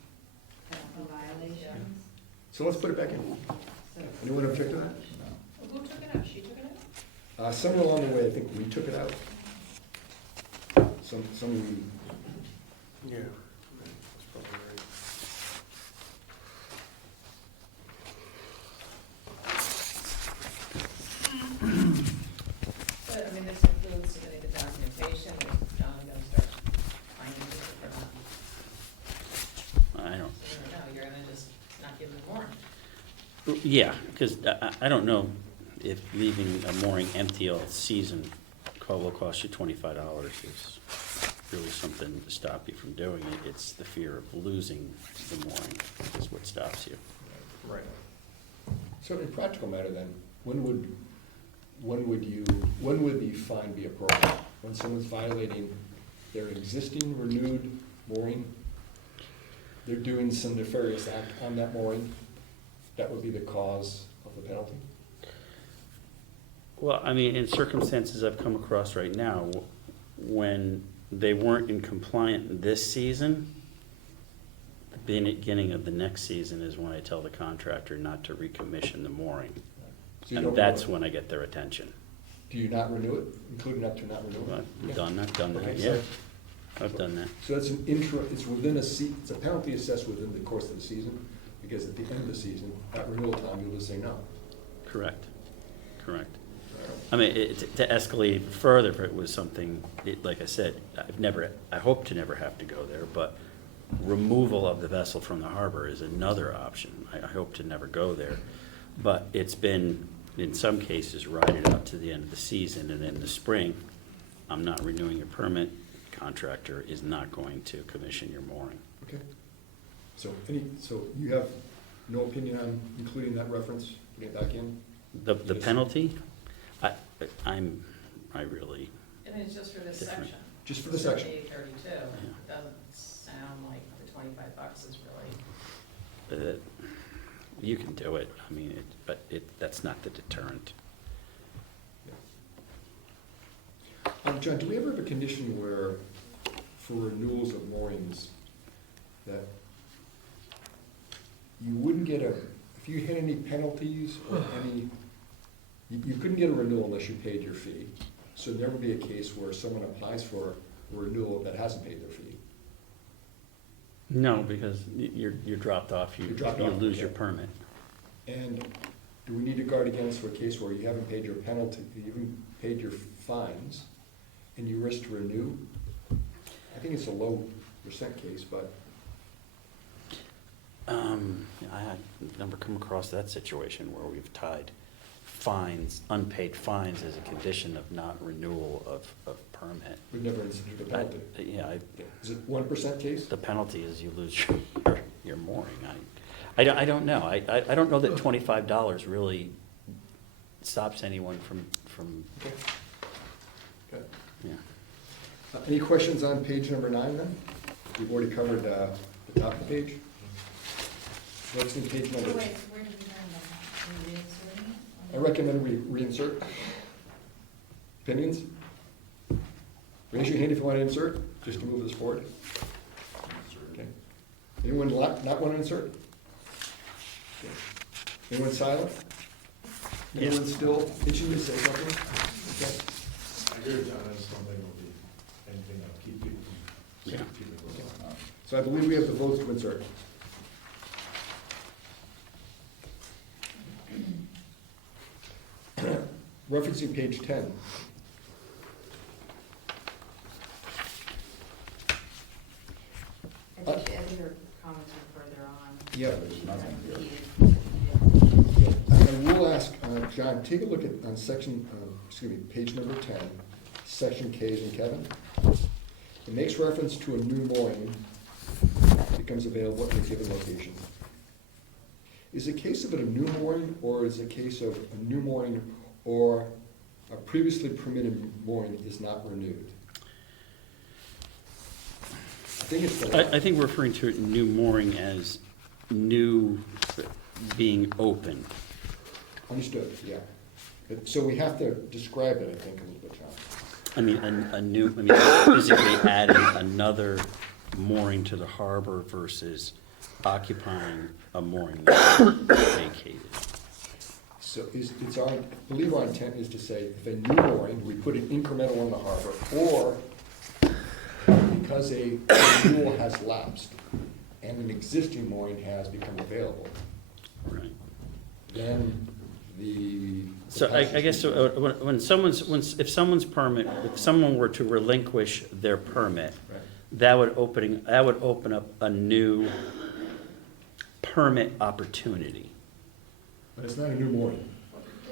penalty violations. So let's put it back in. So, Anyone object to that? Well, who took it out? She took it out? Somewhere along the way, I think we took it out. Some Yeah, that's probably right. But, I mean, this includes submitting the documentation, is John gonna start finding it or not? I don't, No, you're gonna just not give them more. yeah, because I don't know if leaving a mooring empty all season will cost you $25 is really something to stop you from doing it. It's the fear of losing the mooring is what stops you. Right. So in practical matter then, when would the fine be appropriate? When someone's violating their existing renewed mooring, they're doing some nefarious act on that mooring, that would be the cause of the penalty? Well, I mean, in circumstances I've come across right now, when they weren't in compliant this season, the beginning of the next season is when I tell the contractor not to recommission the mooring. So you And don't that's renew it. when I get their attention. Do you not renew it, including up to not renew it? I've done that, Okay, yeah, so- I've done that. So it's it's within it's a penalty assessed within the course of the season, because at the end of the season, at renewal time, you'll just say no. Correct, correct. I mean, to escalate further, if it was something, like I said, I hope to never have to go there, but removal of the vessel from the harbor is another option. I hope to never go there. But it's been, in some cases, ride it out to the end of the season, and in the spring, I'm not renewing your permit, contractor is not going to commission your mooring. Okay. So you have no opinion on including that reference, putting it back in? The penalty, I really, And it's just for this Different. section. Just for the section? 832, it doesn't sound like the $25 is really. you can do it, I mean, that's not the deterrent. John, do we ever have a condition where, for renewals of moorings, that you wouldn't get if you had any penalties or you couldn't get a renewal unless you paid your fee. So there would be a case where someone applies for a renewal that hasn't paid their fee. No, because you're dropped off, you You're dropped off, lose your okay. permit. And do we need to guard against a case where you haven't paid your penalty, you haven't paid your fines, and you risk to renew? I think it's a low percent case, but I had never come across that situation where we've tied fines, unpaid fines as a condition of not renewal of permit. we've never instituted a penalty. Yeah, Is it 1% case? the penalty is you lose your mooring. I don't know. I don't know that $25 really stops anyone from, Okay. Good. yeah. Any questions on page number 9 then? We've already covered the top of the page. What's in page So number? wait, where did you find that? Were you reinserting it? I recommend we reinsert. Opinions? Raise your hand if you want to insert, just to move this forward. Okay. Anyone not want to insert? Okay. Anyone silent? Yes. Anyone still itching to say something? Okay. I agree with John, I just don't think it'll be anything that'll keep people from Yeah. keeping it going. So I believe we have the votes to insert. Referencing page 10. I think your comments were further on. Yeah. There's nothing here. I will ask, John, take a look at, on section, page number 10, section K's and Kevin. It makes reference to a new mooring becomes available at a given location. Is it a case of a new mooring, or is it a case of a new mooring or a previously permitted mooring is not renewed? I think it's the I think we're referring to new mooring as new being open. Understood, yeah. So we have to describe it, I think, a little bit, John. I mean, physically adding another mooring to the harbor versus occupying a mooring that's vacated. So it's our, I believe our intent is to say, if a new mooring, we put an incremental on the harbor, or because a renewal has lapsed and an existing mooring has become available, Right. then the. So I guess when if someone were to relinquish their permit, Right. that would open up a new permit opportunity. But it's not a new mooring.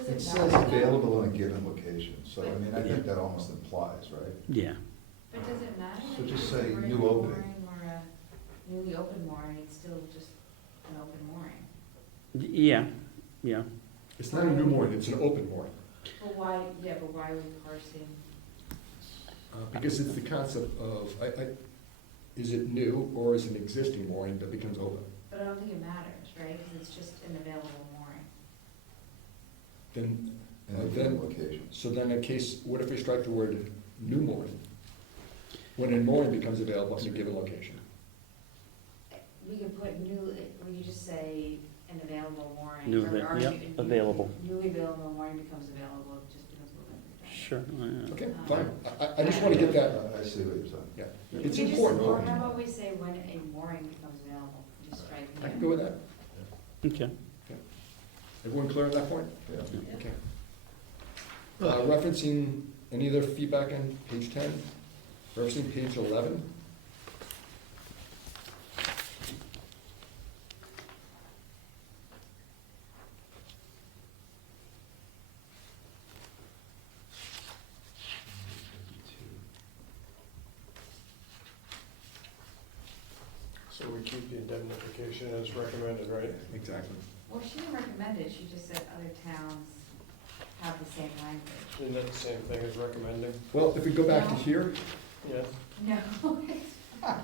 Does It matter? says available in a given location, so I mean, I think that almost implies, right? Yeah. But does it matter? So if just it's say a brand new new opening. mooring or a newly open mooring, it's still just an open mooring. Yeah. It's not a new mooring, it's an open mooring. But why are we parsing? Because it's the concept of, is it new or is it an existing mooring that becomes open? But I don't think it matters, right? Because it's just an available mooring. Then, In a then, given location. so then a case, what if we strike the word new mooring? When a mooring becomes available in a given location. We could put we could just say an available mooring. New or available. Newly available mooring becomes available, it just becomes open. Sure. Okay, fine. I just want to get that, I see what you're saying. yeah. We It's could just- important. Or how about we say when a mooring becomes available, just strike I new. can go with that. Okay. Everyone clear on that point? Yeah. Okay. Referencing any other feedback on page 10? Referencing page 11? So we keep the indemnification as recommended, right? Exactly. Well, she didn't recommend it, she just said other towns have the same language. Isn't that the same thing as recommending? Well, if we go back to No. here, Yeah. No, it's not.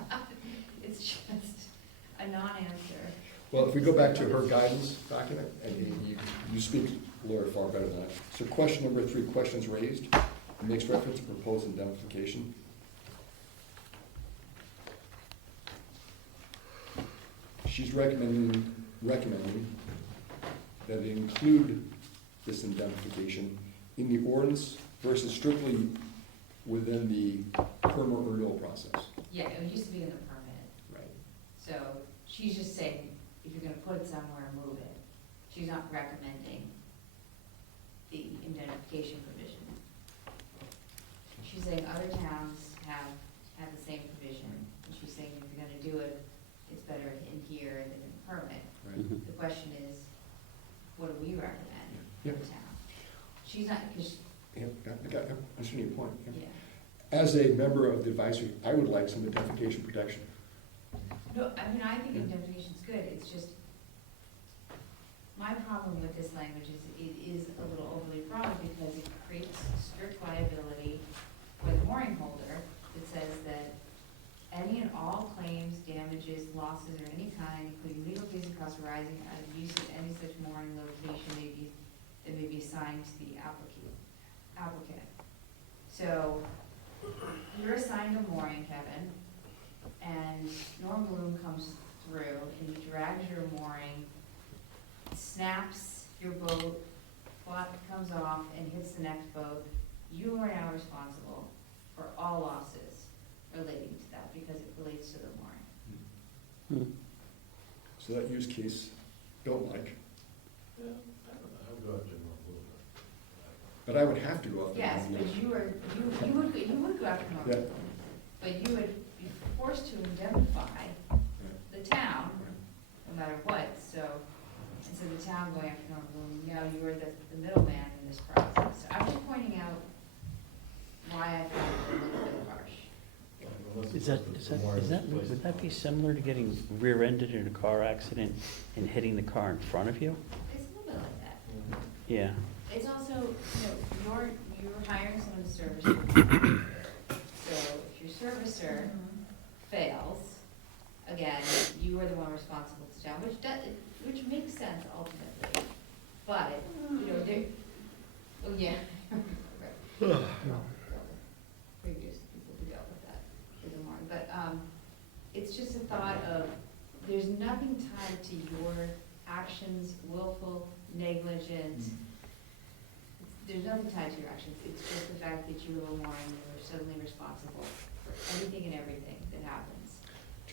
It's just a non-answer. well, if we go back to her guidance document, and you speak, Laura, far better than that. So question number 3, questions raised. It makes reference to proposed indemnification. She's recommending that it include this indemnification in the ordinance versus strictly within the permit renewal process. Yeah, it used to be in the permit. Right. So she's just saying, if you're gonna put it somewhere, move it. She's not recommending the indemnification provision. She's saying other towns have the same provision, and she's saying if you're gonna do it, it's better in here than in the permit. Right. Mhm. The question is, what do we recommend for Yep. the town? She's not, because, Yeah, I understand your point. Yeah. yeah. As a member of the advisory, I would like some indemnification protection. No, I mean, I think indemnification's good, it's just, my problem with this language is it is a little overly broad because it creates strict liability for the mooring holder that says that any and all claims, damages, losses of any kind, including legal fees and costs arising out of use of any such mooring location that may be assigned to the applicant. So, you're assigned a mooring, Kevin, and Norm Bloom comes through and he drags your mooring, snaps your boat, flap comes off and hits the next boat. You are now responsible for all losses relating to that because it relates to the mooring. So that use case, don't like, Yeah, I don't know, I would go after Norm Bloom. but I would have to go off the. Yes, but you would go after Norm Yeah. Bloom, but you would be forced to indemnify the town, no matter what, so, instead of the town going after Norm Bloom, you know, you were the middleman in this process. So I'm just pointing out why I found it a little bit harsh. Would that be similar to getting rear-ended in a car accident and hitting the car in front of you? It's a little bit like that. Yeah. It's also, you know, you're hiring someone to service your town. So if your servicer fails, again, you are the one responsible to town, which makes sense ultimately. But, you know, there, well, yeah. Right. Previous people who dealt with that, with the mooring. But, it's just a thought of, there's nothing tied to your actions, willful, negligent. There's nothing tied to your actions, it's just the fact that you were mooring, you were suddenly responsible for anything and everything that happens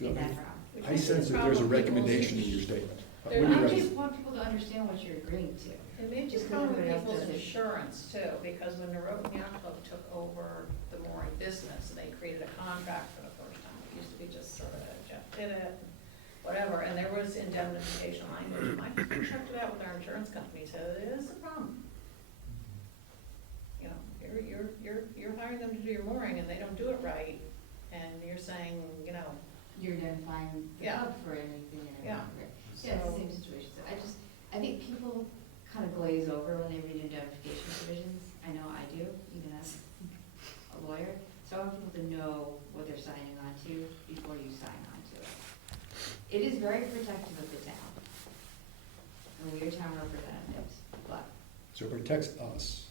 in that route. I sense that there's a recommendation in your statement. What do you I recommend? just want people to understand what you're agreeing to. It may Just just come with everybody else people's does it. insurance too, because when the Road and Yacht Club took over the mooring business, they created a contract for the first time. It used to be just sort of Jeff did it, whatever, and there was indemnification language. My people checked it out with our insurance company, said it is a problem. You know, you're hiring them to do your mooring and they don't do it right, and you're saying, you know, You're identifying the Yeah. club for anything and Yeah. everything. Yeah, it's the same situation. So I think people kind of glaze over when they read indemnification provisions. I know I do, even as a lawyer. So I want people to know what they're signing on to before you sign on to it. It is very protective of the town. And we are town representatives, but So it protects us,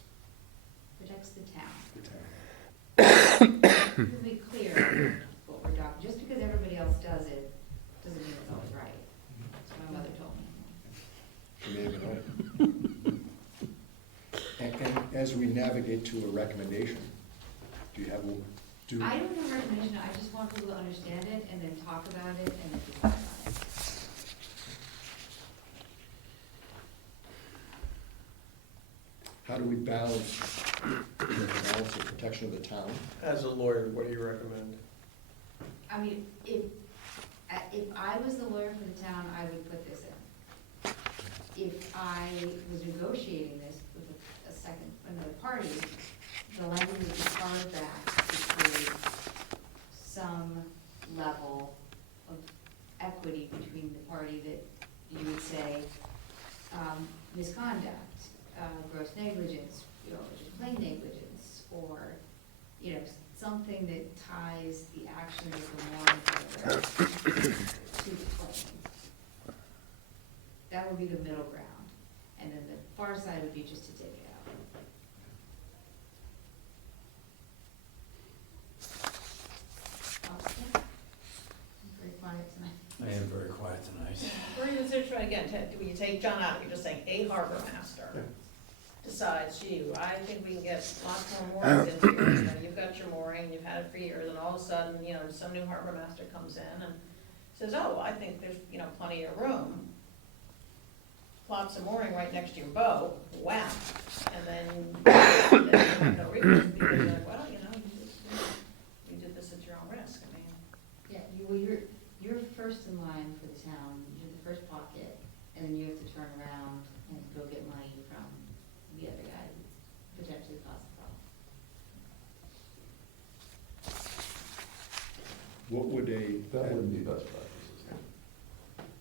protects the town. the town. To be clear what we're doing, just because everybody else does it, doesn't mean it's always right. That's what my mother told me. You may have known. And as we navigate to a recommendation, do you have, do, I don't have a recommendation, I just want people to understand it and then talk about it and then decide on it. how do we balance the protection of the town? As a lawyer, what do you recommend? I mean, if I was the lawyer for the town, I would put this in. If I was negotiating this with another party, the language would be carved back to create some level of equity between the party that you would say, misconduct, gross negligence, you know, just plain negligence, or, you know, something that ties the actions of the mooring holder to the claim. That would be the middle ground, and then the far side would be just to take it out. take John out, you're just saying a harbor master decides, gee, I think we can get lots more moorings into here. You know, you've got your mooring, you've had it for years, and all of a sudden, you know, some new harbor master comes in and says, oh, I think there's, you know, plenty of room. Plops a mooring right next to your boat, whap, and then you're not gonna read it, because you're like, well, you know, you did this at your own risk, I mean. Yeah, you're first in line for the town, you're the first pocket, and then you have to turn around and go get money from the other guy who potentially caused the problem. What would That wouldn't be best practices.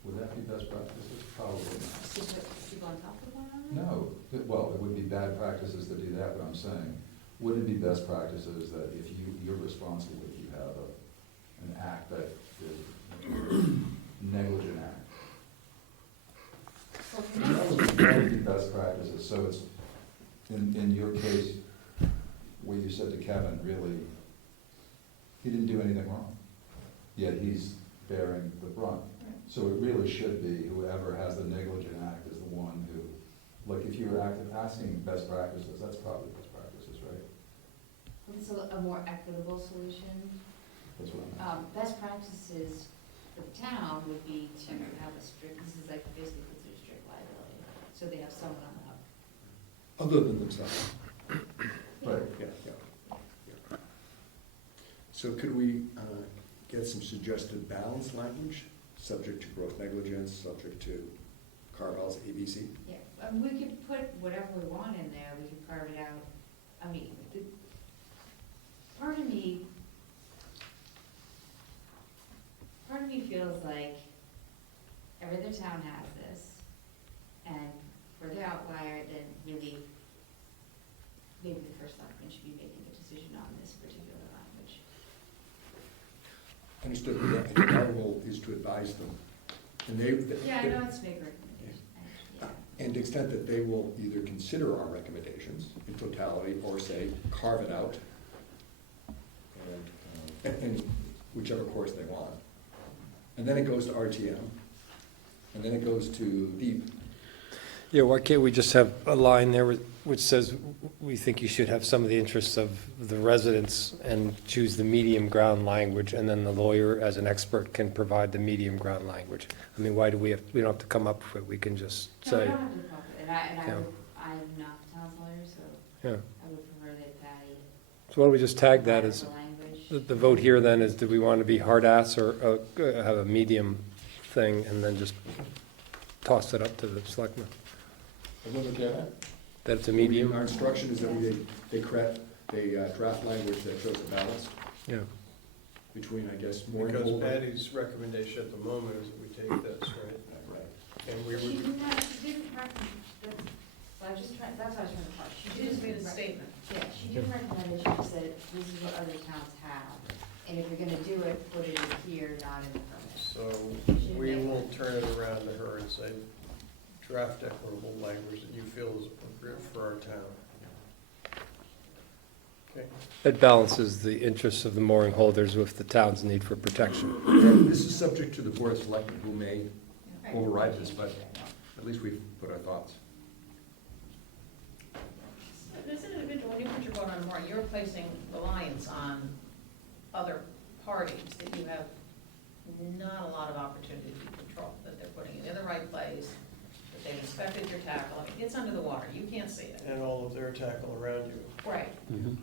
Would that be best practices? Probably not. Keep on top of one another? No, well, it would be bad practices to do that, but I'm saying, wouldn't it be best practices that if you're responsible if you have an act that is negligent act? Well, for That would be best practices, so it's, in your case, where you said to Kevin, really, he didn't do anything wrong, yet he's bearing the brunt. So it really should be whoever has the negligent act is the one who, like, if you're asking best practices, that's probably best practices, right? It's a more equitable solution. That's what I'm asking. Best practices for the town would be to have a strict, this is like basically considered strict liability, so they have someone on the hook. Other than themselves. Right. Yeah. So could we get some suggested balance language, subject to gross negligence, subject to carve-outs, ABC? Yeah, we could put whatever we want in there, we could carve it out. I mean, part of me feels like every other town has this, and for the outlier, then really, maybe the first selectman should be making a decision on this particular language. Understood, but I think our role is to advise them. And they. Yeah, I know it's a big recommendation, actually, yeah. And to the extent that they will either consider our recommendations in totality or say, carve it out, and whichever course they want. And then it goes to RTM, and then it goes to DEEP. Yeah, why can't we just have a line there which says, we think you should have some of the interests of the residents and choose the medium ground language, and then the lawyer as an expert can provide the medium ground language? I mean, why do we don't have to come up with it, we can just No, say, we don't have to talk, and Yeah. I'm not the town's lawyer, so yeah. I would prefer that Patty. So why don't we just tag that provides as, the language. the vote here then is, do we want to be hard ass or have a medium thing, and then just toss it up to the selectmen? Everyone okay with that? That it's a medium? Our instruction is that they draft language that shows a balance Yeah. between, I guess, more. Because Patty's recommendation at the moment is that we take this, right? Right. And we She would, didn't have, she didn't recommend, that's what I was trying to parse. She just made a statement. Yeah, she didn't recommend it, she said, this is what other towns have, and if you're gonna do it, put it in here, not in the permit. so we will turn it around to her and say, draft equitable language that you feel is appropriate for our town. Okay, It balances the interests of the mooring holders with the town's need for protection. This is subject to the board of selectmen who may override this, but at least we've put our thoughts. As an individual, when you put your vote on a mooring, you're placing reliance on other parties that you have not a lot of opportunity to control, that they're putting it in the right place, that they inspected your tackle. I mean, it's under the water, you can't see it. and all of their tackle around you. Right. And,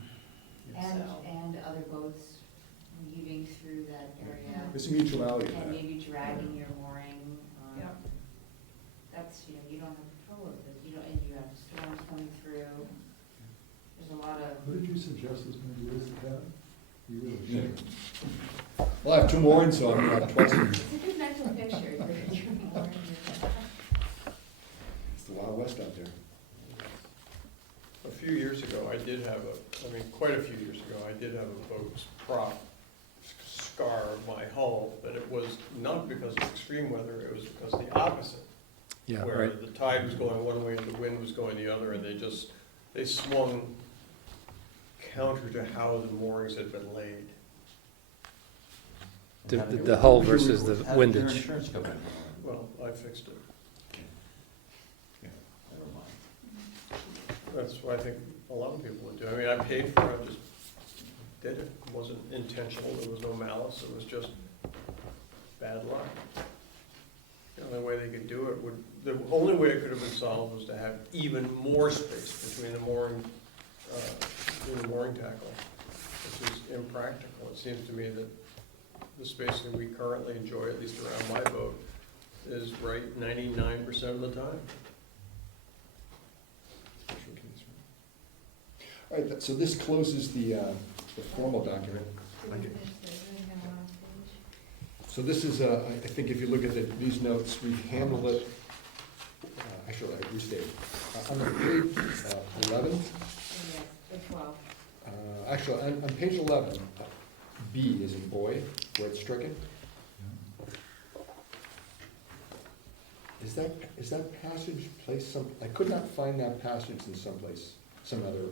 So- and other boats weaving through that area, There's a mutuality to and that. maybe dragging your mooring, Yeah. that's, you don't have control of it, and you have storms coming through. There's a lot of, Who did you suggest was going to do this, Kevin? You really should. Well, I have two more, and so I'm gonna have twice. it's a good mental picture, your mooring. It's the Wild West out there. A few years ago, quite a few years ago, I did have a boat prop scar my hull, but it was not because of extreme weather, it was because of the opposite. Yeah, Where right. the tide was going one way and the wind was going the other, and they swung counter to how the moorings had been laid. The hull versus the How did your windage. insurance company? Well, I fixed it. That's what I think a lot of people would do. I mean, I paid for it, I just did it. It wasn't intentional, there was no malice, it was just bad luck. The only way they could do it would, the only way it could have been solved was to have even more space between the mooring tackle, which is impractical. It seems to me that the spacing we currently enjoy, at least around my boat, is right 99% of the time. All right, so this closes the formal document. Okay. So this is, I think if you look at these notes, we've handled it, actually, I restate. On page 11, Yes, the 12. actually, on page 11, B is in boy, where it's stricken. Is that passage placed I could not find that passage in someplace, some other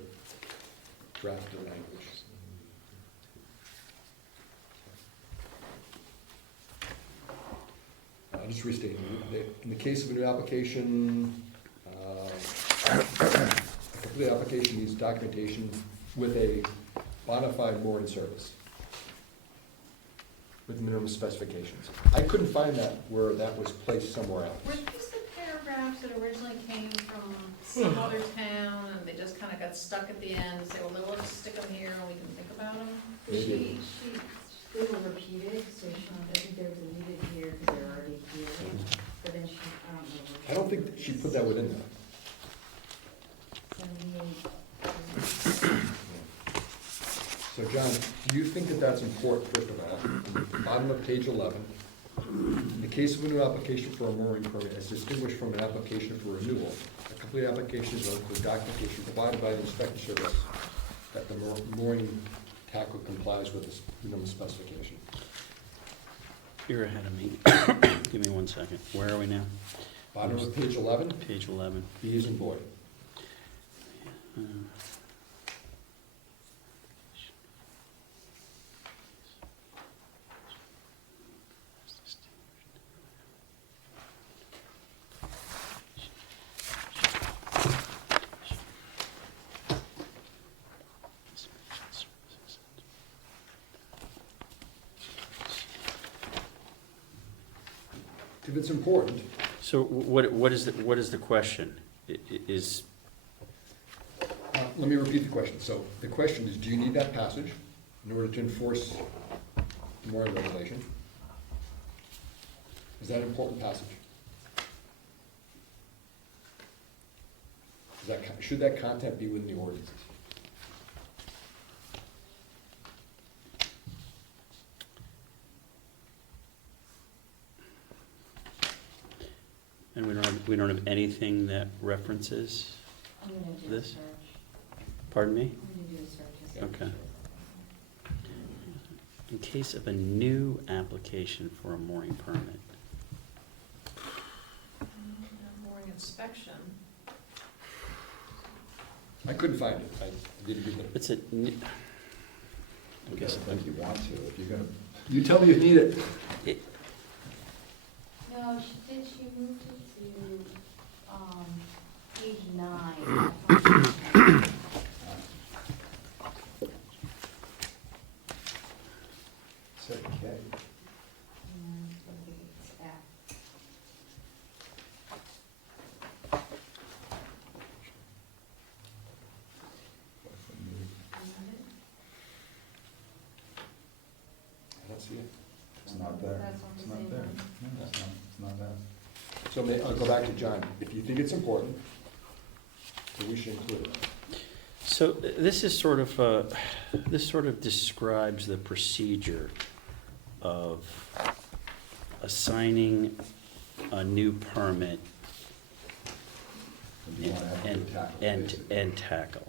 drafted language. I'll just restate. In the case of a new application, a complete application needs documentation with a bona fide mooring service with minimum specifications. I couldn't find that where that was placed somewhere else. Were these the paragraphs that originally came from some other town, and they just kind of got stuck at the end, and say, well, let's stick them here, and we can think about them? Maybe. They were repeated, so I think they were deleted here because they're already here. But then she, I don't know. I don't think that she put that within there. 78. So John, do you think that that's important, first of all? Bottom of page 11, in the case of a new application for a mooring permit, as distinguished from an application for renewal, a complete application is with documentation provided by the inspection service that the mooring tackle complies with this minimum specification. You're ahead of me. Give me 1 second. Where are we now? Bottom of page 11, Page 11. B is in boy. If it's important, So what is the question? Is, let me repeat the question. So the question is, do you need that passage in order to enforce the mooring regulation? Is that an important passage? Should that content be within the ordinances? and we don't have anything that references? I'm gonna do a This? search. Pardon me? I'm gonna do a search. and see if Okay. it's- In case of a new application for a mooring permit. Mooring inspection. I couldn't find it. I didn't get it. It's a, I guess I think you want to, if you're gonna, You tell me you need it. No, she moved it to, page 9. say K. It's F. I don't see it. It's not there. That's on the It's not same there. one. No, it's not there. So I'll go back to John. If you think it's important, then we should include it. so this is sort of, this sort of describes the procedure of assigning a new permit And you wanna have to and, tackle, and, basically. and tackle.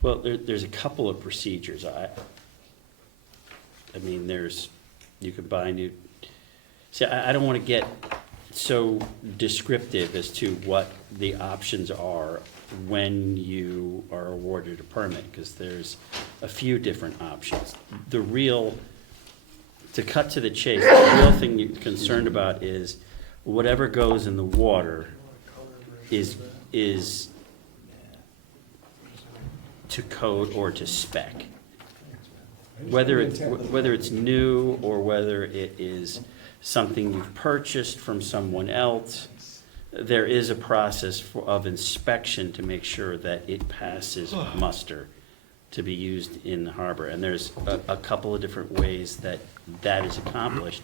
Well, there's a couple of procedures. I mean, you could buy new, see, I don't want to get so descriptive as to what the options are when you are awarded a permit, because there's a few different options. To cut to the chase, the real thing you're concerned about is whatever goes in the water is to code or to spec. Whether it's new or whether it is something you've purchased from someone else, there is a process of inspection to make sure that it passes muster to be used in the harbor. And there's a couple of different ways that that is accomplished.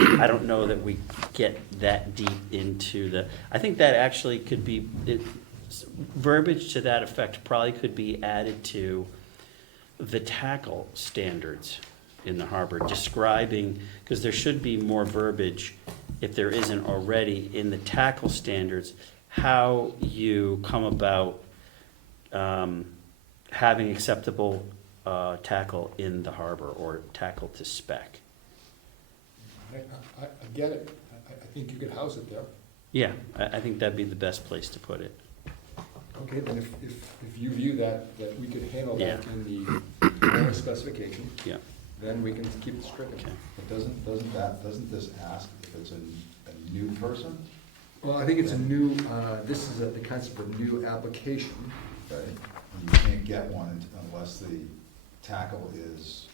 I don't know that we get that deep into I think that actually could be, verbiage to that effect probably could be added to the tackle standards in the harbor, describing, because there should be more verbiage, if there isn't already, in the tackle standards, how you come about having acceptable tackle in the harbor or tackle to spec. I get it. I think you could house it there. Yeah, I think that'd be the best place to put it. Okay, then if you view that we could handle that Yeah. in the owner specification, Yeah, then we can keep it strict. okay. But doesn't this ask if it's a new person? Well, I think it's a new, this is the concept of new application. Okay, and you can't get one unless the tackle is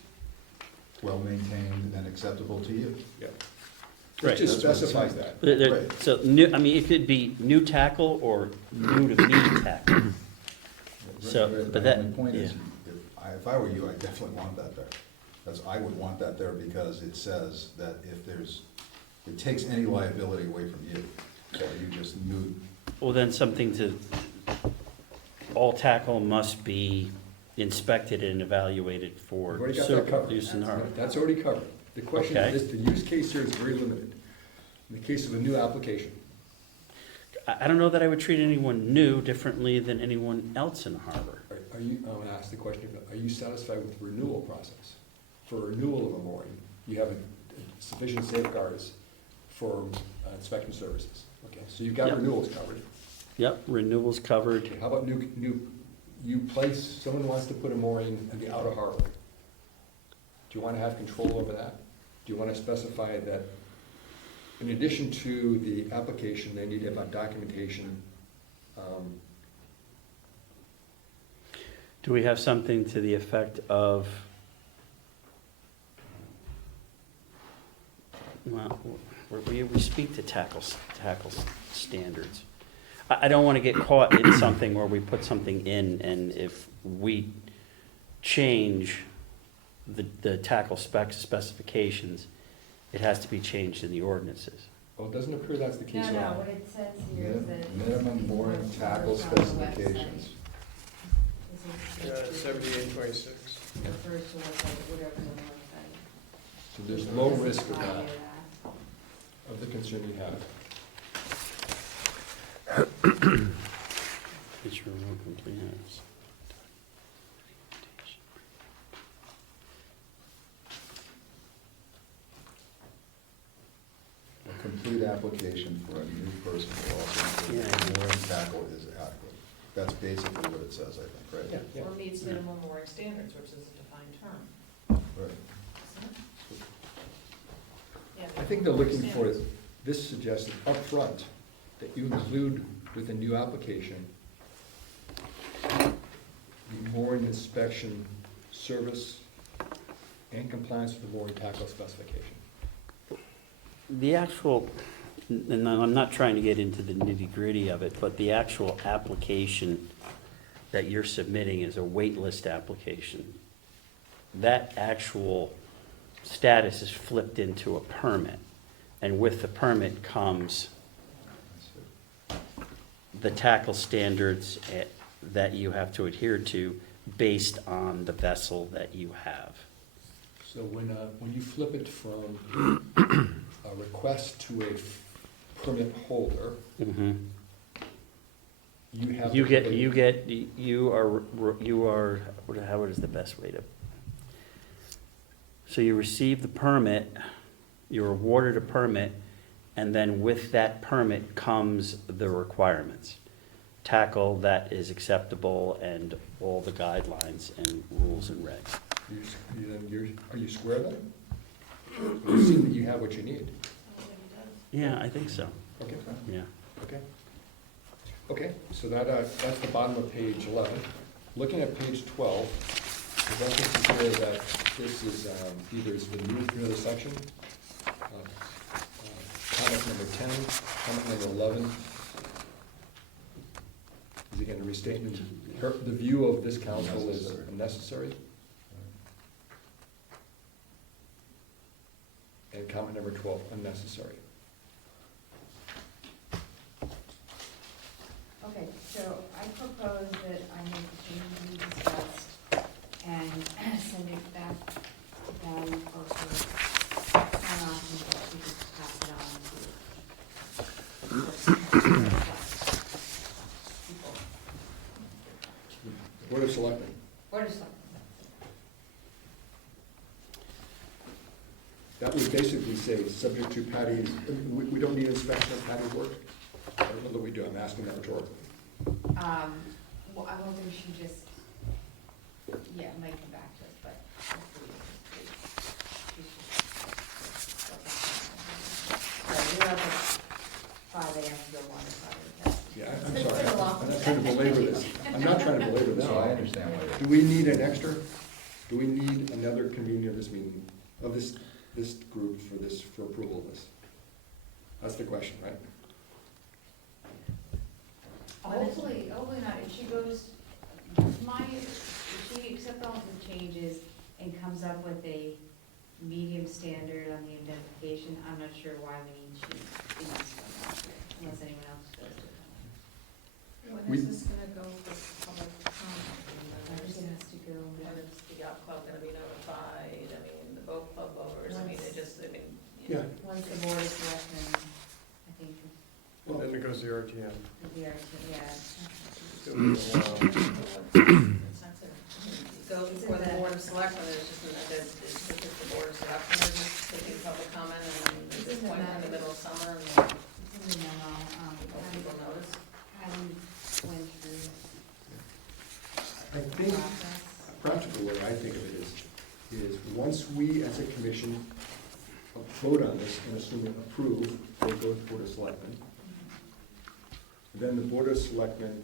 well-maintained and acceptable to you. Yeah. Right. It just That's what it specifies says. that. Right. So new, I mean, it could be new tackle or new to me tackle. So, Right, but my that, only point is, yeah. if I were you, I definitely want that there. I would want that there because it says that if it takes any liability away from you. So you just move, Well, then something all tackle must be inspected and evaluated for We've already got that covered. use in the harbor. That's already covered. The question Okay. is, the use case here is very limited. In the case of a new application, I don't know that I would treat anyone new differently than anyone else in the harbor. are you, I'm gonna ask the question, are you satisfied with the renewal process? For renewal of a mooring, you have sufficient safeguards for inspection services. Okay, so you've got Yep. renewals covered. Yep, renewals covered. Okay, how about someone wants to put a mooring in the outer harbor. Do you want to have control over that? Do you want to specify that in addition to the application, they need to have documentation? Do we have something to the effect of, well, we speak to tackle standards. I don't want to get caught in something where we put something in, and if we change the tackle specifications, it has to be changed in the ordinances. Well, it doesn't appear that's the case at No, all. what it says here is that. minimum mooring tackle Refers on the website. specifications. This is- 7826. Refers to whatever the website. So there's low Doesn't risk of tie that, to that. of the concern you have. It's your own compliance. A complete application for a new person will also include Yeah. mooring tackle is adequate. That's basically what it says, I think, right? Yeah. Or meets minimum mooring standards, which is a defined term. Right. Isn't it? Yeah, I think they're looking for, standards. this suggests upfront that you include with a new application the mooring inspection service and compliance with the mooring tackle specification. The actual, and I'm not trying to get into the nitty-gritty of it, but the actual application that you're submitting is a wait list application. That actual status is flipped into a permit, and with the permit comes the tackle standards that you have to adhere to based on the vessel that you have. So when you flip it from a request to a permit holder, you have. You to- how is the best way to? So you receive the permit, you're awarded a permit, and then with that permit comes the requirements. Tackle that is acceptable and all the guidelines and rules and regs. Are you square then? You see that you have what you need. Yeah, I think so, Okay, yeah. okay. Okay, so that's the bottom of page 11. Looking at page 12, the reference is here that this is either it's the new section, comment number 10, comment number 11, is again a restatement. The view of this council is unnecessary. And comment number 12, unnecessary. Okay, so I propose that I make the change we discussed and send it back to Patty for her sign off and that she could pass it on to people. Board of Selectmen. Board of Selectmen. That would basically say, subject to Patty's, we don't need inspection of Patty's work? I don't know that we do, I'm asking that rhetorically. Well, I don't think we should just, yeah, it might come back to us, but hopefully we are up at 5 AM to go water test. Yeah, I'm It's sorry, been a long I'm not trying to belabor this. I'm not trying to belabor this. No, I understand why. Do we need an extra, do we need another convening of this meeting, of this group for approval of this? That's the question, right? Hopefully not, if she goes, if she accepts all the changes and comes up with a medium standard on the identification, I'm not sure why we need sheets in this one, unless anyone else does it. When We- is this gonna go for public comment? Everything has to go. When is the yacht club gonna be notified? I mean, the boat club voters, I mean, it just, I mean. Yeah. Once the board is selectmen, I think, And then it goes to the RTM. we are, yeah. It's not to, it goes before the board of selectmen, it's just, it's just the board of selectmen, they're just taking public comment and at this point in the middle of summer and It's in the memo, people notice. Patty went through I the think, process. a practical way I think of it is once we as a commission vote on this and assume it approve, they go to the Board of Selectmen, then the Board of Selectmen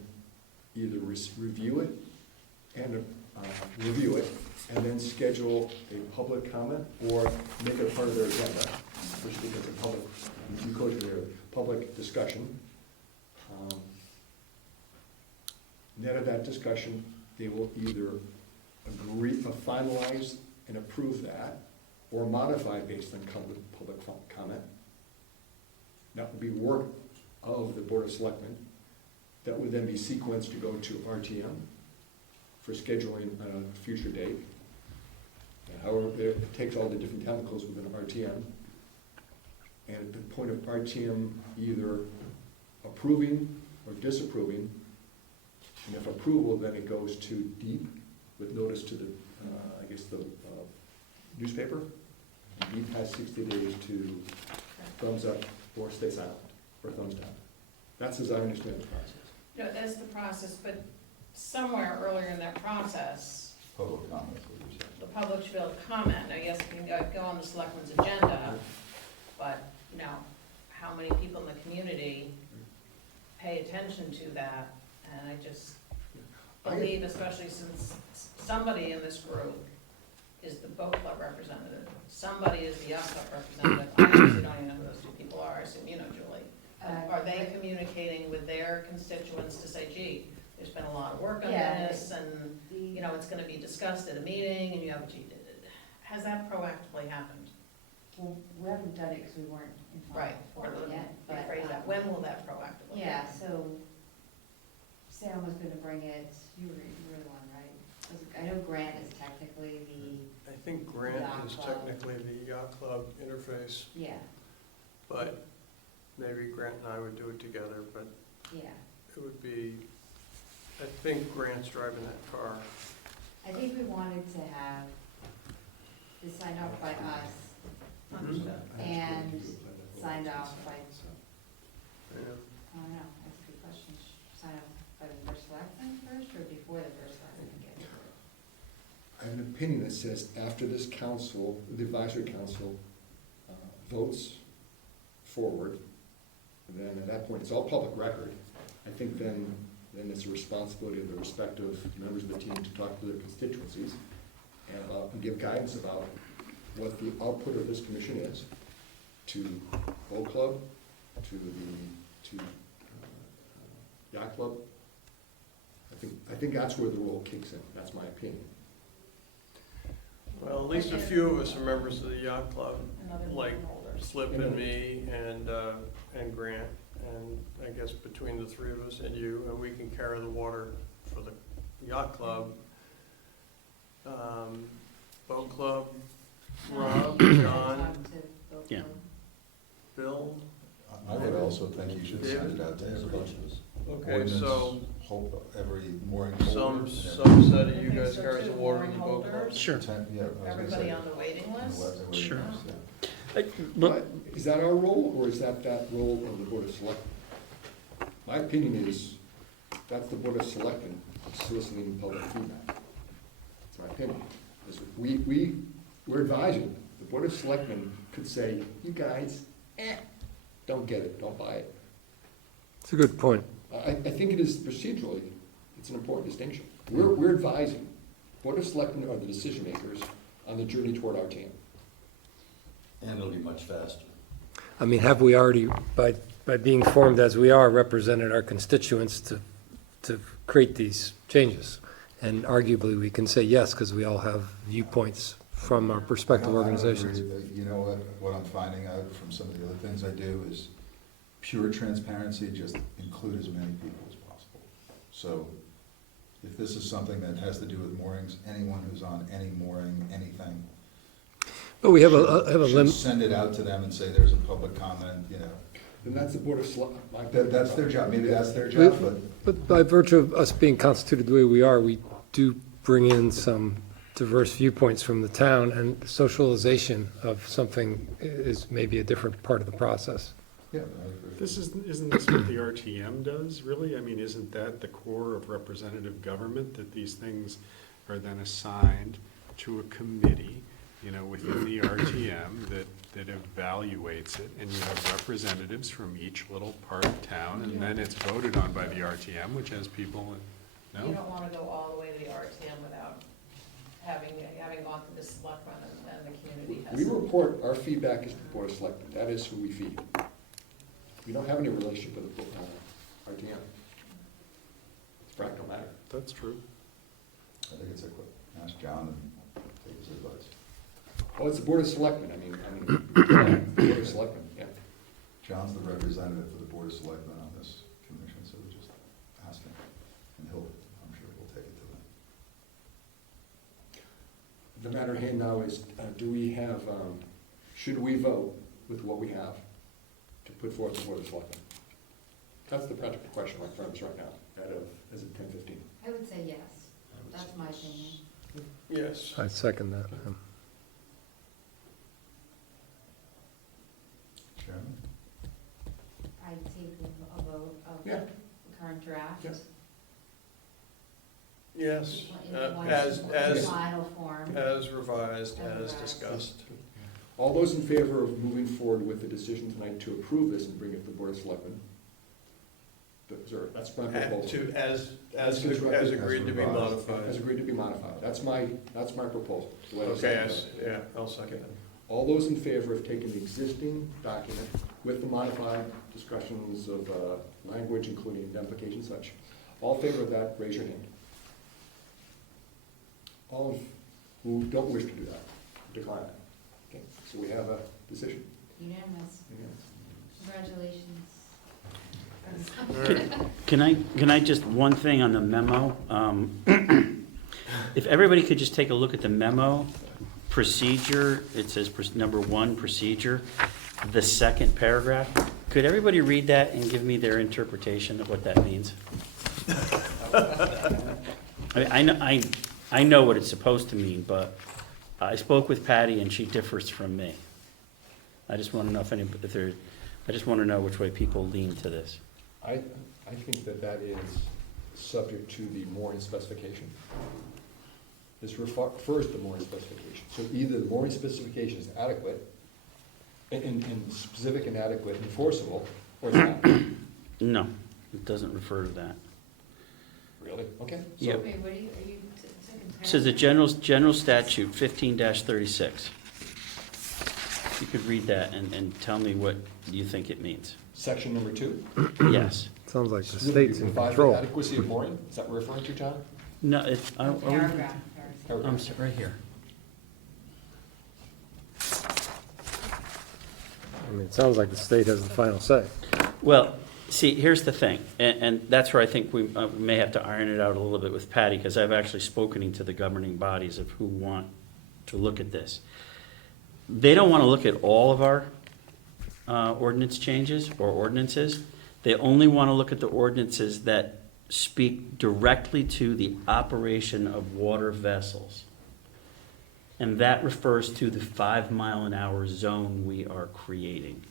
either review it and then schedule a public comment or make it part of their agenda, which becomes a public, you go to their public discussion. Net of that discussion, they will either agree, finalize and approve that, or modify based on public comment. That would be work of the Board of Selectmen. That would then be sequenced to go to RTM for scheduling on a future date. And however, it takes all the different chemicals within RTM. And at the point of RTM either approving or disapproving, and if approval, then it goes to DEEP with notice to the, newspaper. DEEP has 60 days to thumbs up or stay silent, or thumbs down. That's as I understand the process. You know, that's the process, but somewhere earlier in that process, Public comments, what you're saying. the public should be able to comment. Now, yes, it can go on the selectmen's agenda, but, you know, how many people in the community pay attention to that? And I just believe, especially since somebody in this group is the boat club representative, somebody is the yacht club representative. I honestly don't even know who those two people are. I assume you know, Julie. Are they communicating with their constituents to say, gee, there's been a lot of work on Yeah, this, and, you know, it's gonna be discussed at a meeting, and you have, has that proactively happened? Well, we haven't done it because we weren't Right, involved or before yet, but. rephrase that, when will that proactively Yeah, happen? so Sam was gonna bring it, you were the one, right? I know Grant is technically I think Grant Yacht is club. technically the yacht club interface, yeah, but maybe Grant and I would do it together, but yeah. it would be, I think Grant's driving that car. I think we wanted to have this signed off by us, Understood. And signed off by, Yeah. I don't know, that's a good question. Sign off by the first selectman first, or before the first selectman gets it? I have an opinion that says after this council, the advisory council votes forward, then at that point, it's all public record, I think then it's a responsibility of the respective members of the team to talk to their constituencies and give guidance about what the output of this commission is to Boat Club, to Yacht Club. I think that's where the role kicks in, that's my opinion. Well, at least a few of us are members of the yacht club, And other like holders. Slip and me and Grant, and I guess between the three of us and you, and we can carry the water for the yacht club. Boat club, Rob, John, Talk to both Yeah. of them. Bill. I would also think you should send it out to There's a every bunch of us. Okay, so every mooring holder. some and subset of you Okay, guys so carries the two water to mooring the boat club. holders. Sure. Yeah, I was gonna Everybody say, on the waiting and list? what they were Sure. used, yeah. But, Is that our role, or is that role of the Board of Selectmen? My opinion is, that's the Board of Selectmen soliciting public feedback. That's my opinion. We're advising, the Board of Selectmen could say, you guys, don't get it, don't buy it. It's a good point. I think it is procedurally, it's an important distinction. We're advising, Board of Selectmen are the decision makers on the journey toward RTM. And it'll be much faster. I mean, have we already, by being formed as we are, represented our constituents to create these changes? And arguably, we can say yes, because we all have viewpoints from our respective I don't organizations. agree, but you know what I'm finding out from some of the other things I do is pure transparency, just include as many people as possible. So if this is something that has to do with moorings, anyone who's on any mooring, anything, But we have a should limit. send it out to them and say there's a public comment, you know. And that's the Board of Selectmen. That's their job, maybe that's their job, but But by virtue of us being constituted the way we are, we do bring in some diverse viewpoints from the town, and socialization of something is maybe a different part of the process. yeah, I agree. Isn't this what the RTM does, really? I mean, isn't that the core of representative government, that these things are then assigned to a committee, you know, within the RTM that evaluates it, and you have representatives from each little part of town, and then it's voted on by the RTM, which has people, You no? don't wanna go all the way to the RTM without having gone through the selectmen and the community has. We report, our feedback is to the Board of Selectmen, that is who we feed. We don't have any relationship with the RTM. It's a practical matter. That's true. I think it's a quick, ask John and take his advice. Oh, it's the Board of Selectmen, I mean, Board of Selectmen, yeah. John's the representative for the Board of Selectmen on this commission, so we just ask him, and I'm sure he'll take it to them. The matter at hand now is, do we have, should we vote with what we have to put forth the Board of Selectmen? That's the practical question my firm's right now, as of 10:15. I would say yes. That's my opinion. Yes. I second that. Chairman? I'd take a vote of Yeah. the current draft. Yeah. Yes, In one as final form. revised, as discussed. All those in favor of moving forward with the decision tonight to approve this and bring it to the Board of Selectmen? That's my proposal. As agreed to be modified. As agreed to be modified. That's my proposal. the way I Okay, said it. yeah, I'll second it. All those in favor of taking the existing document with the modified discussions of language, including indemnification and such, all in favor of that, raise your hand. All who don't wish to do that, decline it. Okay, so we have a decision. Unanimous. Congratulations. can I just, one thing on the memo? If everybody could just take a look at the memo, procedure, it says number 1, procedure, the second paragraph. Could everybody read that and give me their interpretation of what that means? I know what it's supposed to mean, but I spoke with Patty and she differs from me. I just want to know I just want to know which way people lean to this. I think that is subject to the mooring specification. This refers to the mooring specification. So either the mooring specification is adequate, and specific and adequate enforceable, or it's not. No, It doesn't refer to that. Really? Okay. Yep. Wait, what are you, it's like It says the general statute 15-36. You could read that and tell me what you think it means. Section number 2. Yes. Sounds like the Specifically state's in provide for control. adequacy of mooring, is that what we're referring to, John? No, it's, paragraph. I'm sorry, right here. I mean, it sounds like the state has the final say. Well, see, here's the thing, and that's where I think we may have to iron it out a little bit with Patty, because I've actually spoken to the governing bodies of who want to look at this. They don't want to look at all of our ordinance changes or ordinances. They only want to look at the ordinances that speak directly to the operation of water vessels. And that refers to the 5-mile-an-hour zone we are creating.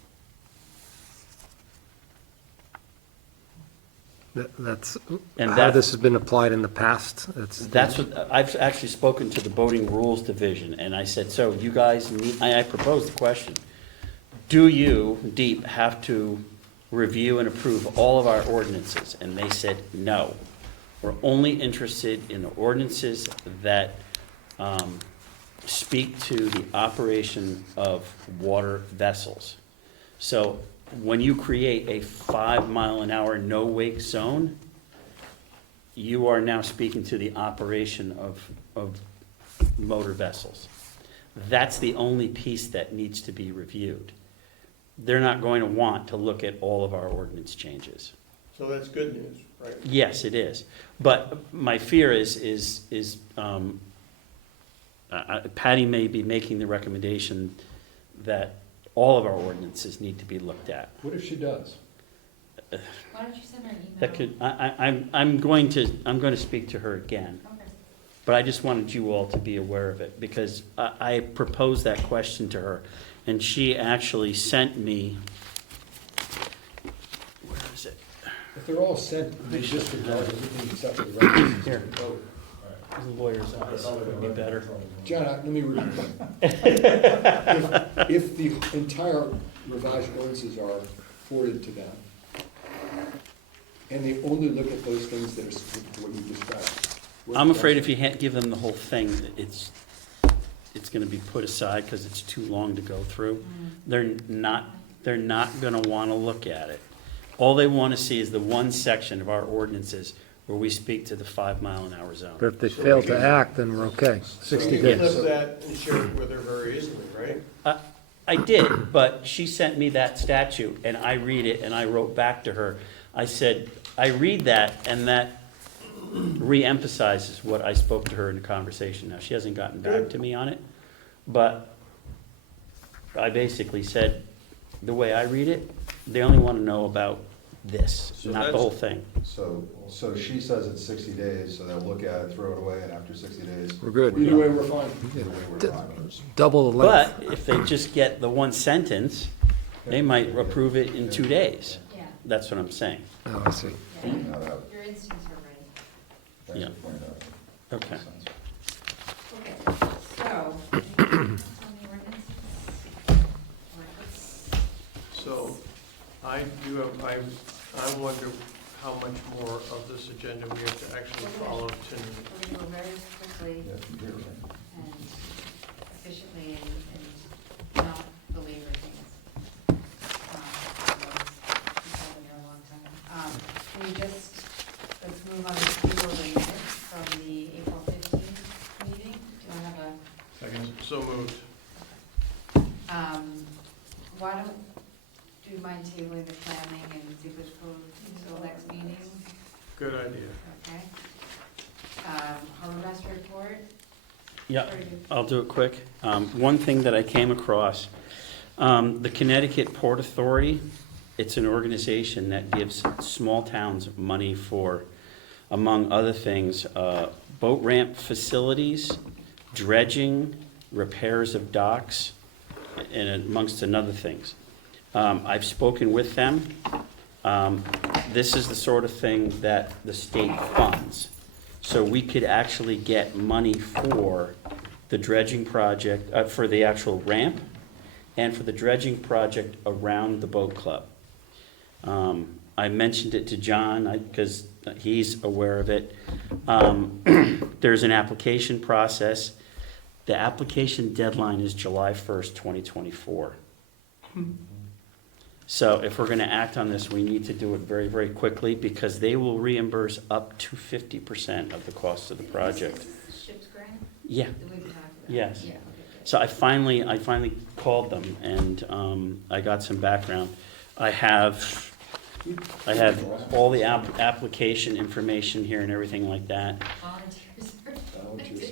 That's And how that- this has been applied in the past. That's what, I've actually spoken to the boating rules division, and I said, so you guys need, I proposed the question. Do you, DEEP, have to review and approve all of our ordinances? And they said, no. We're only interested in the ordinances that speak to the operation of water vessels. So when you create a 5-mile-an-hour no-wake zone, you are now speaking to the operation of motor vessels. That's the only piece that needs to be reviewed. They're not going to want to look at all of our ordinance changes. So that's good news, right? Yes, it is. But my fear is Patty may be making the recommendation that all of our ordinances need to be looked at. What if she does? Why don't you send her an email? That could, I'm going to speak to her again. Okay. But I just wanted you all to be aware of it, because I proposed that question to her, and she actually sent me, where is it? If they're all sent, they disregard everything except for the references to Here. the code. The lawyer's eyes would be better. John, let me read it. If the entire revised ordinances are forwarded to them, and they only look at those things that are specific to what you described. I'm afraid if you give them the whole thing, it's gonna be put aside because it's too long to go through. They're not gonna wanna look at it. All they wanna see is the one section of our ordinances where we speak to the 5-mile-an-hour zone. But if they fail to act, then we're okay. 60 days. Flip that and share it with her very easily, right? I did, but she sent me that statute, and I read it, and I wrote back to her. I said, I read that, and that re-emphasizes what I spoke to her in the conversation. Now, she hasn't gotten back to me on it, but I basically said, the way I read it, they only want to know about this, So not the that's- whole thing. So she says it's 60 days, so they'll look at it, throw it away, and after 60 days. We're good. Either way, we're fine. Either way, we're fine. Double the length. But if they just get the one sentence, they might approve it in 2 days. Yeah, That's what I'm saying. Oh, I see. yeah. Pointing that out. Your instincts are right. Thanks Yeah. for pointing that out. Okay. Makes sense. Okay, so, anything else on the ordinances? Or let's- So I do have, I wonder how much more of this agenda we have to actually follow tonight. We're gonna go very quickly Yeah, from here, right? and efficiently and not belabor things. We've been here a long time. Can you just, let's move on to approval of the minutes from the April 15th meeting? Do I have a? Second. So moved. Why don't, do you mind tabling the planning and secret code until next meeting? Good idea. Okay. Harbor Master report? Yeah, Very good. I'll do it quick. One thing that I came across, the Connecticut Port Authority, it's an organization that gives small towns money for, among other things, boat ramp facilities, dredging, repairs of docks, and amongst other things. I've spoken with them. This is the sort of thing that the state funds. So we could actually get money for the dredging project, for the actual ramp, and for the dredging project around the boat club. I mentioned it to John, because he's aware of it. There's an application process. The application deadline is July 1st, 2024. So if we're gonna act on this, we need to do it very, very quickly, because they will reimburse up to 50% of the cost of the project. This is SHIP's grant Yeah, that we've been talking about? Yes. Yeah, okay, good. so I finally called them, and I got some background. I have all the application information here and everything like that. Volunteers.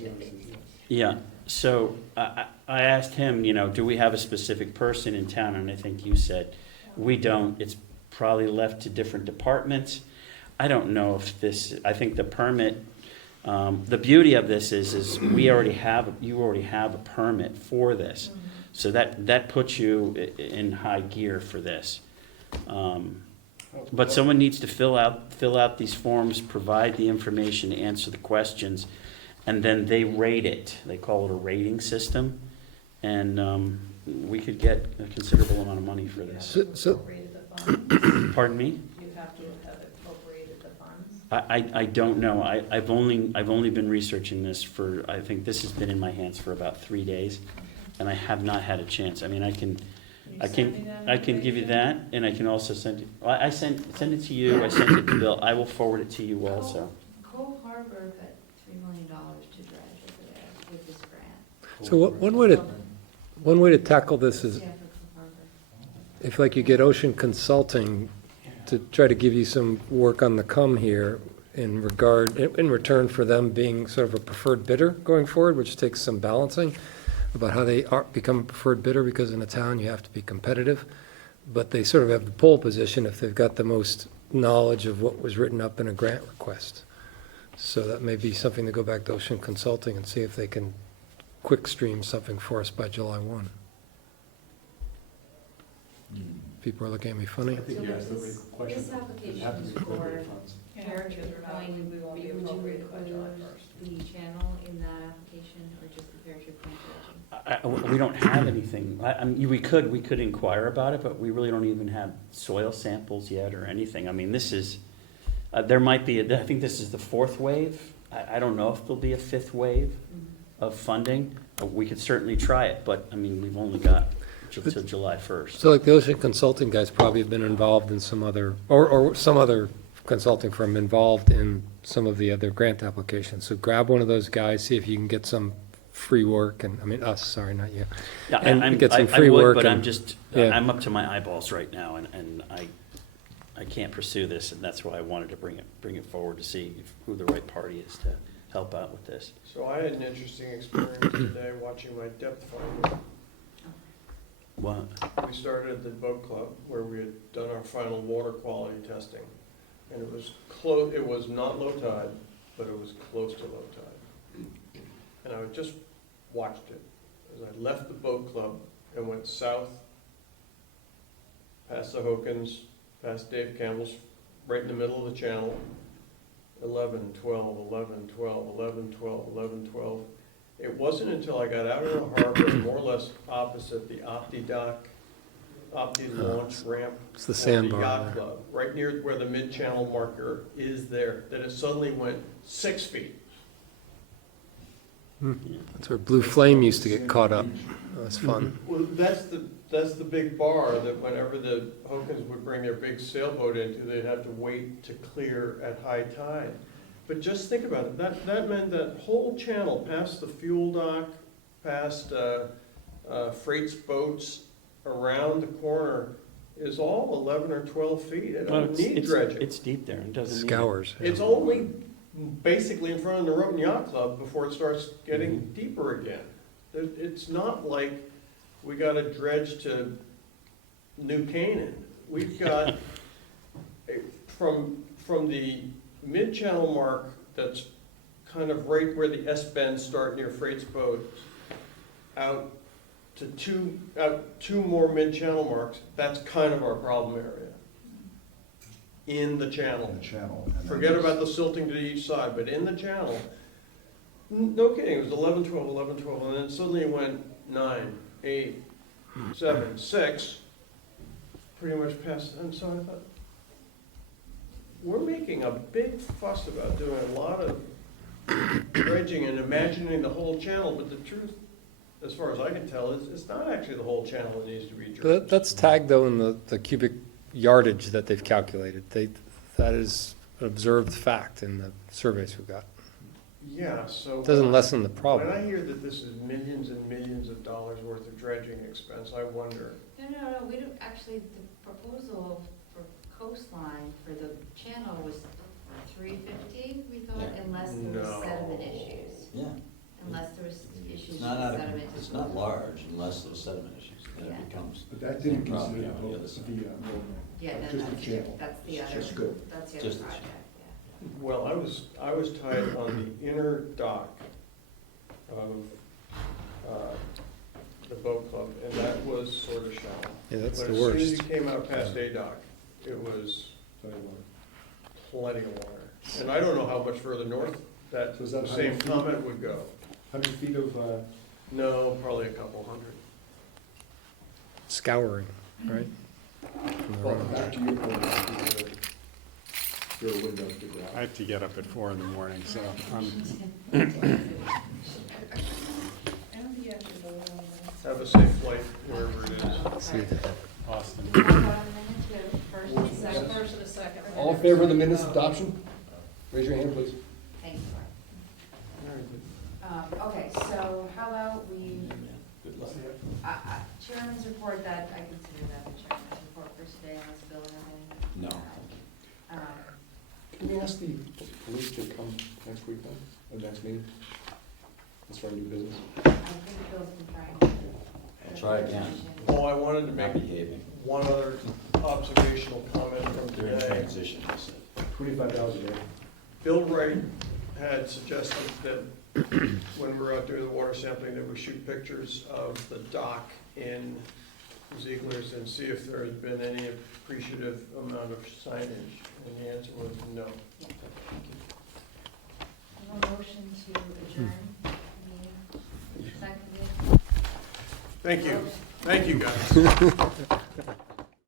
Yeah, so I asked him, you know, do we have a specific person in town? And I think you said, we don't. It's probably left to different departments. I don't know if this, I think the permit, the beauty of this is you already have a permit for this. So that puts you in high gear for this. But someone needs to fill out these forms, provide the information, answer the questions, and then they rate it. They call it a rating system, and we could get a considerable amount of money for this. So, Appropriated the funds? Pardon me? You have to have appropriated the funds? I don't know. I've only been researching this for, I think this has been in my hands for about 3 days, and I have not had a chance. I mean, I can give you that, and I can also send it, I send it to you, I sent it to Bill, I will forward it to you also. Cole Harbor got $3 million to dredge over there with this grant. so one way to tackle this is Yeah, for Cole Harbor. if like you get Ocean Consulting to try to give you some work on the come here in return for them being sort of a preferred bidder going forward, which takes some balancing about how they become a preferred bidder, because in a town you have to be competitive. But they sort of have the pole position if they've got the most knowledge of what was written up in a grant request. So that may be something to go back to Ocean Consulting and see if they can quick stream something for us by July 1. People are looking at me funny. So this application is for Pear-Tree Point, We won't be would you appropriated by July include 1st. the channel in that application, or just the Pear-Tree Point dredging? We don't have anything. I mean, we could inquire about it, but we really don't even have soil samples yet or anything. I mean, this is, there might be, I think this is the 4th wave. I don't know if there'll be a 5th wave of funding. We could certainly try it, but, I mean, we've only got till July 1st. So like the Ocean Consulting guys probably have been involved in some other, or some other consulting firm involved in some of the other grant applications. So grab one of those guys, see if you can get some free work, and, I mean, us, sorry, not you. Yeah, And get some I free would, work but I'm and- just, yeah. I'm up to my eyeballs right now, and I can't pursue this, and that's why I wanted to bring it forward to see who the right party is to help out with this. So I had an interesting experience today watching my depth finder. What? We started at the boat club where we had done our final water quality testing. And it was it was not low tide, but it was close to low tide. And I just watched it as I left the boat club and went south, past the Hokins, past Dave Campbell's, right in the middle of the channel. 11, 12, 11, 12, 11, 12, 11, 12. It wasn't until I got out in the harbor, more or less opposite the Opti dock, Opti launch ramp. It's the of sandbar Yacht there. Club, right near where the mid-channel marker is there, that it suddenly went 6 feet. That's where Blue Flame used to get caught up. That was fun. Well, that's the big bar that whenever the Hokins would bring their big sailboat into, they'd have to wait to clear at high tide. But just think about it, that meant that whole channel, past the fuel dock, past freights boats, around the corner, is all 11 or 12 feet. It Well, doesn't need dredging. it's deep there, it doesn't need. Scours. yeah. It's only basically in front of the Roten Yacht Club before it starts getting deeper again. It's not like we got a dredge to New Canaan. We've got, from the mid-channel mark that's kind of right where the S-bends start near Freight's boat, out to two more mid-channel marks, that's kind of our problem area. In the channel. In the channel. And then Forget there's- about the silting to each side, but in the channel, no kidding, it was 11, 12, 11, 12, and then suddenly it went 9, 8, 7, 6, pretty much past, and so I thought, we're making a big fuss about doing a lot of dredging and imagining the whole channel, but the truth, as far as I can tell, is it's not actually the whole channel that needs to be dredged. That's tagged though in the cubic yardage that they've calculated. That is an observed fact in the surveys we've got. Yeah, so. Doesn't lessen the When I problem. hear that this is millions and millions of dollars worth of dredging expense, I wonder, No, we don't, actually, the proposal for coastline for the channel was 350, we thought, Yeah. unless there was No. sediment issues. Yeah, Unless there was issues it's with not out of, sediment. it's not large unless there's sediment issues, then Yeah. it becomes. But that a didn't problem, consider yeah, on the other side. Yeah, then just the channel. that's the It's other, just good. that's the other Just the project, yeah. well, I was tied on the inner dock of the boat club, and that was sort of shallow. Yeah, that's But the as soon as worst. you came out past A dock, it was plenty of water. And I don't know how much further north that So is that same 100 feet? comment would go. 100 feet of, No, probably a couple hundred. Scouring, right? well, back to your point, your window to ground. I have to get up at 4 in the morning, so And you have to go on Have a safe flight wherever it is. See, Austin. We have one minute to first and the second. first and a second. All in favor of the minutes adoption? Raise your hand, please. Thanks, Mark. Okay, so how about we, Good luck. chairman's report, that, I consider that the chairman's report for today, unless Bill has any. No. Um, Can we ask the police to come next week then, or next meeting? That's for our new business. I think Bill's been trying to. I'll try again. Oh, I wanted to Not make behaving. one other observational comment from During today. transition, I said. 25,000 a day. Bill Wright had suggested that when we're out doing the water sampling, that we shoot pictures of the dock in Ziegler's and see if there has been any appreciative amount of signage. And the answer was no. A motion to adjourn the meeting. Seconded. Thank you. Thank you, guys.